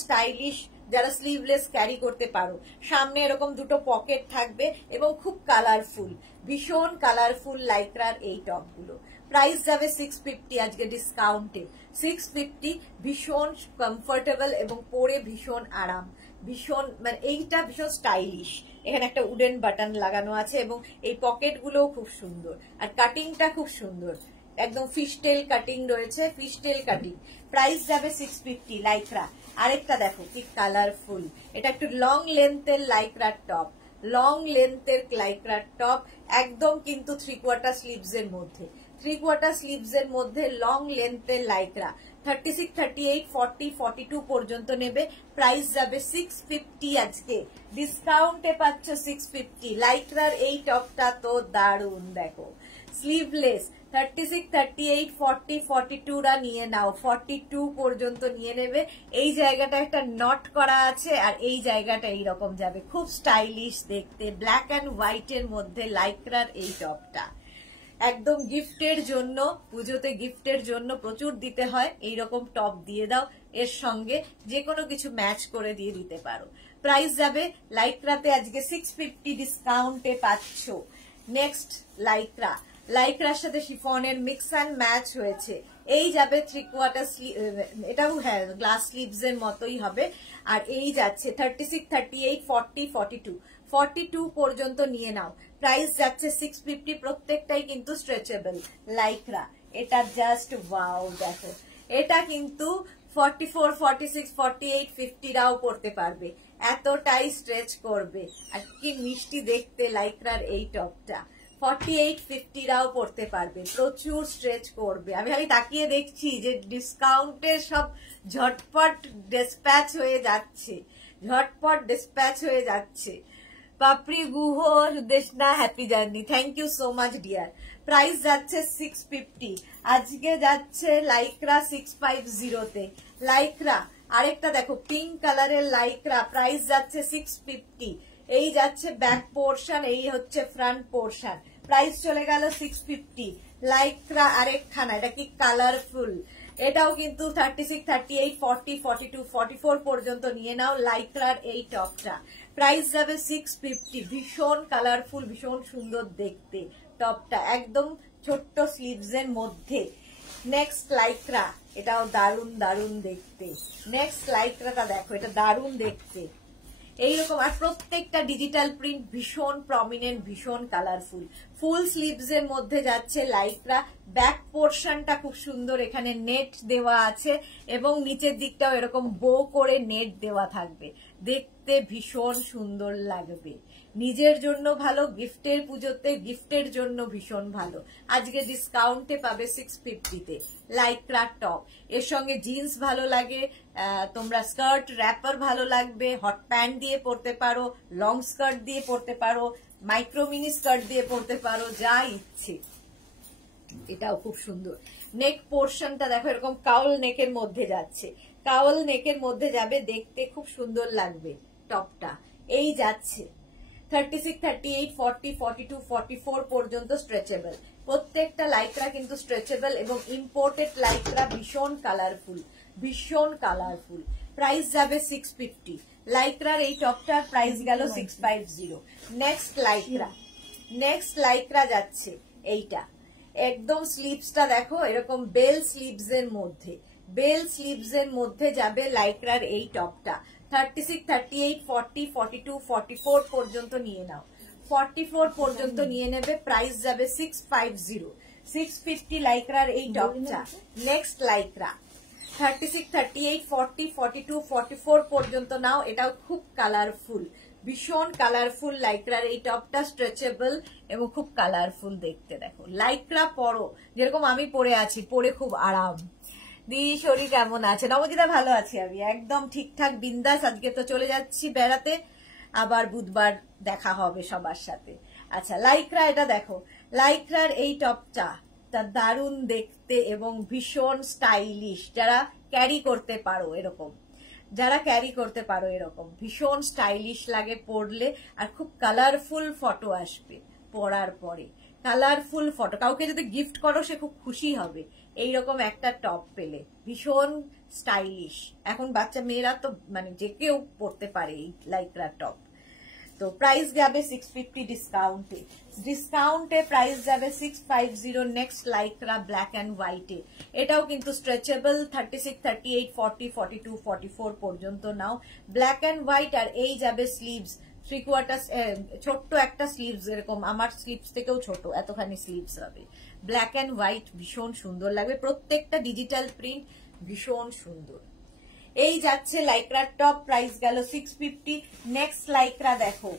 স্টাইলিশ, যারা স্লিভলেস ক্যারি করতে পারো। সামনে এরকম দুটো পকেট থাকবে এবং খুব কালারফুল, ভীষণ কালারফুল লাইক্রার এই টপগুলো। প্রাইস যাবে 650 আজকে ডিসকাউন্টে। 650, ভীষণ কমফোর্টেবল এবং পরে ভীষণ আরাম, ভীষণ মানে এইটা ভীষণ স্টাইলিশ। এখানে একটা উডেন বাটন লাগানো আছে এবং এই পকেট গুলোও খুব সুন্দর, আর কাটিংটা খুব সুন্দর, একদম ফিশটেল কাটিং রয়েছে, ফিশটেল কাটিং। প্রাইস যাবে 650। লাইক্রা আরেকটা দেখো কি কালারফুল, এটা একটু লং লেন্থের লাইক্রার টপ, লং লেন্থের লাইক্রার টপ, একদম কিন্তু 3/4 স্লিভস এর মধ্যে, 3/4 স্লিভস এর মধ্যে লং লেন্থের লাইক্রা। 36, 38, 40, 42 পর্যন্ত নেবে। প্রাইস যাবে 650 আজকে ডিসকাউন্টে পাচ্ছ 650। লাইক্রার এই টপটা তো দারুন, দেখো স্লিভলেস। 36, 38, 40, 42 রা নিয়ে নাও, 42 পর্যন্ত নিয়ে নেবে। এই জায়গাটা একটা নট করা আছে, আর এই জায়গাটা এইরকম যাবে, খুব স্টাইলিশ দেখতে। ব্ল্যাক অ্যান্ড হোয়াইট এর মধ্যে লাইক্রার এই টপটা একদম গিফটের জন্য, পুজোতে গিফটের জন্য প্রচুর দিতে হয়, এইরকম টপ দিয়ে দাও, এর সঙ্গে যে কোনো কিছু ম্যাচ করে দিয়ে দিতে পারো। প্রাইস যাবে লাইক্রাতে আজকে 650 ডিসকাউন্টে পাচ্ছ। নেক্সট লাইক্রা, লাইক্রার সাথে শিফনের মিক্স অ্যান্ড ম্যাচ হয়েছে। এই যাবে 3/4 স্লিভ, এটাও হ্যাঁ গ্লাস স্লিভস এর মতোই হবে। আর এই যাচ্ছে 36, 38, 40, 42, 42 পর্যন্ত নিয়ে নাও। প্রাইস যাচ্ছে 650, প্রত্যেকটাই কিন্তু স্ট্রেচেবল লাইক্রা। এটা জাস্ট ওয়াও, দেখো এটা কিন্তু 44, 46, 48, 50 রাও পড়তে পারবে, এতটাই স্ট্রেচ করবে। আর কি মিষ্টি দেখতে লাইক্রার এই টপটা, 48, 50 রাও পড়তে পারবে, প্রচুর স্ট্রেচ করবে। আমি খালি তাকিয়ে দেখছি যে ডিসকাউন্টের সব ঝটপট ডিসপ্যাচ হয়ে যাচ্ছে, Papri Guha Sudeshna happy journey, thank you so much dear. Price যাচ্ছে 650, আজকে যাচ্ছে লাইক্রা 650-তে। লাইক্রা আরেকটা দেখো পিঙ্ক কালারের লাইক্রা, প্রাইস যাচ্ছে 650। এই যাচ্ছে ব্যাক পোর্শন, এই হচ্ছে ফ্রন্ট পোর্শন। প্রাইস চলে গেল 650। লাইক্রা আরেকখানা, এটা কি কালারফুল, এটাও কিন্তু 36, 38, 40, 42, 44 পর্যন্ত নিয়ে নাও। লাইক্রার এই টপটা প্রাইস যাবে 650। ভীষণ কালারফুল, ভীষণ সুন্দর দেখতে টপটা, একদম ছোট্ট স্লিভস এর মধ্যে। নেক্সট লাইক্রা, এটাও দারুন দারুন দেখতে। নেক্সট লাইক্রাটা দেখো, এটা দারুন দেখতে এইরকম। আর প্রত্যেকটা ডিজিটাল প্রিন্ট ভীষণ প্রমিনেন্ট, ভীষণ কালারফুল। ফুল স্লিভস এর মধ্যে যাচ্ছে লাইক্রা। ব্যাক পোর্শনটা খুব সুন্দর, এখানে নেট দেওয়া আছে এবং নিচের দিকটাও এরকম বো করে নেট দেওয়া থাকবে, দেখতে ভীষণ সুন্দর লাগবে। নিজের জন্য ভালো, গিফটের পুজোতে গিফটের জন্য ভীষণ ভালো। আজকে ডিসকাউন্টে পাবে 650-তে লাইক্রা টপ। এর সঙ্গে জিন্স ভালো লাগে, তোমরা স্কার্ট র্যাপার ভালো লাগবে, হট প্যান্ট দিয়ে পরতে পারো, লং স্কার্ট দিয়ে পরতে পারো, মাইক্রো মিনি স্কার্ট দিয়ে পরতে পারো, যা ইচ্ছে। এটাও খুব সুন্দর। নেক পোর্শনটা দেখো, এরকম কাউল নেকের মধ্যে যাচ্ছে, কাউল নেকের মধ্যে যাবে, দেখতে খুব সুন্দর লাগবে টপটা। এই যাচ্ছে 36, 38, 40, 42, 44 পর্যন্ত স্ট্রেচেবল। প্রত্যেকটা লাইক্রা কিন্তু স্ট্রেচেবল এবং ইম্পোর্টেড লাইক্রা, ভীষণ কালারফুল, ভীষণ কালারফুল। প্রাইস যাবে 650। লাইক্রার এই টপটার প্রাইস গেল 650। নেক্সট লাইক্রা, নেক্সট লাইক্রা যাচ্ছে এইটা, একদম স্লিভসটা দেখো এরকম বেল স্লিভস এর মধ্যে, বেল স্লিভস এর মধ্যে যাবে লাইক্রার এই টপটা। 36, 38, 40, 42, 44 পর্যন্ত নিয়ে নাও, 44 পর্যন্ত নিয়ে নেবে। প্রাইস যাবে 650, 650 লাইক্রার এই টপটা। নেক্সট লাইক্রা 36, 38, 40, 42, 44 পর্যন্ত নাও, এটাও খুব কালারফুল, ভীষণ কালারফুল লাইক্রার এই টপটা, স্ট্রেচেবল এবং খুব কালারফুল দেখতে। দেখো লাইক্রা পরো, যেরকম আমি পরে আছি, পরে খুব আরাম। দি শরীর কেমন আছে? নবজিদা ভালো আছি আমি, একদম ঠিকঠাক বিন্দাস। আজকে তো চলে যাচ্ছি বেড়াতে, আবার বুধবার দেখা হবে সবার সাথে। আচ্ছা লাইক্রা, এটা দেখো লাইক্রার এই টপটা দারুণ দেখতে এবং ভীষণ স্টাইলিশ। যারা ক্যারি করতে পারো এরকম, যারা ক্যারি করতে পারো এরকম, ভীষণ স্টাইলিশ লাগে পরলে, আর খুব কালারফুল ফটো আসবে পরার পরে, কালারফুল ফটো। কাউকে যদি গিফট করো সে খুব খুশি হবে এইরকম একটা টপ পেলে, ভীষণ স্টাইলিশ। এখন বাচ্চা মেয়েরা তো মানে যে কেউ পরতে পারে এই লাইক্রা টপ। তো প্রাইস যাবে 650 ডিসকাউন্টে, ডিসকাউন্টে প্রাইস যাবে 650। নেক্সট লাইক্রা ব্ল্যাক অ্যান্ড হোয়াইটে, এটাও কিন্তু স্ট্রেচেবল। 36, 38, 40, 42, 44 পর্যন্ত নাও, ব্ল্যাক অ্যান্ড হোয়াইট। আর এই যাবে স্লিভস 3/4, ছোট্ট একটা স্লিভস, এরকম আমার স্লিভস থেকেও ছোট, এতখানি স্লিভস হবে। ব্ল্যাক অ্যান্ড হোয়াইট, ভীষণ সুন্দর লাগবে, প্রত্যেকটা ডিজিটাল প্রিন্ট ভীষণ সুন্দর। এই যাচ্ছে লাইক্রার টপ, প্রাইস গেল 650। নেক্সট লাইক্রা দেখো,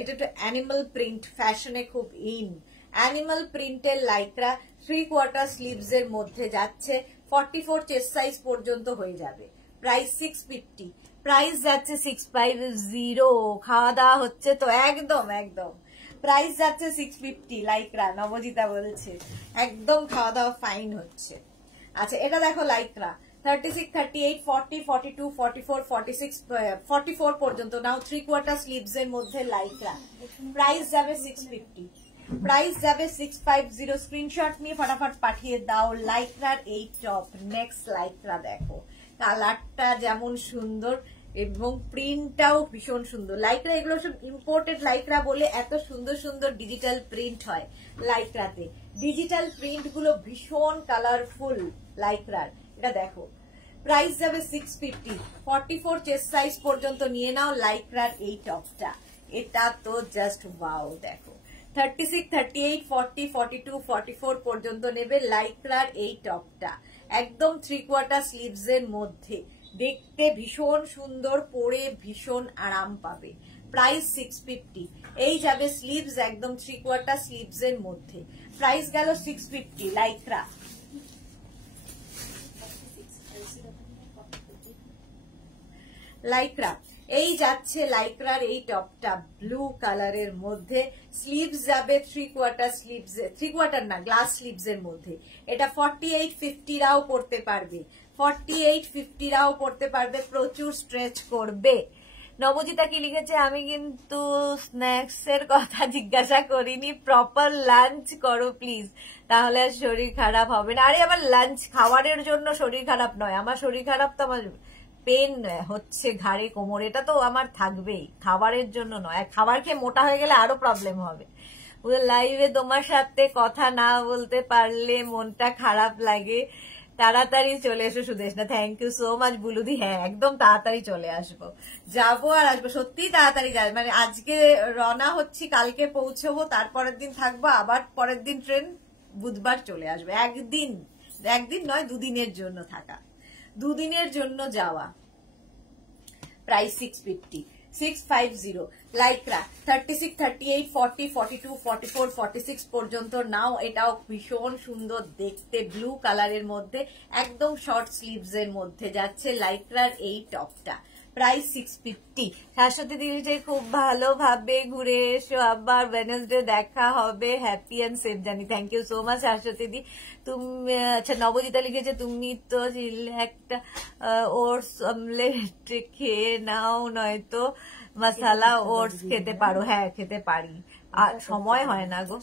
এটা তো অ্যানিমাল প্রিন্ট, ফ্যাশনে খুব ইন। অ্যানিমাল প্রিন্টের লাইক্রা 3/4 স্লিভস এর মধ্যে যাচ্ছে, 44 চেস্ট সাইজ পর্যন্ত হয়ে যাবে। প্রাইস 650, প্রাইস যাচ্ছে 650। খাওয়া দাওয়া হচ্ছে তো একদম একদম। প্রাইস যাচ্ছে 650 লাইক্রা, নবজিতা বলছে একদম খাওয়া দাওয়া ফাইন হচ্ছে। আচ্ছা এটা দেখো লাইক্রা 36, 38, 40, 42, 44, 46, 44 পর্যন্ত নাও, 3/4 স্লিভস এর মধ্যে লাইক্রা। প্রাইস যাবে 650, প্রাইস যাবে 650। স্ক্রিনশট নিয়ে ফটাফট পাঠিয়ে দাও লাইক্রার এই টপ। নেক্সট লাইক্রা দেখো, কালারটা যেমন সুন্দর এবং প্রিন্টটাও ভীষণ সুন্দর। লাইক্রা এগুলো সব ইম্পোর্টেড লাইক্রা বলে এত সুন্দর সুন্দর ডিজিটাল প্রিন্ট হয় লাইক্রাতে। ডিজিটাল প্রিন্ট গুলো ভীষণ কালারফুল লাইক্রার। এটা দেখো প্রাইস যাবে 650, 44 চেস্ট সাইজ পর্যন্ত নিয়ে নাও লাইক্রার এই টপটা। এটা তো জাস্ট ওয়াও। দেখো 36, 38, 40, 42, 44 পর্যন্ত নেবে লাইক্রার এই টপটা, একদম 3/4 স্লিভস এর মধ্যে, দেখতে ভীষণ সুন্দর, পরে ভীষণ আরাম পাবে। প্রাইস 650। এই যাবে স্লিভস, একদম 3/4 স্লিভস এর মধ্যে। প্রাইস গেল 650 লাইক্রা। লাইক্রা এই যাচ্ছে লাইক্রার এই টপটা ব্লু কালারের মধ্যে, স্লিভস যাবে 3/4 স্লিভস, 3/4 না গ্লাস স্লিভস এর মধ্যে। এটা 48, 50 রাও পড়তে পারবে, 48, 50 রাও পড়তে পারবে, প্রচুর স্ট্রেচ করবে। নবজিতা কি লিখেছে, আমি কিন্তু স্ন্যাক্স এর কথা জিজ্ঞাসা করিনি, প্রপার লাঞ্চ করো প্লিজ, তাহলে আর শরীর খারাপ হবে না। আরে আমার লাঞ্চ খাবারের জন্য শরীর খারাপ নয়, আমার শরীর খারাপ তো আমার পেন হচ্ছে ঘাড়ে কোমরে, এটা তো আমার থাকবেই, খাবারের জন্য নয়। খাবার খেয়ে মোটা হয়ে গেলে আরো প্রবলেম হবে। লাইভে তোমার সাথে কথা না বলতে পারলে মনটা খারাপ লাগে, তাড়াতাড়ি চলে এসো Sudeshna. Thank you so much বুলুদি। হ্যাঁ একদম তাড়াতাড়ি চলে আসবো, যাবো আর আসবো, সত্যি তাড়াতাড়ি যাবে। মানে আজকে রওনা হচ্ছি, কালকে পৌঁছবো, তারপরের দিন থাকবো, আবার পরের দিন ট্রেন, বুধবার চলে আসবে। একদিন নয়, দুদিনের জন্য থাকা, দুদিনের জন্য যাওয়া। প্রাইস 650, 650 লাইক্রা 36, 38, 40, 42, 44, 46 পর্যন্ত নাও। এটাও ভীষণ সুন্দর দেখতে, ব্লু কালারের মধ্যে, একদম শর্ট স্লিভস এর মধ্যে যাচ্ছে লাইক্রার এই টপটা। প্রাইস 650। শাশ্বতী দিদি খুব ভালোভাবে ঘুরে এসো, আবার ওয়েডনেসডে দেখা হবে, happy and safe journey. Thank you so much Shashwati di. তুমি আচ্ছা, নবজিতা লিখেছে তুমি তো একটা ওটস অমলেট খেয়ে নাও, নয়তো মশালা ওটস খেতে পারো। হ্যাঁ খেতে পারি, আর সময় হয় না গো।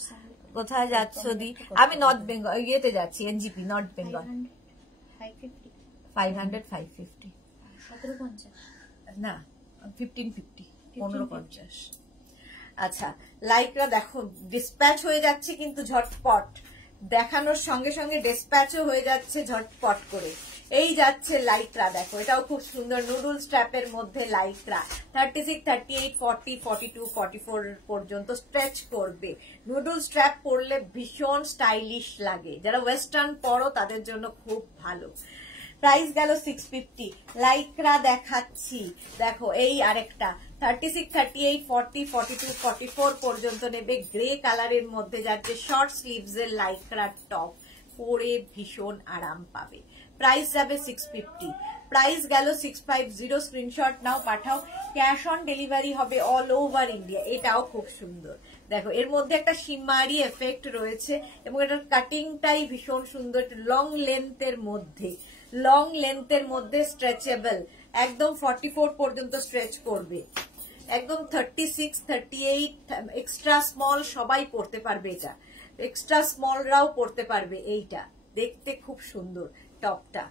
কোথায় যাচ্ছ দি? আমি নর্থ বেঙ্গল, ইয়েতে যাচ্ছি, এনজিপি নর্থ বেঙ্গল। 500, 550 না 1550, 1550। আচ্ছা লাইকরা দেখো ডিসপ্যাচ হয়ে যাচ্ছে কিন্তু ঝটপট, দেখানোর সঙ্গে সঙ্গে ডিসপ্যাচও হয়ে যাচ্ছে ঝটপট করে। এই যাচ্ছে লাইকরা, দেখো এটাও খুব সুন্দর নুডল স্ট্র্যাপের মধ্যে লাইকরা। 36, 38, 40, 42, 44 পর্যন্ত স্ট্রেচ করবে। নুডল স্ট্র্যাপ পরলে ভীষণ স্টাইলিশ লাগে, যারা ওয়েস্টার্ন পরো তাদের জন্য খুব ভালো। প্রাইস গেল 650। লাইকরা দেখাচ্ছি, দেখো এই আরেকটা 36, 38, 40, 42, 44 পর্যন্ত নেবে, গ্রে কালারের মধ্যে যাচ্ছে, শর্ট স্লিভস এর লাইকরা টপ, পরে ভীষণ আরাম পাবে। প্রাইস যাবে 650। প্রাইস গেল 650। স্ক্রিনশট নাও, পাঠাও, ক্যাশ অন ডেলিভারি হবে অল ওভার ইন্ডিয়া। এটাও খুব সুন্দর, দেখো এর মধ্যে একটা শিমারি এফেক্ট রয়েছে এবং এটার কাটিংটাই ভীষণ সুন্দর, লং লেন্থের মধ্যে, লং লেন্থের মধ্যে স্ট্রেচেবল, একদম 44 পর্যন্ত স্ট্রেচ করবে, একদম 36, 38 এক্সট্রা স্মল সবাই পরতে পারবে, এটা এক্সট্রা স্মলরাও পরতে পারবে। এইটা দেখতে খুব সুন্দর টপটা,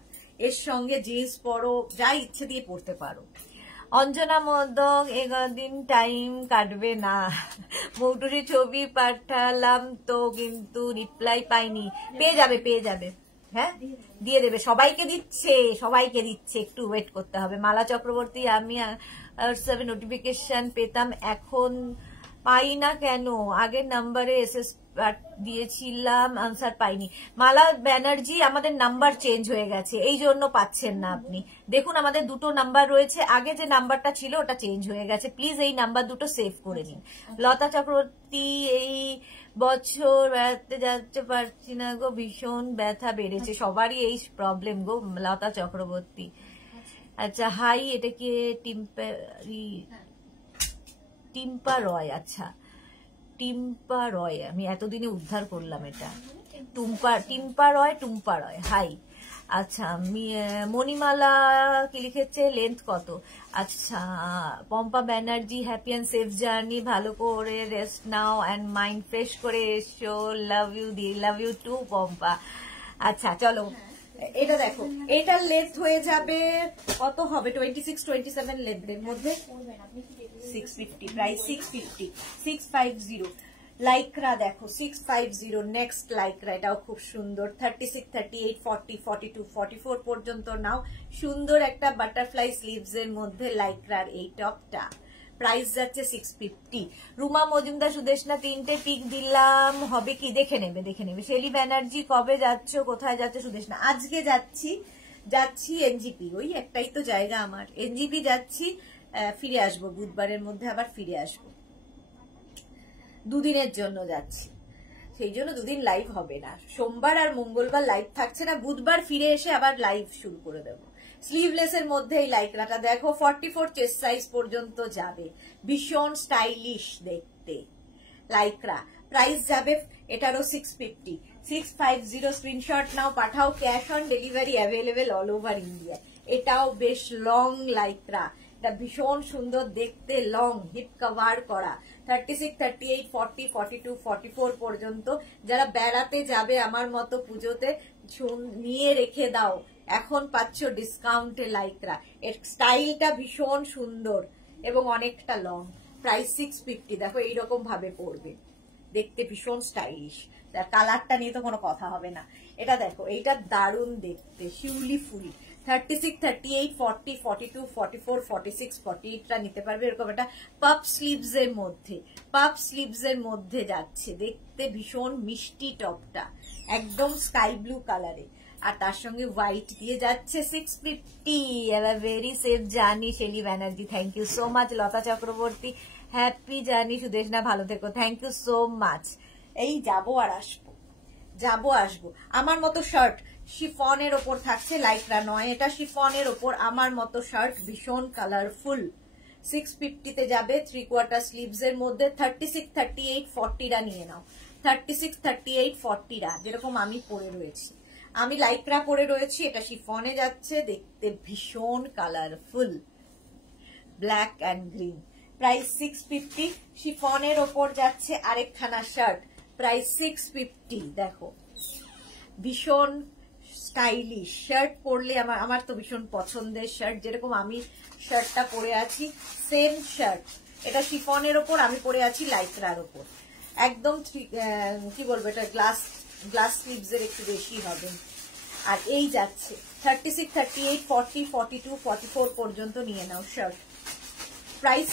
এর সঙ্গে জিন্স পরো, যা ইচ্ছে দিয়ে পরতে পারো। অঞ্জনা মোদক এদিন টাইম কাটবে না, মৌটুরি ছবি পাঠালাম তো কিন্তু রিপ্লাই পাইনি। পেয়ে যাবে, পেয়ে যাবে, হ্যাঁ দিয়ে দেবে, সবাইকে দিচ্ছে, সবাইকে দিচ্ছে, একটু ওয়েট করতে হবে। মালা চক্রবর্তী, আমি নোটিফিকেশন পেতাম, এখন পাই না কেন? আগের নাম্বারে এসএস দিয়েছিলাম, আনসার পাইনি। মালা ব্যানার্জি, আমাদের নাম্বার চেঞ্জ হয়ে গেছে, এই জন্য পাচ্ছেন না আপনি। দেখুন আমাদের দুটো নাম্বার রয়েছে, আগে যে নাম্বারটা ছিল ওটা চেঞ্জ হয়ে গেছে, প্লিজ এই নাম্বার দুটো সেভ করে নিন। লতা চক্রবর্তী, এই বছর বেড়াতে যেতে পারছি না গো, ভীষণ ব্যথা বেড়েছে, সবারই এই প্রবলেম গো লতা চক্রবর্তী। আচ্ছা হাই, এটা কি টিম্পা রয়? আচ্ছা টিম্পা রয়, আমি এতদিনে উদ্ধার করলাম এটা, টিম্পা রয়, হাই। আচ্ছা মণিমালা কি লিখেছে, লেন্থ কত? আচ্ছা Pampa Banerjee, happy and safe journey, ভালো করে রেস্ট নাও অ্যান্ড মাইন্ড ফ্রেশ করে এসো, লাভ ইউ দি, লাভ ইউ টু পম্পা। আচ্ছা চলো এটা দেখো, এটার লেন্থ হয়ে যাবে কত হবে, 26, 27 লেন্থের মধ্যে, 650। প্রাইস 650, 650 লাইকরা দেখো 650। নেক্সট লাইকরা, এটাও খুব সুন্দর, 36, 38, 40, 42, 44 পর্যন্ত নাও। সুন্দর একটা বাটারফ্লাই স্লিভস এর মধ্যে লাইকরার এই টপটা, প্রাইস যাচ্ছে 650। রুমা মজুমদার, সুদেশনা, 3টে পিক দিলাম, হবে কি? দেখে নেবে, দেখে নেবে। শেলি ব্যানার্জি, কবে যাচ্ছ, কোথায় যাচ্ছ? সুদেশনা, আজকে যাচ্ছি এনজিপি, ওই একটাই তো জায়গা আমার, এনজিপি যাচ্ছি, ফিরে আসবো বুধবারের মধ্যে, আবার ফিরে আসবো, দুদিনের জন্য যাচ্ছি, সেই জন্য দুদিন লাইভ হবে না, সোমবার আর মঙ্গলবার লাইভ থাকছে না, বুধবার ফিরে এসে আবার লাইভ শুরু করে দেবো। স্লিভলেস এর মধ্যে এই লাইকরাটা দেখো, 44 চেস্ট সাইজ পর্যন্ত যাবে, ভীষণ স্টাইলিশ দেখতে লাইকরা। প্রাইস যাবে এটারও 650, 650। স্ক্রিনশট নাও, পাঠাও, cash on delivery available all over India. এটাও বেশ লং লাইকরা, এটা ভীষণ সুন্দর দেখতে, লং হিপ কভার করা, 36, 38, 40, 42, 44 পর্যন্ত। যারা বেড়াতে যাবে আমার মতো পুজোতে নিয়ে রেখে দাও, এখন পাচ্ছ ডিসকাউন্টে লাইকরা। এর স্টাইলটা ভীষণ সুন্দর এবং অনেকটা লং। প্রাইস 650। দেখো এইরকম ভাবে পড়বে, দেখতে ভীষণ স্টাইলিশ। কালারটা নিয়ে তো কোনো কথা হবে না। এটা দেখো, এইটা দারুণ দেখতে, শিউলি ফুল। 36, 38, 40, 42, 44, 46, 48টা নিতে পারবে। এরকম একটা পাপ স্লিভস এর মধ্যে, পাপ স্লিভস এর মধ্যে যাচ্ছে, দেখতে ভীষণ মিষ্টি। টপটা একদম স্কাই ব্লু কালারে, আর তার সঙ্গে হোয়াইট দিয়ে যাচ্ছে। 650। Very safe journey Shelly Banerjee, thank you so much. Lata Chakraborty, happy journey. Sudeshna, ভালো থেকো, থ্যাংক ইউ সো মাচ। এই যাবো আর আসবো, যাবো আসবো। আমার মতো শার্ট শিফনের ওপর থাকছে, লাইকরা নয়, এটা শিফনের ওপর আমার মতো শার্ট, ভীষণ কালারফুল। 650 যাবে, 3/4 স্লিভস এর মধ্যে। 36, 38, 40টা নিয়ে নাও। 36, 38, 40টা যেরকম আমি পরে রয়েছি, আমি লাইকরা পরে রয়েছি। এটা শিফনে যাচ্ছে, দেখতে ভীষণ colourful, black and green. Price 650। শিফনের ওপর যাচ্ছে আরেকখানা শার্ট, প্রাইস 650। দেখো ভীষণ স্টাইলিশ শার্ট পরলে আমার তো ভীষণ পছন্দের শার্ট, যেরকম আমি শার্টটা পরে আছি সেম শার্ট। এটা শিফনের ওপর, আমি পরে আছি লাইকরার ওপর। একদম কি বলবো, এটা গ্লাস স্লিভস এর একটু বেশি হবে। আর এই যাচ্ছে 36, 38, 40, 42, 44 পর্যন্ত নিয়ে নাও শার্ট। প্রাইস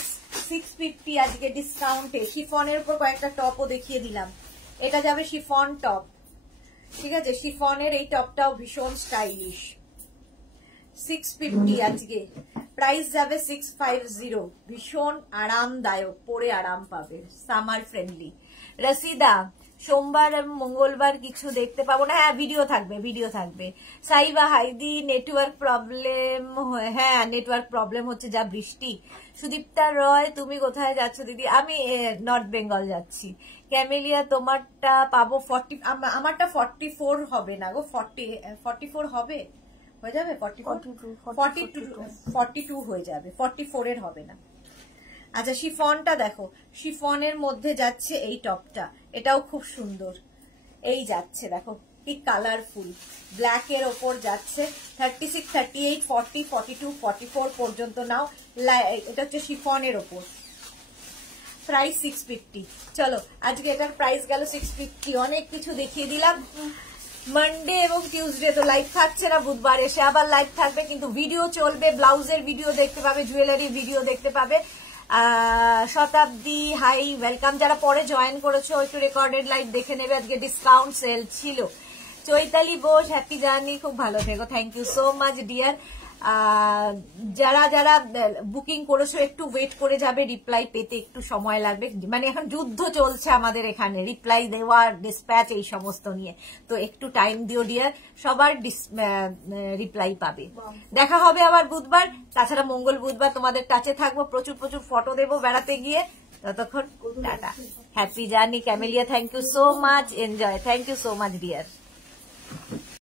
650 আজকে ডিসকাউন্টে। শিফনের উপর কয়েকটা টপও দেখিয়ে দিলাম। এটা যাবে শিফন টপ, ঠিক আছে। শিফনের এই টপটাও ভীষণ স্টাইলিশ। 650 আজকে। প্রাইস যাবে 650। ভীষণ আরামদায়ক, পরে আরাম পাবে, সামার ফ্রেন্ডলি। রসিদা, সোমবার মঙ্গলবার কিছু দেখতে পাবো না। হ্যাঁ, ভিডিও থাকবে, ভিডিও থাকবে। Saiba হাইদি, network problem. হ্যাঁ, নেটওয়ার্ক প্রবলেম হচ্ছে, যা বৃষ্টি। সুদীপ্তা রয়, তুমি কোথায় যাচ্ছ দিদি? আমি নর্থ বেঙ্গল যাচ্ছি। ক্যামেলিয়া, তোমারটা পাবো 40, আমারটা 44 হবে না গো, 44 হবে, হয়ে যাবে 42 হয়ে যাবে, 44 এর হবে না। আচ্ছা, শিফনটা দেখো, শিফনের মধ্যে যাচ্ছে এই টপটা, এটাও খুব সুন্দর। এই যাচ্ছে দেখো, কি কালারফুল, ব্ল্যাক এর ওপর যাচ্ছে। 36, 38, 40, 42, 44 পর্যন্ত নাও। এটা হচ্ছে শিফনের ওপর। প্রাইস 650। চলো আজকে এটার প্রাইস গেল 650। অনেক কিছু দেখিয়ে দিলাম। মানডে এবং টিউসডে তো লাইভ থাকছে না, বুধবার এসে আবার লাইভ থাকবে, কিন্তু ভিডিও চলবে। ব্লাউজের ভিডিও দেখতে পাবে, জুয়েলারি ভিডিও দেখতে পাবে। শতাব্দী, হাই, ওয়েলকাম। যারা পরে জয়েন করেছো একটু রেকর্ডেড লাইভ দেখে নেবে, আজকে ডিসকাউন্ট সেল ছিল। চৈতালি বোস, হ্যাপি জার্নি, খুব ভালো থেকো, thank you so much dear. যারা যারা বুকিং করেছো একটু ওয়েট করে যাবে, রিপ্লাই পেতে একটু সময় লাগবে, মানে এখন যুদ্ধ চলছে আমাদের এখানে রিপ্লাই দেওয়ার, ডিসপ্যাচ এই সমস্ত নিয়ে, তো একটু টাইম দিও ডিয়ার, সবার রিপ্লাই পাবে। দেখা হবে আবার বুধবার, তাছাড়া মঙ্গল বুধবার তোমাদের টাচে থাকবো, প্রচুর প্রচুর ফটো দেবো বেড়াতে গিয়ে। ততক্ষণ tata, happy journey. Camellia, thank you so much, enjoy, thank you so much deer.